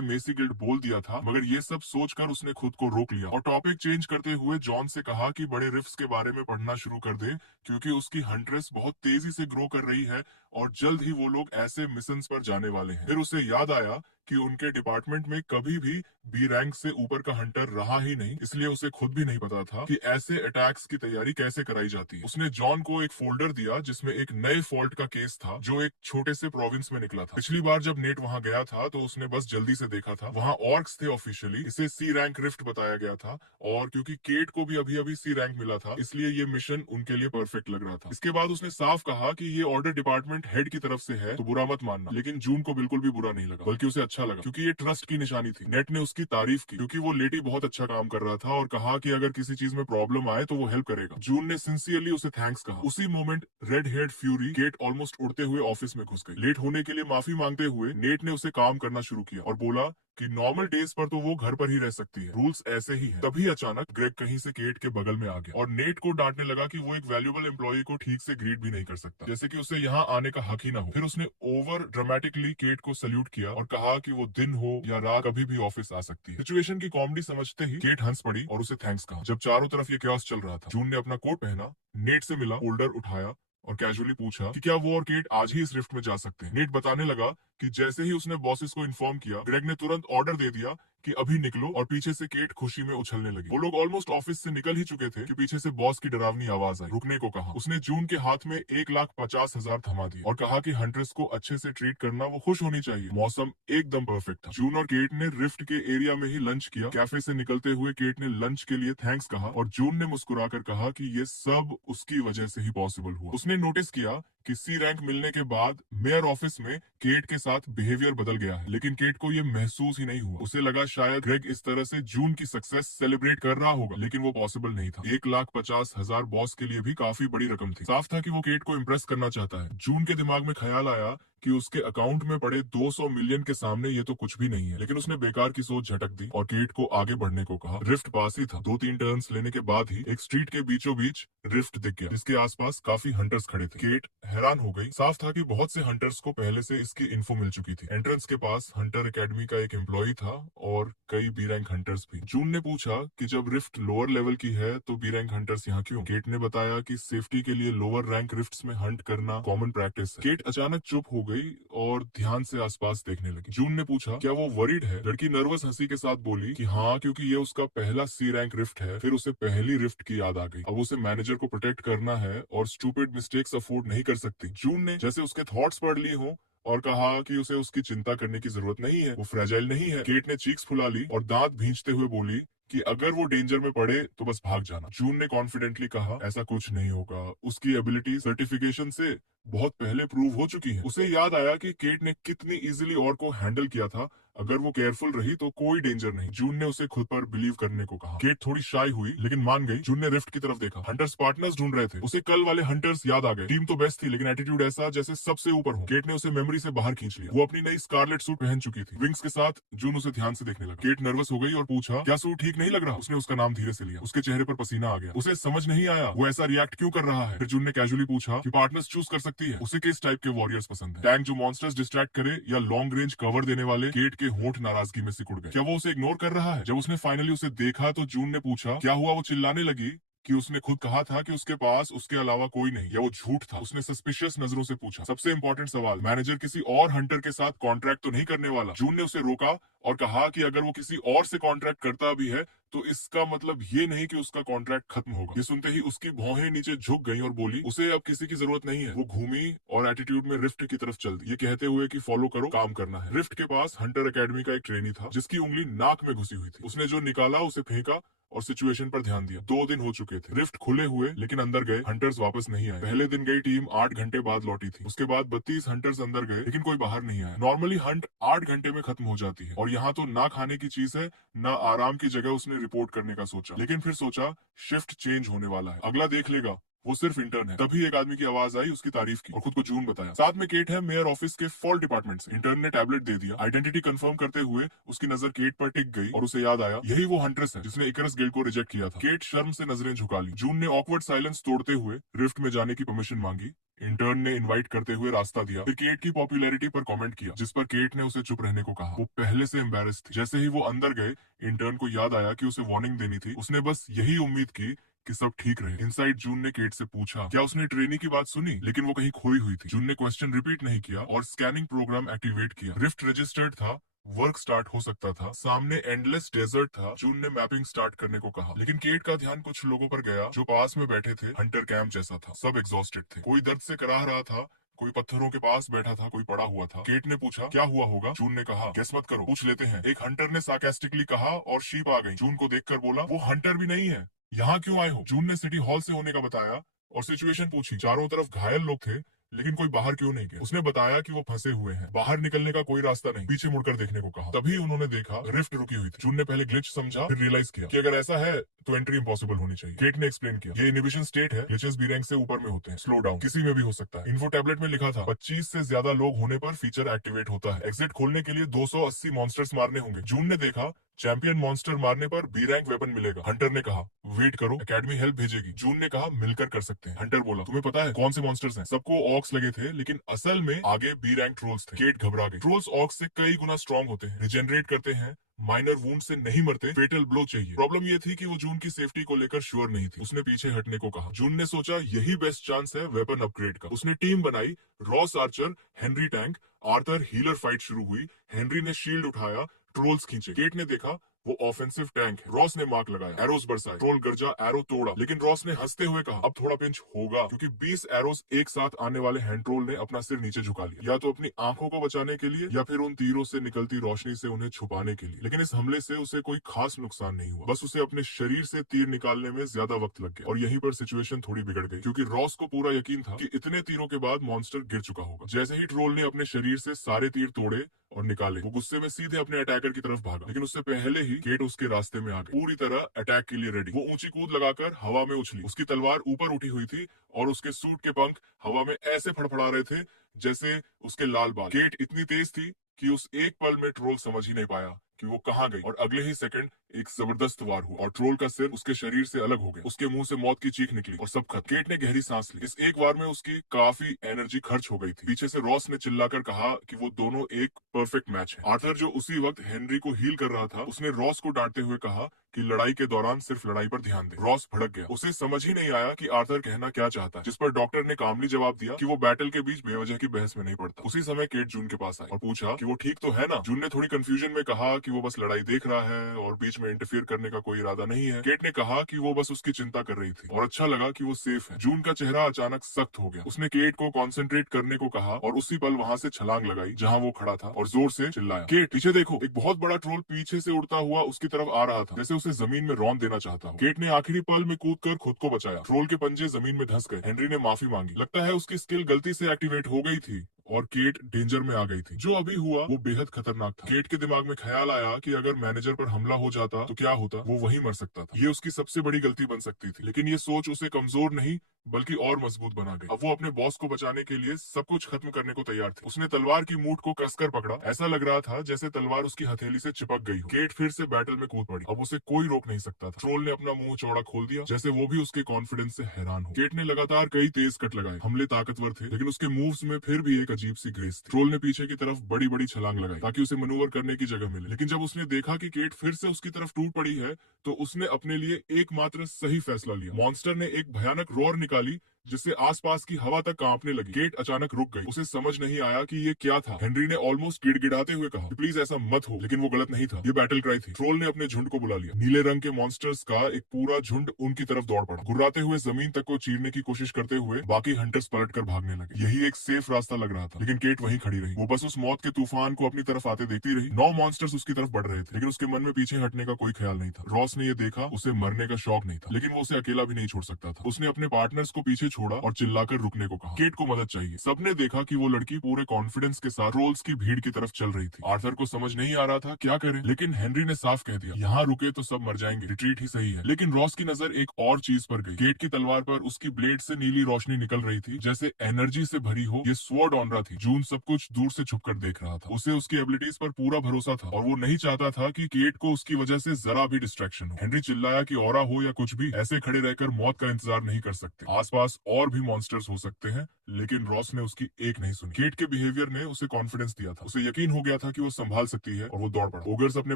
मेसी गिल्ड बोल दिया था। मगर ये सब सोचकर उसने खुद को रोक लिया और टॉपिक चेंज करते हुए जॉन से कहा कि बड़े रिफ्स के बारे में पढ़ना शुरू कर दे, क्योंकि उसकी हंट्रेस बहुत तेजी से ग्रो कर रही है और जल्द ही वो लोग ऐसे मिशंस पर जाने वाले हैं। फिर उसे याद आया कि उनके डिपार्टमेंट में कभी भी बी रैंक से ऊपर का हंटर रहा ही नहीं, इसलिए उसे खुद भी नहीं पता था कि ऐसे अटैक्स की तैयारी कैसे कराई जाती है। उसने जॉन को एक फोल्डर दिया जिसमें एक नए फॉल्ट का केस था जो एक छोटे से प्रोविंस में निकला था। पिछली बार जब नेट वहां गया था तो उसने बस जल्दी से देखा था। वहां ऑर्क्स थे ऑफिशियली, इसे सी रैंक रिफ्ट बताया गया था और क्योंकि केट को भी अभी अभी सी रैंक मिला था इसलिए ये मिशन उनके लिए परफेक्ट लग रहा था। इसके बाद उसने साफ कहा कि ये ऑर्डर डिपार्टमेंट हेड की तरफ से है तो बुरा मत मानना। लेकिन जून को बिल्कुल भी बुरा नहीं लगा, बल्कि उसे अच्छा लगा क्योंकि ये ट्रस्ट की निशानी थी। नेट ने उसकी तारीफ की क्योंकि वो लेडी बहुत अच्छा काम कर रहा था और कहा कि अगर किसी चीज में प्रॉब्लम आए तो वो हेल्प करेगा। जून ने सिंसियरली उसे थैंक्स कहा। उसी moment red head fury Kate almost उड़ते हुए ऑफिस में घुस गई। लेट होने के लिए माफी मांगते हुए नेट ने उसे काम करना शुरू किया और बोला कि नॉर्मल डेज पर तो वो घर पर ही रह सकती है, रूल्स ऐसे ही हैं। तभी अचानक ग्रेग कहीं से केट के बगल में आ गया और नेट को डांटने लगा कि वो एक वैल्यूएबल एम्प्लॉय को ठीक से ग्रीट भी नहीं कर सकता, जैसे कि उसे यहाँ आने का हक ही ना हो। फिर उसने ओवर ड्रामेटिकली केट को सल्यूट किया और कहा कि वो दिन हो या रात कभी भी ऑफिस आ सकती है। सिचुएशन की कॉमेडी समझते ही केट हंस पड़ी और उसे थैंक्स कहा। जब चारों तरफ ये chaos चल रहा था, जून ने अपना कोट पहना, नेट से मिला, फोल्डर उठाया और कैजुअली पूछा कि क्या वो और केट आज ही इस रिफ्ट में जा सकते हैं। नेट बताने लगा कि जैसे ही उसने बॉसेस को इन्फॉर्म किया, ग्रेग ने तुरंत ऑर्डर दे दिया कि अभी निकलो और पीछे से केट खुशी में उछलने लगी। वो लोग ऑलमोस्ट ऑफिस से निकल ही चुके थे कि पीछे से बॉस की डरावनी आवाज आई। रुकने को कहा। उसने जून के हाथ में 1,50,000 थमा दिए और कहा कि हंट्रेस को अच्छे से ट्रीट करना, वो खुश होनी चाहिए। मौसम एकदम परफेक्ट था। जून और केट ने रिफ्ट के एरिया में ही लंच किया। कैफे से निकलते हुए केट ने लंच के लिए थैंक्स कहा और जून ने मुस्कुराकर कहा कि ये सब उसकी वजह से ही पॉसिबल हुआ। उसने नोटिस किया कि सी रैंक मिलने के बाद मेयर ऑफिस में केट के साथ बिहेवियर बदल गया है, लेकिन केट को ये महसूस ही नहीं हुआ। उसे लगा शायद ग्रेग इस तरह से जून की सक्सेस सेलिब्रेट कर रहा होगा, लेकिन वो पॉसिबल नहीं था। 1,50,000 बॉस के लिए भी काफी बड़ी रकम थी। साफ था कि वो केट को इम्प्रेस करना चाहता है। जून के दिमाग में ख्याल आया कि उसके अकाउंट में पड़े 200 मिलियन के सामने ये तो कुछ भी नहीं है, लेकिन उसने बेकार की सोच झटक दी और केट को आगे बढ़ने को कहा। रिफ्ट पास ही था। 2-3 टर्न्स लेने के बाद ही एक स्ट्रीट के बीचों बीच रिफ्ट दिख गया, जिसके आसपास काफी हंटर्स खड़े थे। केट हैरान हो गई। साफ था कि बहुत से हंटर्स को पहले से इसकी इन्फो मिल चुकी थी। एंट्रेंस के पास हंटर एकेडमी का एक एम्प्लॉय था और कई बी रैंक हंटर्स भी। जून ने पूछा कि जब रिफ्ट लोअर लेवल की है तो बी रैंक हंटर्स यहाँ क्यों? केट ने बताया कि सेफ्टी के लिए लोअर रैंक रिफ्ट्स में हंट करना कॉमन प्रैक्टिस है। केट अचानक चुप हो गई और ध्यान से आसपास देखने लगी। जून ने पूछा क्या वो वरीड है? लड़की नर्वस हंसी के साथ बोली कि हाँ, क्योंकि ये उसका पहला सी रैंक रिफ्ट है। फिर उसे पहली रिफ्ट की याद आ गई। अब उसे मैनेजर को प्रोटेक्ट करना है और स्टूपिड मिस्टेक्स अफोर्ड नहीं कर सकती। जून ने जैसे उसके थॉट्स पढ़ लिए हो और कहा कि उसे उसकी चिंता करने की जरूरत नहीं है, वो फ्रेजाइल नहीं है। केट ने चीक्स फुला ली और दांत भींचते हुए बोली कि अगर वो डेंजर में पड़े तो बस भाग जाना। जून ने कॉन्फिडेंटली कहा ऐसा कुछ नहीं होगा, उसकी एबिलिटी सर्टिफिकेशन से बहुत पहले प्रूव हो चुकी है। उसे याद आया कि केट ने कितनी इजीली और को हैंडल किया था। अगर वो केयरफुल रही तो कोई डेंजर नहीं। जून ने उसे खुद पर बिलीव करने को कहा। केट थोड़ी शाई हुई लेकिन मान गई। जून ने रिफ्ट की तरफ देखा। हंटर्स पार्टनर्स ढूंढ रहे थे। उसे कल वाले हंटर्स याद आ गए। टीम तो बेस्ट थी लेकिन एटीट्यूड ऐसा जैसे सबसे ऊपर हो। केट ने उसे मेमोरी से बाहर खींच लिया। वो अपनी नई स्कारलेट सूट पहन चुकी थी। विंग्स के साथ जून उसे ध्यान से देखने लगा। केट नर्वस हो गई और पूछा क्या सूट ठीक नहीं लग रहा? उसने उसका नाम धीरे से लिया। उसके चेहरे पर पसीना आ गया। उसे समझ नहीं आया वो ऐसा रिएक्ट क्यों कर रहा है। फिर जून ने कैजुअली पूछा कि पार्टनर्स चूज कर सकती है, उसे किस टाइप के वॉरियर्स पसंद है, टैंक जो मॉन्स्टर्स डिस्ट्रैक्ट करे या लॉन्ग रेंज कवर देने वाले। केट के होंठ नाराजगी में सिकुड़ गए। क्या वो उसे इग्नोर कर रहा है? जब उसने फाइनली उसे देखा तो जून ने पूछा क्या हुआ? वो चिल्लाने लगी कि उसने खुद कहा था कि उसके पास उसके अलावा कोई नहीं, या वो झूठ था? उसने सस्पिशियस नजरों से पूछा। सबसे इंपॉर्टेंट सवाल, मैनेजर किसी और हंटर के साथ कॉन्ट्रैक्ट तो नहीं करने वाला? जून ने उसे रोका और कहा कि अगर वो किसी और से कॉन्ट्रैक्ट करता भी है तो इसका मतलब ये नहीं कि उसका कॉन्ट्रैक्ट खत्म होगा। ये सुनते ही उसकी भौहें नीचे झुक गईं और बोली उसे अब किसी की जरूरत नहीं है। वो घूमी और एटीट्यूड में रिफ्ट की तरफ चल दी, ये कहते हुए कि फॉलो करो, काम करना है। रिफ्ट के पास हंटर एकेडमी का एक ट्रेनी था जिसकी उंगली नाक में घुसी हुई थी। उसने जो निकाला उसे फेंका और सिचुएशन पर ध्यान दिया। 2 दिन हो चुके थे। रिफ्ट खुले हुए लेकिन अंदर गए हंटर्स वापस नहीं आए। पहले दिन गई टीम 8 घंटे बाद लौटी थी। उसके बाद 32 हंटर्स अंदर गए लेकिन कोई बाहर नहीं आया। नॉर्मली हंट 8 घंटे में खत्म हो जाती है और यहाँ तो ना खाने की चीज है ना आराम की जगह। उसने रिपोर्ट करने का सोचा लेकिन फिर सोचा शिफ्ट चेंज होने वाला है, अगला देख लेगा, वो सिर्फ इंटर्न है। तभी एक आदमी की आवाज आई, उसकी तारीफ की और खुद को जून बताया। साथ में केट है मेयर ऑफिस के फॉल डिपार्टमेंट से। इंटर्न ने टैबलेट दे दिया। आइडेंटिटी कंफर्म करते हुए उसकी नजर केट पर टिक गई और उसे याद आया यही वो हंट्रेस है जिसने इकरस गिल्ड को रिजेक्ट किया था। केट शर्म से नजरें झुका ली। जून ने ऑकवर्ड साइलेंस तोड़ते हुए रिफ्ट में जाने की परमिशन मांगी। इंटर्न ने इनवाइट करते हुए रास्ता दिया। फिर केट की पॉपुलैरिटी पर कमेंट किया जिस पर केट ने उसे चुप रहने को कहा। वो पहले से एम्बेरस थी। जैसे ही वो अंदर गए इंटर्न को याद आया कि उसे वार्निंग देनी थी। उसने बस यही उम्मीद की कि सब ठीक रहे। इनसाइड जून ने केट से पूछा क्या उसने ट्रेनी की बात सुनी, लेकिन वो कहीं खोई हुई थी। जून ने क्वेश्चन रिपीट नहीं किया और स्कैनिंग प्रोग्राम एक्टिवेट किया। रिफ्ट रजिस्टर्ड था, वर्क स्टार्ट हो सकता था। सामने एंडलेस डेजर्ट था। जून ने मैपिंग स्टार्ट करने को कहा लेकिन केट का ध्यान कुछ लोगों पर गया जो पास में बैठे थे। हंटर कैंप जैसा था। सब एग्जॉस्टेड थे। कोई दर्द से कराह रहा था, कोई पत्थरों के पास बैठा था, कोई पड़ा हुआ था। केट ने पूछा क्या हुआ होगा? जून ने कहा गेस मत करो, पूछ लेते हैं। एक हंटर ने सार्कास्टिकली कहा और शीप आ गई। जून को देखकर बोला वो हंटर भी नहीं है, यहाँ क्यों आए हो? जून ने सिटी हॉल से होने का बताया और सिचुएशन पूछी। चारों तरफ घायल लोग थे लेकिन कोई बाहर क्यों नहीं गया? उसने बताया कि वो फंसे हुए हैं, बाहर निकलने का कोई रास्ता नहीं। पीछे मुड़कर देखने को कहा। तभी उन्होंने देखा रिफ्ट रुकी हुई थी। जून ने पहले ग्लिच समझा फिर रियलाइज किया कि अगर ऐसा है तो एंट्री इम्पॉसिबल होनी चाहिए। केट ने एक्सप्लेन किया ये इनहिबिशन स्टेट है, ग्लिचेस बी रैंक से ऊपर में होते हैं, स्लो डाउन किसी में भी हो सकता है। इन्फो टैबलेट में लिखा था 25 से ज्यादा लोग होने पर फीचर एक्टिवेट होता है। एग्जिट खोलने के लिए 280 मॉन्स्टर्स मारने होंगे। जून ने देखा चैंपियन मॉन्स्टर मारने पर बी रैंक वेपन मिलेगा। हंटर ने कहा वेट करो, एकेडमी हेल्प भेजेगी। जून ने कहा मिलकर कर सकते हैं। हंटर बोला तुम्हें पता है कौन से मॉन्स्टर्स हैं? सबको ऑक्स लगे थे लेकिन असल में आगे बी रैंक ट्रोल्स थे। केट घबरा गई। ट्रोल्स ऑक्स से कई गुना स्ट्रॉन्ग होते हैं, रिजेनरेट करते हैं, माइनर वुंड से नहीं मरते, फेटल ब्लो चाहिए। प्रॉब्लम ये थी कि वो जून की सेफ्टी को लेकर श्योर नहीं थी। उसने पीछे हटने को कहा। जून ने सोचा यही बेस्ट चांस है वेपन अपग्रेड का। उसने टीम बनाई, Ross Archer, Henry tank, Arthur healer. Fight शुरू हुई। हेनरी ने शील्ड उठाया, ट्रोल्स खींचे। केट ने देखा वो ऑफेंसिव टैंक है। रॉस ने मार्क लगाया, एरोस बरसाए, ट्रोल गरजा, एरो तोड़ा, लेकिन रॉस ने हंसते हुए कहा अब थोड़ा पिंच होगा, क्योंकि 20 एरोस एक साथ आने वाले हैंड ट्रोल ने अपना सिर नीचे झुका लिया, या तो अपनी आंखों को बचाने के लिए या फिर उन तीरों से निकलती रोशनी से उन्हें छुपाने के लिए। लेकिन इस हमले से उसे कोई खास नुकसान नहीं हुआ, बस उसे अपने शरीर से तीर निकालने में ज्यादा वक्त लग गया और यहीं पर सिचुएशन थोड़ी बिगड़ गई, क्योंकि रॉस को पूरा यकीन था कि इतने तीरों के बाद मॉन्स्टर गिर चुका होगा। जैसे ही ट्रोल ने अपने शरीर से सारे तीर तोड़े और निकाले, वो गुस्से में सीधे अपने अटैकर की तरफ भागा, लेकिन उससे पहले ही केट उसके रास्ते में आ गई, पूरी तरह अटैक के लिए रेडी। वो ऊंची कूद लगाकर हवा में उछली, उसकी तलवार ऊपर उठी हुई थी और उसके सूट के पंख हवा में ऐसे फड़फड़ा रहे थे जैसे उसके लाल बाल। केट इतनी तेज थी कि उस एक पल में ट्रोल समझ ही नहीं पाया कि वो कहाँ गई, और अगले ही सेकंड एक जबरदस्त वार हुआ और ट्रोल का सिर उसके शरीर से अलग हो गया। उसके मुंह से मौत की चीख निकली और सब खत्म। केट ने गहरी सांस ली। इस एक वार में उसकी काफी एनर्जी खर्च हो गई थी। पीछे से रॉस ने चिल्लाकर कहा कि वो दोनों एक परफेक्ट मैच है। आर्थर, जो उसी वक्त हेनरी को हील कर रहा था, उसने रॉस को डांटते हुए कहा कि लड़ाई के दौरान सिर्फ लड़ाई पर ध्यान दे। रॉस भड़क गया, उसे समझ ही नहीं आया कि आर्थर कहना क्या चाहता है, जिस पर डॉक्टर ने कामली जवाब दिया कि वो बैटल के बीच बेवजह की बहस में नहीं पड़ता। उसी समय केट जून के पास आई और पूछा कि वो ठीक तो है ना। जून ने थोड़ी कंफ्यूजन में कहा कि वो बस लड़ाई देख रहा है और बीच में इंटरफियर करने का कोई इरादा नहीं है। केट ने कहा कि वो बस उसकी चिंता कर रही थी और अच्छा लगा कि वो सेफ है। जून का चेहरा अचानक सख्त हो गया। उसने केट को कंसंट्रेट करने को कहा और उसी पल वहाँ से छलांग लगाई जहाँ वो खड़ा था और जोर से चिल्लाया, केट पीछे देखो। एक बहुत बड़ा ट्रोल पीछे से उड़ता हुआ उसकी तरफ आ रहा था, जैसे उसे जमीन में रौंद देना चाहता हो। केट ने आखिरी पल में कूदकर खुद को बचाया। ट्रोल के पंजे जमीन में धंस गए। हेनरी ने माफी मांगी, लगता है उसकी स्किल गलती से एक्टिवेट हो गई थी और केट डेंजर में आ गई थी। जो अभी हुआ वो बेहद खतरनाक था। केट के दिमाग में ख्याल आया कि अगर मैनेजर पर हमला हो जाता तो क्या होता, वो वहीं मर सकता था। ये उसकी सबसे बड़ी गलती बन सकती थी, लेकिन ये सोच उसे कमजोर नहीं बल्कि और मजबूत बना गई। अब वो अपने बॉस को बचाने के लिए सब कुछ खत्म करने को तैयार थी। उसने तलवार की मूठ को कसकर पकड़ा, ऐसा लग रहा था जैसे तलवार उसकी हथेली से चिपक गई हो। केट फिर से बैटल में कूद पड़ी, अब उसे कोई रोक नहीं सकता था। ट्रोल ने अपना मुंह चौड़ा खोल दिया, जैसे वो भी उसके कॉन्फिडेंस से हैरान हो। केट ने लगातार कई तेज कट लगाए। हमले ताकतवर थे, लेकिन उसके मूव्स में फिर भी एक अजीब सी ग्रेस थी। ट्रोल ने पीछे की तरफ बड़ी बड़ी छलांग लगाई ताकि उसे मनूवर करने की जगह मिले, लेकिन जब उसने देखा कि केट फिर से उसकी तरफ टूट पड़ी है तो उसने अपने लिए एकमात्र सही फैसला लिया। मॉन्स्टर ने एक भयानक रोर निकाली जिससे आसपास की हवा तक कांपने लगी। केट अचानक रुक गई, उसे समझ नहीं आया कि ये क्या था। हेनरी ने ऑलमोस्ट गिड़गिड़ाते हुए कहा, प्लीज ऐसा मत हो, लेकिन वो गलत नहीं था, ये बैटल क्राई थी। ट्रोल ने अपने झुंड को बुला लिया। नीले रंग के मॉन्स्टर्स का एक पूरा झुंड उनकी तरफ दौड़ पड़ा, गुर्राते हुए जमीन तक को चीरने की कोशिश करते हुए बाकी हंटर्स पलट कर भागने लगे। यही एक सेफ रास्ता लग रहा था, लेकिन केट वहीं खड़ी रही। वो बस उस मौत के तूफान को अपनी तरफ आते देखती रही। 9 मॉन्स्टर्स उसकी तरफ बढ़ रहे थे, लेकिन उसके मन में पीछे हटने का कोई ख्याल नहीं था। रॉस ने ये देखा, उसे मरने का शौक नहीं था, लेकिन वो उसे अकेला भी नहीं छोड़ सकता था। उसने अपने पार्टनर्स को पीछे छोड़ा और चिल्लाकर रुकने को कहा। केट को मदद चाहिए। सबने देखा कि वो लड़की पूरे कॉन्फिडेंस के साथ ट्रोल्स की भीड़ की तरफ चल रही थी। आर्थर को समझ नहीं आ रहा था क्या करे, लेकिन हेनरी ने साफ कह दिया, यहाँ रुके तो सब मर जाएंगे, रिट्रीट ही सही है। लेकिन रॉस की नजर एक और चीज पर गई। केट की तलवार पर उसकी ब्लेड से नीली रोशनी निकल रही थी, जैसे एनर्जी से भरी हो। ये स्वॉर्ड ऑनरा थी। जून सब कुछ दूर से छुपकर देख रहा था। उसे उसकी एबिलिटीज पर पूरा भरोसा था और वो नहीं चाहता था कि केट को उसकी वजह से जरा भी डिस्ट्रैक्शन हो। हेनरी चिल्लाया कि ऑरा हो या कुछ भी, ऐसे खड़े रहकर मौत का इंतजार नहीं कर सकते। आसपास और भी मॉन्स्टर्स हो सकते हैं, लेकिन रॉस ने उसकी एक नहीं सुनी। केट के बिहेवियर ने उसे कॉन्फिडेंस दिया था। उसे यकीन हो गया था कि वो संभाल सकती है और वो दौड़ पड़ा। ओगर्स अपने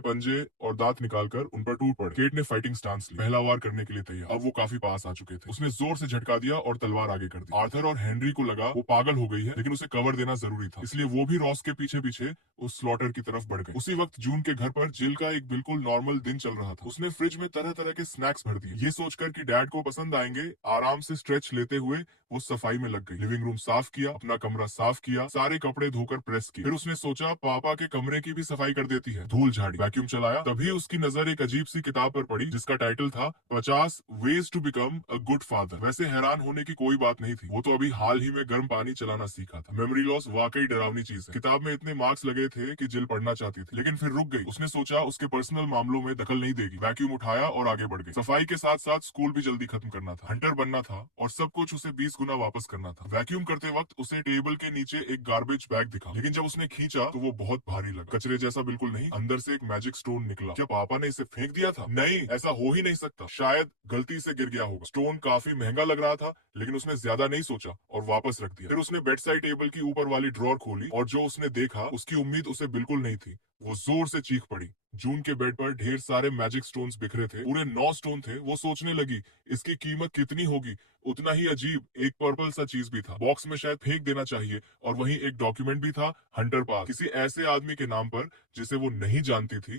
पंजे और दांत निकालकर उन पर टूट पड़े। केट ने फाइटिंग स्टांस ली, पहला वार करने के लिए तैयार। अब वो काफी पास आ चुके थे। उसने जोर से झटका दिया और तलवार आगे कर दी। आर्थर और हेनरी को लगा वो पागल हो गई है, लेकिन उसे कवर देना जरूरी था, इसलिए वो भी रॉस के पीछे पीछे उस स्लॉटर की तरफ बढ़ गए। उसी वक्त जून के घर पर जिल का एक बिल्कुल नॉर्मल दिन चल रहा था। उसने फ्रिज में तरह तरह के स्नैक्स भर दिए, ये सोचकर कि डैड को पसंद आएंगे। आराम से स्ट्रेच लेते हुए वो सफाई में लग गई। लिविंग रूम साफ किया, अपना कमरा साफ किया, सारे कपड़े धोकर प्रेस किए। फिर उसने सोचा पापा के कमरे की भी सफाई कर देती है। धूल झाड़ी, वैक्यूम चलाया। तभी उसकी नजर एक अजीब सी किताब पर पड़ी जिसका टाइटल था 50 ways to become a good father. वैसे हैरान होने की कोई बात नहीं थी, वो तो अभी हाल ही में गर्म पानी चलाना सीखा था। मेमोरी लॉस वाकई डरावनी चीज है। किताब में इतने मार्क्स लगे थे कि जिल पढ़ना चाहती थी, लेकिन फिर रुक गई। उसने सोचा उसके पर्सनल मामलों में दखल नहीं देगी। वैक्यूम उठाया और आगे बढ़ गई। सफाई के साथ साथ स्कूल भी जल्दी खत्म करना था। हंटर बनना था और सब कुछ उसे 20 गुना वापस करना था। वैक्यूम करते वक्त उसे टेबल के नीचे एक गार्बेज बैग दिखा, लेकिन जब उसने खींचा तो वो बहुत भारी लगा। कचरे जैसा बिल्कुल नहीं, अंदर से एक मैजिक स्टोन निकला। क्या पापा ने इसे फेंक दिया था? नहीं, ऐसा हो ही नहीं सकता। शायद गलती से गिर गया होगा। स्टोन काफी महंगा लग रहा था, लेकिन उसने ज्यादा नहीं सोचा और वापस रख दिया। फिर उसने बेड साइड टेबल की ऊपर वाली ड्रॉर खोली और जो उसने देखा उसकी उम्मीद उसे बिल्कुल नहीं थी। वो जोर से चीख पड़ी। जून के बेड पर ढेर सारे मैजिक स्टोन्स बिखरे थे, पूरे 9 स्टोन थे। वो सोचने लगी इसकी कीमत कितनी होगी। उतना ही अजीब एक पर्पल सा चीज भी था। बॉक्स में शायद फेंक देना चाहिए, और वहीं एक डॉक्यूमेंट भी था हंटर पास, किसी ऐसे आदमी के नाम पर जिसे वो नहीं जानती थी।